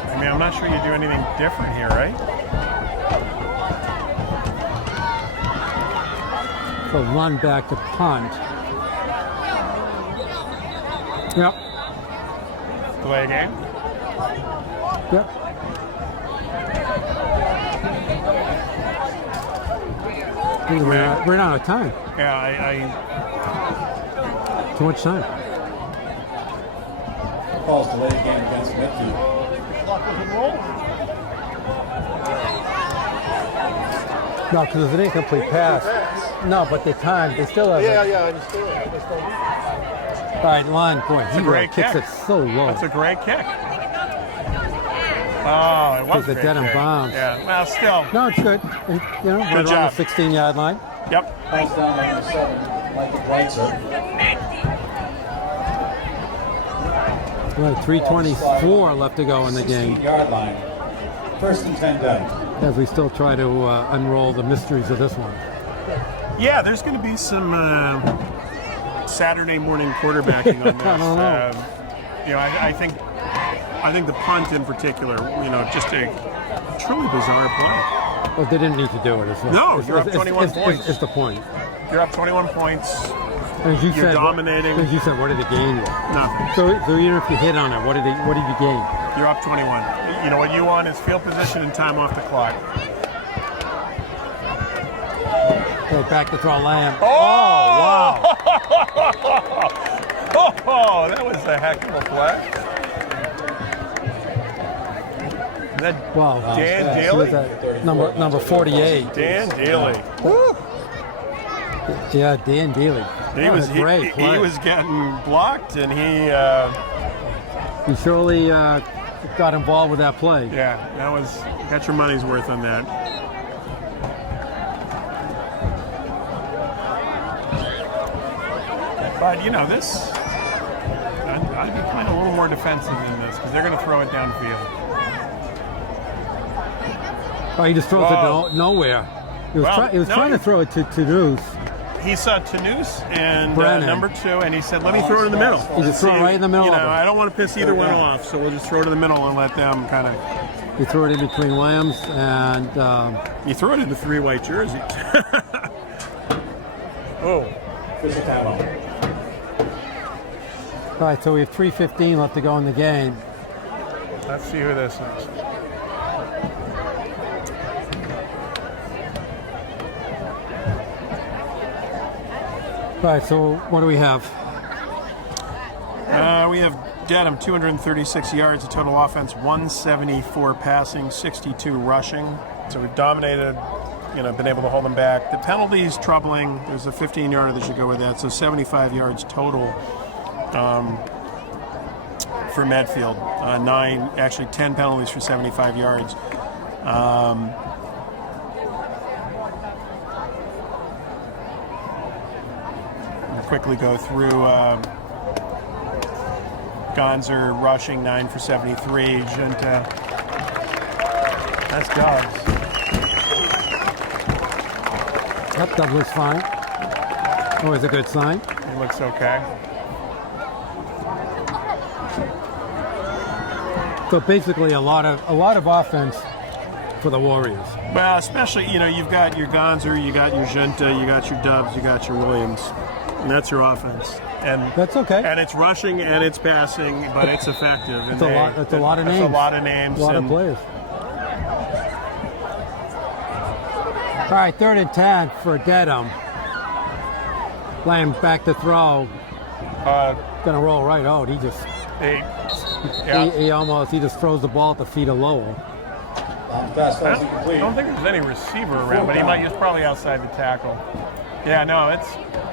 I mean, I'm not sure you do anything different here, right? So run back to punt. Yep. Delay game. Yep. We're out of time. Yeah, Too much time. Calls delayed game against Medfield. No, because it's an incomplete pass. No, but the time, they still have it. I understand. All right, line point. He great kicks kick. it so low. that's a great kick. Oh, it was Takes a a great Dedham kick. bounce. Yeah, well, still. No, it's good. And, right around job. the 16-yard line. Yep. Calls down number 7, Michael Bleitzer. Right, 3:24 left to go in the game 16-yard line. First and 10 down. as we still try to unroll the mysteries of this one. Yeah, there's going to be some Saturday morning quarterbacking on this. I don't know. I think the punt in particular, just a truly bizarre play. Well, they didn't need to do it. As well. No, you're up 21 points. It's the point. You're up 21 points. As you You're said, dominating. As you said, what did they gain? Nothing. So even if you hit on it, what did you gain? You're up 21. You know what you want is field position and time off the clock. Okay, back to throw Lamb. Oh, wow! Oh, that was a heck of a play. Is that Wow. Dan He Daly? was at number 48. Dan Daly. Woo. Yeah, Dan Daly. He was great he play. was getting blocked, and he He surely got involved with that play. that was got your money's worth on that. But this, I'd be playing a little more defensive in this because they're going to throw it downfield. Oh, he just throws it nowhere. He was, trying to throw it to Deuce. He saw Tanous and Brennan. number 2, and he said, "Let me throw it in the middle." He just threw it right in the middle of them. I don't want to piss either one off, so we'll just throw it in the middle and let them kind of. He threw it in between Lambs and You throw it in the 3 white jerseys. Oh. Official timeout. all right. So we have 3:15 left to go in the game. Let's see who this is. All right. So what do we have? We have Dedham, 236 yards of total offense, 174 passing, 62 rushing. So we've dominated, been able to hold them back. The penalties troubling. There's a 15-yarder that should go with that. So 75 yards total for Medfield. 10 penalties for 75 yards. We'll quickly go through. Gonzer rushing 9 for 73. Junta. That's Dobbs. Yep, that looks fine. Always a good sign. He looks okay. So basically, a lot of offense for the Warriors. Well, especially you've got your Gonzer, you got your Junta, you got your Dobbs, you got your Williams, and that's your offense. And that's okay. And it's rushing and it's passing, but it's effective. It's a lot. It's a lot of names. It's a lot of names. A lot of players. All right, 3rd and 10 for Dedham. Lamb back to throw. Gonna roll right out. He just. He just throws the ball at the feet of Lowell. Pass I don't think there's any receiver around, but he's probably outside the tackle. Yeah, no,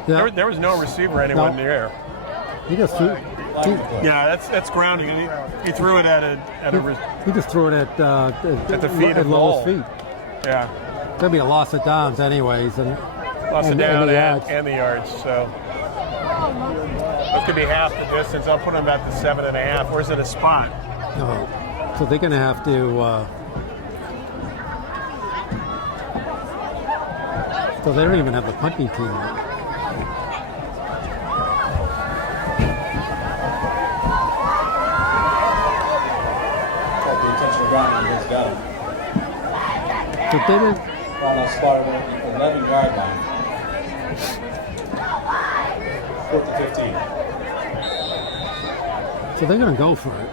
Yeah. there was no receiver anywhere No. near. He just threw. Yeah, that's grounding. He threw it at a He just threw it at the feet of Lowell's Lowell. feet. yeah, There'd be a loss of downs anyways, and lost it and down the yards. and the yards. So this could be half the distance. I'll put him at the 7.5. Where's it a spot? No. So they're going to have to. So they don't even have the punting team. Called the intentional grounding against Dedham. But they didn't. Found that spot at the 11-yard line. 4th and 15. So they're going to go for it.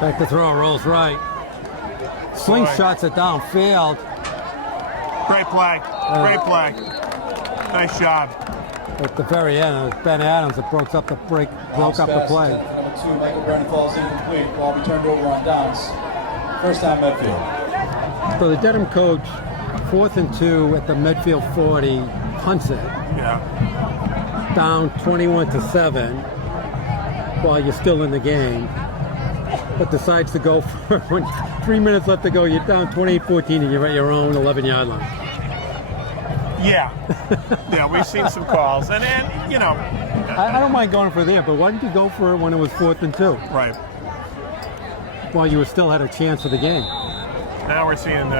Back to throw, rolls right. Slingshots it downfield. Great play. Great play. Nice job. At the very end, it was Ben Adams that broke up the play. Number 2, Michael Brennan falls incomplete. Ball be turned over on downs. First time Medfield. So the Dedham coach, 4th and 2 at the Medfield 40, punts it Yeah. down 21-7 while you're still in the game, but decides to go for it when 3 minutes left to go. You're down 28-14 and you're at your own 11-yard line. Yeah. Yeah, we've seen some calls. And you know. I don't mind going for there, but why didn't you go for it when it was 4th and 2? Right. While you still had a chance of the game. Now we're seeing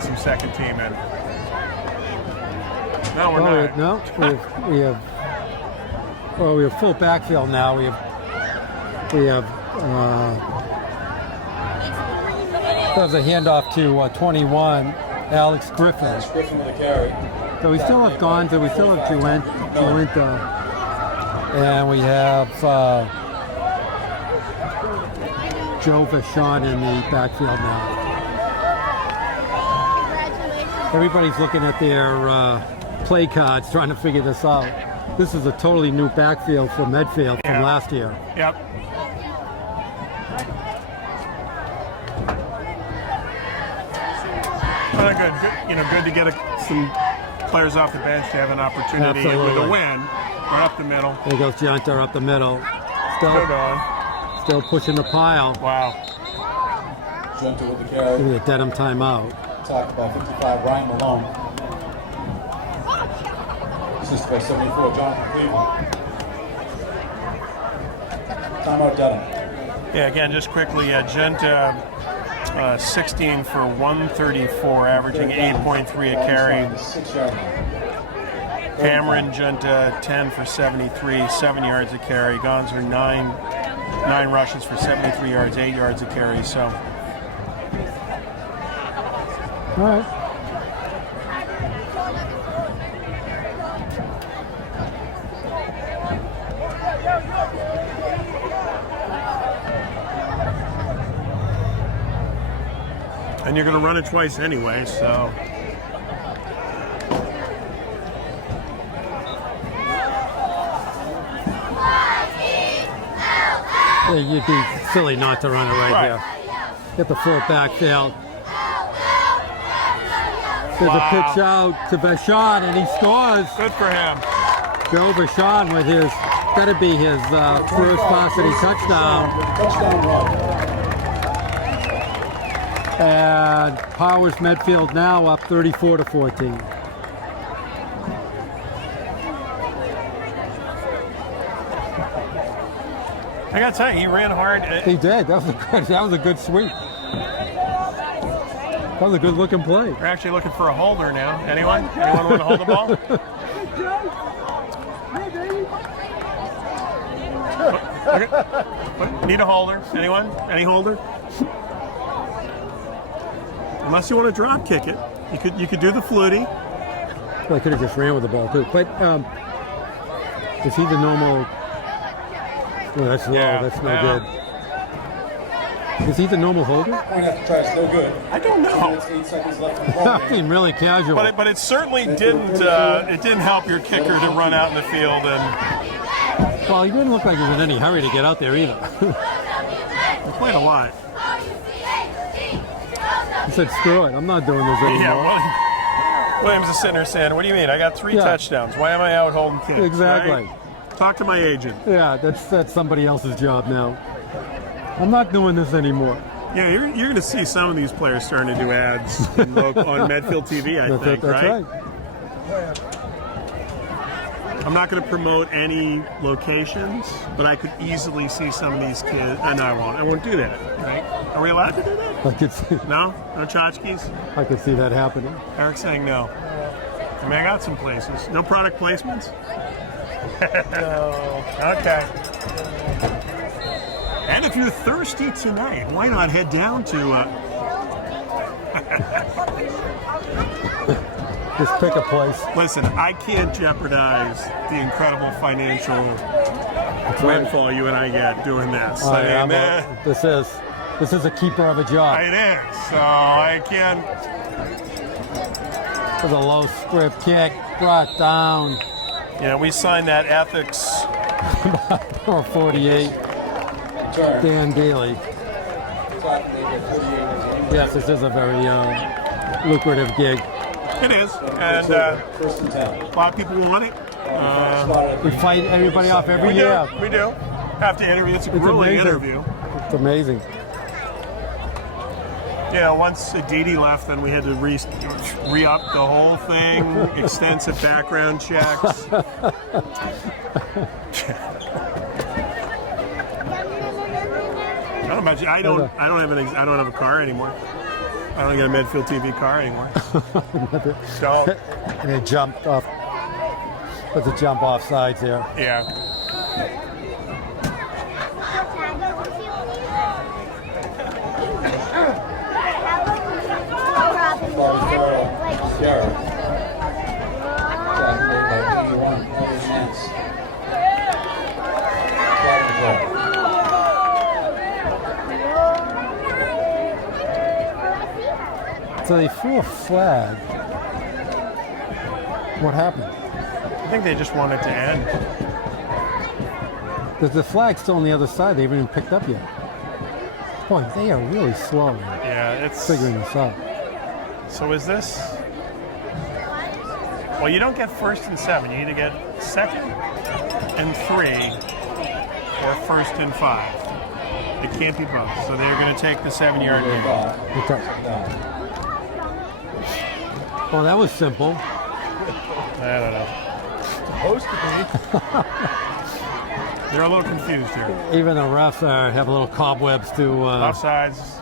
some second team in. No, we're not. No, we have full backfield now. We have there's a handoff to 21, Alex Griffin. Griffin with a carry. So we still have Gonza, we still have Juenta, and we have Joe Vachon in the backfield now. Everybody's looking at their play cards, trying to figure this out. This is a totally new backfield for Medfield from last year. Yep. Well, good. Good to get some players off the bench to have an opportunity with a win. Right up the middle. There goes Giunta up the middle. Still going. Still pushing the pile. Wow. Junta with the carry. Give me a Dedham timeout. Attacked by 55, Ryan Malone. Assisted by 74, Jonathan Cleveland. Timeout Dedham. Yeah, again, just quickly, Junta 16 for 134, averaging 8.3 a carry. 6-yard line. Cameron Junta 10 for 73, 7 yards a carry. Gonzer 9 rushes for 73 yards, 8 yards a carry. So. All right. And you're going to run it twice anyway, so. Yeah, you'd be silly not to run it right here. Get the full backfield. There's a pitch out to Vachon, and he scores. Good for him. Joe Vachon with his, that'd be his first varsity touchdown. Touchdown run. And Powers Medfield now up 34-14. I got to tell you, he ran hard. He did. That was a good sweep. That was a good looking play. We're actually looking for a holder now. Anyone? Anyone want to hold the ball? Need a holder? Anyone? Any holder? Unless you want to drop kick it, you could do the flutie. Well, I could have just ran with the ball too. But Is he the normal? Oh, that's low. Yeah, That's no yeah. good. Is he the normal holder? Point after try is no good. I don't know. 8 seconds left in the ball game. Being really casual. But it certainly didn't help your kicker to run out in the field and Well, he didn't look like he was in any hurry to get out there either. he played a lot. He said, "Screw it, I'm not doing this anymore." Yeah, Williams is sitting there saying, "What do you mean? I got 3 touchdowns. Why am I out holding kids?" Exactly. Right? Talk to my agent. Yeah, that's somebody else's job now. I'm not doing this anymore. Yeah, you're going to see some of these players starting to do ads on Medfield TV, I think, That's right. I'm not going to promote any locations, but I could easily see some of these kids. No, I won't. I won't do that. Right? Are we allowed to do that? I could see, No? No tchotchkes? I could see that happening. Eric's saying no. I mean, I got some places. No product placements? No. Okay. And if you're thirsty tonight, why not head down to... Just pick a place. Listen, I can't jeopardize the incredible financial That's right. windfall you and I get doing this. Oh, yeah, I mean, but this is a keeper of a job. it is. So I can't... With a low script kick, brought down. You know, we signed that ethics. Or 48. Turn. Dan Daly. Yes, this is a very lucrative gig. It is. And First and 10. a lot of people want it. We fight everybody off every We year. do. We do. Have to interview. It's a It's grueling amazing. interview. It's amazing. Yeah, once Aditi left, then we had to re-up the whole thing, extensive background checks. I don't know about you. I don't have a car anymore. I don't get a Medfield TV car anymore. So And it jumped off. Put the jump off sides there. yeah. Bobby Farrell. Garrett. Flag made by 81 Nance. Flag and goal. So they threw a flag. What happened? I think they just want it to end. The flag's still on the other side. They haven't even picked up yet. Boy, they are really slow in Yeah, it's. figuring this out. So is this? Well, you don't get 1st and 7. You either get 2nd and 3 or 1st and 5. It can't be both. So they're going to take the 7-yard Way gain. back. Okay. Down. Well, that was simple. I don't know. Supposed to be. They're a little confused here. Even the refs have a little cobwebs to. Offsides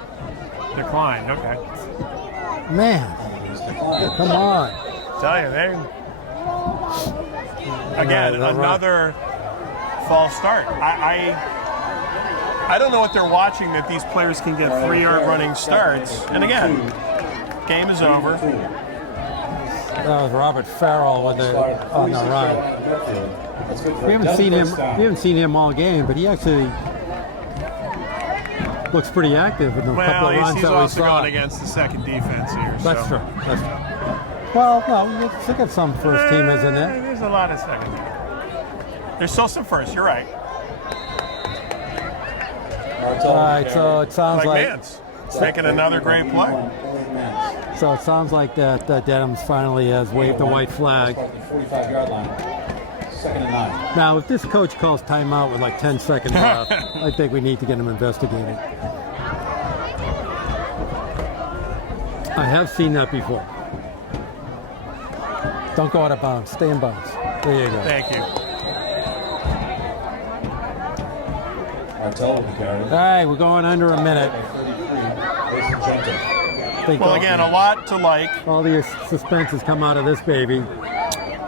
declined. Okay. Man, come on. Tell you, they again they're another false start. I don't know what they're watching that these players can get 3-yard running starts. And again, game is over. That was Robert Farrell with the on the run. That's good for We haven't a seen him. first down. We haven't seen him all game, but he actually looks pretty active in the couple Well, of runs he's that we also saw. going against the second defense here. That's so. true. That's true. Well, no, let's look at some first teamers in there. There's a lot of second. There's still some first. You're right. All right, so it sounds Like like Mance. It's making another great play. so it sounds like that Dedham's finally has waved the white flag. 45-yard line. 2nd and 9. Now, if this coach calls timeout with like 10 seconds left, I think we need to get him investigated. I have seen that before. Don't go out of bounds. Stay in bounds. There you go. Thank you. Martell will be carried. All right, we're going under a minute. By 33. Mason Junkin. Think Well, again, a lot to like. all the suspense has come out of this baby.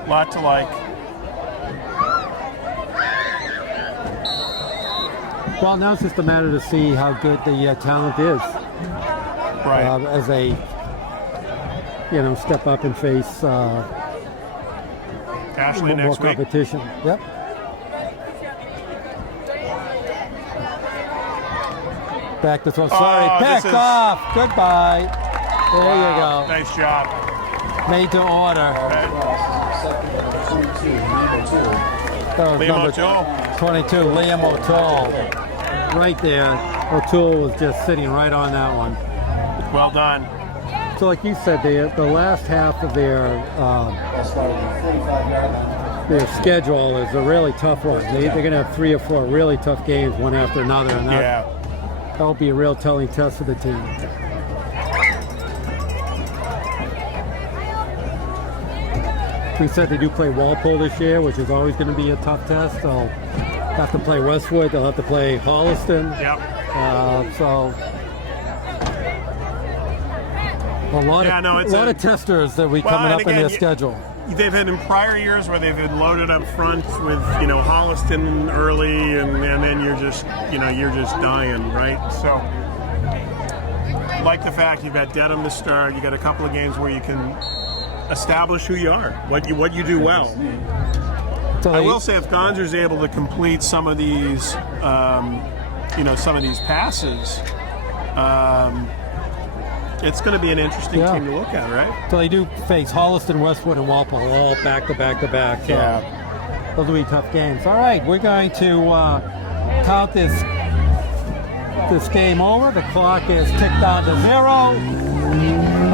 Lot to like. Well, now it's just a matter to see how good the talent is Right. as they, step up and face Ashley more next week. competition. Yep. Back to throw. Sorry, Oh, back this is- off. Goodbye. There you go. Nice job. Made to order. Second, 22, number 2. That was Liam number O'Toole. 22, Liam O'Toole. Right there. O'Toole was just sitting right on that one. Well done. So like you said, the last half of their That's why we're 45-yard line. their schedule is a really tough one. They're going to have 3 or 4 really tough games, one after another, and that'll be a real telling test for the team. We said they do play Walpole this year, which is always going to be a tough test. They'll have to play Westwood. They'll have to play Holliston. Yep. So a lot of testers that we coming up in their schedule. They've had in prior years where they've been loaded up front with, Holliston early, and then you're just dying, right? So, like the fact you've got Dedham to start, you got a couple of games where you can establish who you are, what you do well. So I will say, if Gonzer's able to complete some of these, passes, it's going to be an interesting team to look at, right? So they do face Holliston, Westwood, and Walpole all back to back to back. So those will be tough games. All right, we're going to count this game over. The clock is ticked down to 0.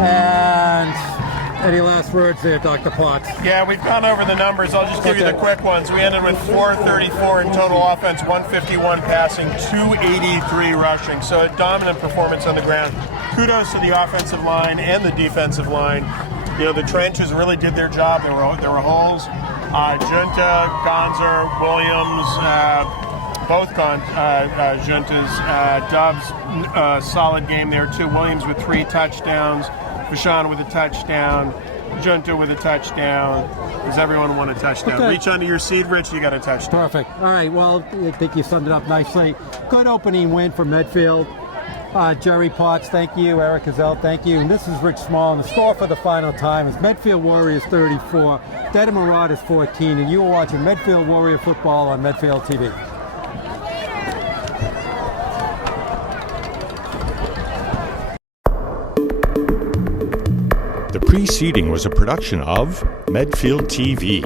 And any last words there, Dr. Potts? Yeah, we've gone over the numbers. I'll just give you the quick ones. We ended with 434 in total offense, 151 passing, 283 rushing. So a dominant performance on the ground. Kudos to the offensive line and the defensive line. The trenches really did their job. There were holes. Junta, Gonzer, Williams, both Juntas. Dobbs, solid game there too. Williams with 3 touchdowns. Bashan with a touchdown, Junta with a touchdown. Does everyone want a touchdown? Okay. Reach under your seat, Rich, you got a touchdown. Perfect. All right, well, I think you summed it up nicely. Good opening win for Medfield. Jerry Potts, thank you. Eric Gazelle, thank you. And this is Rich Small. And the score for the final time is Medfield Warriors 34, Dedham Marauders 14. And you are watching Medfield Warrior football on Medfield TV. The preceding was a production of Medfield TV.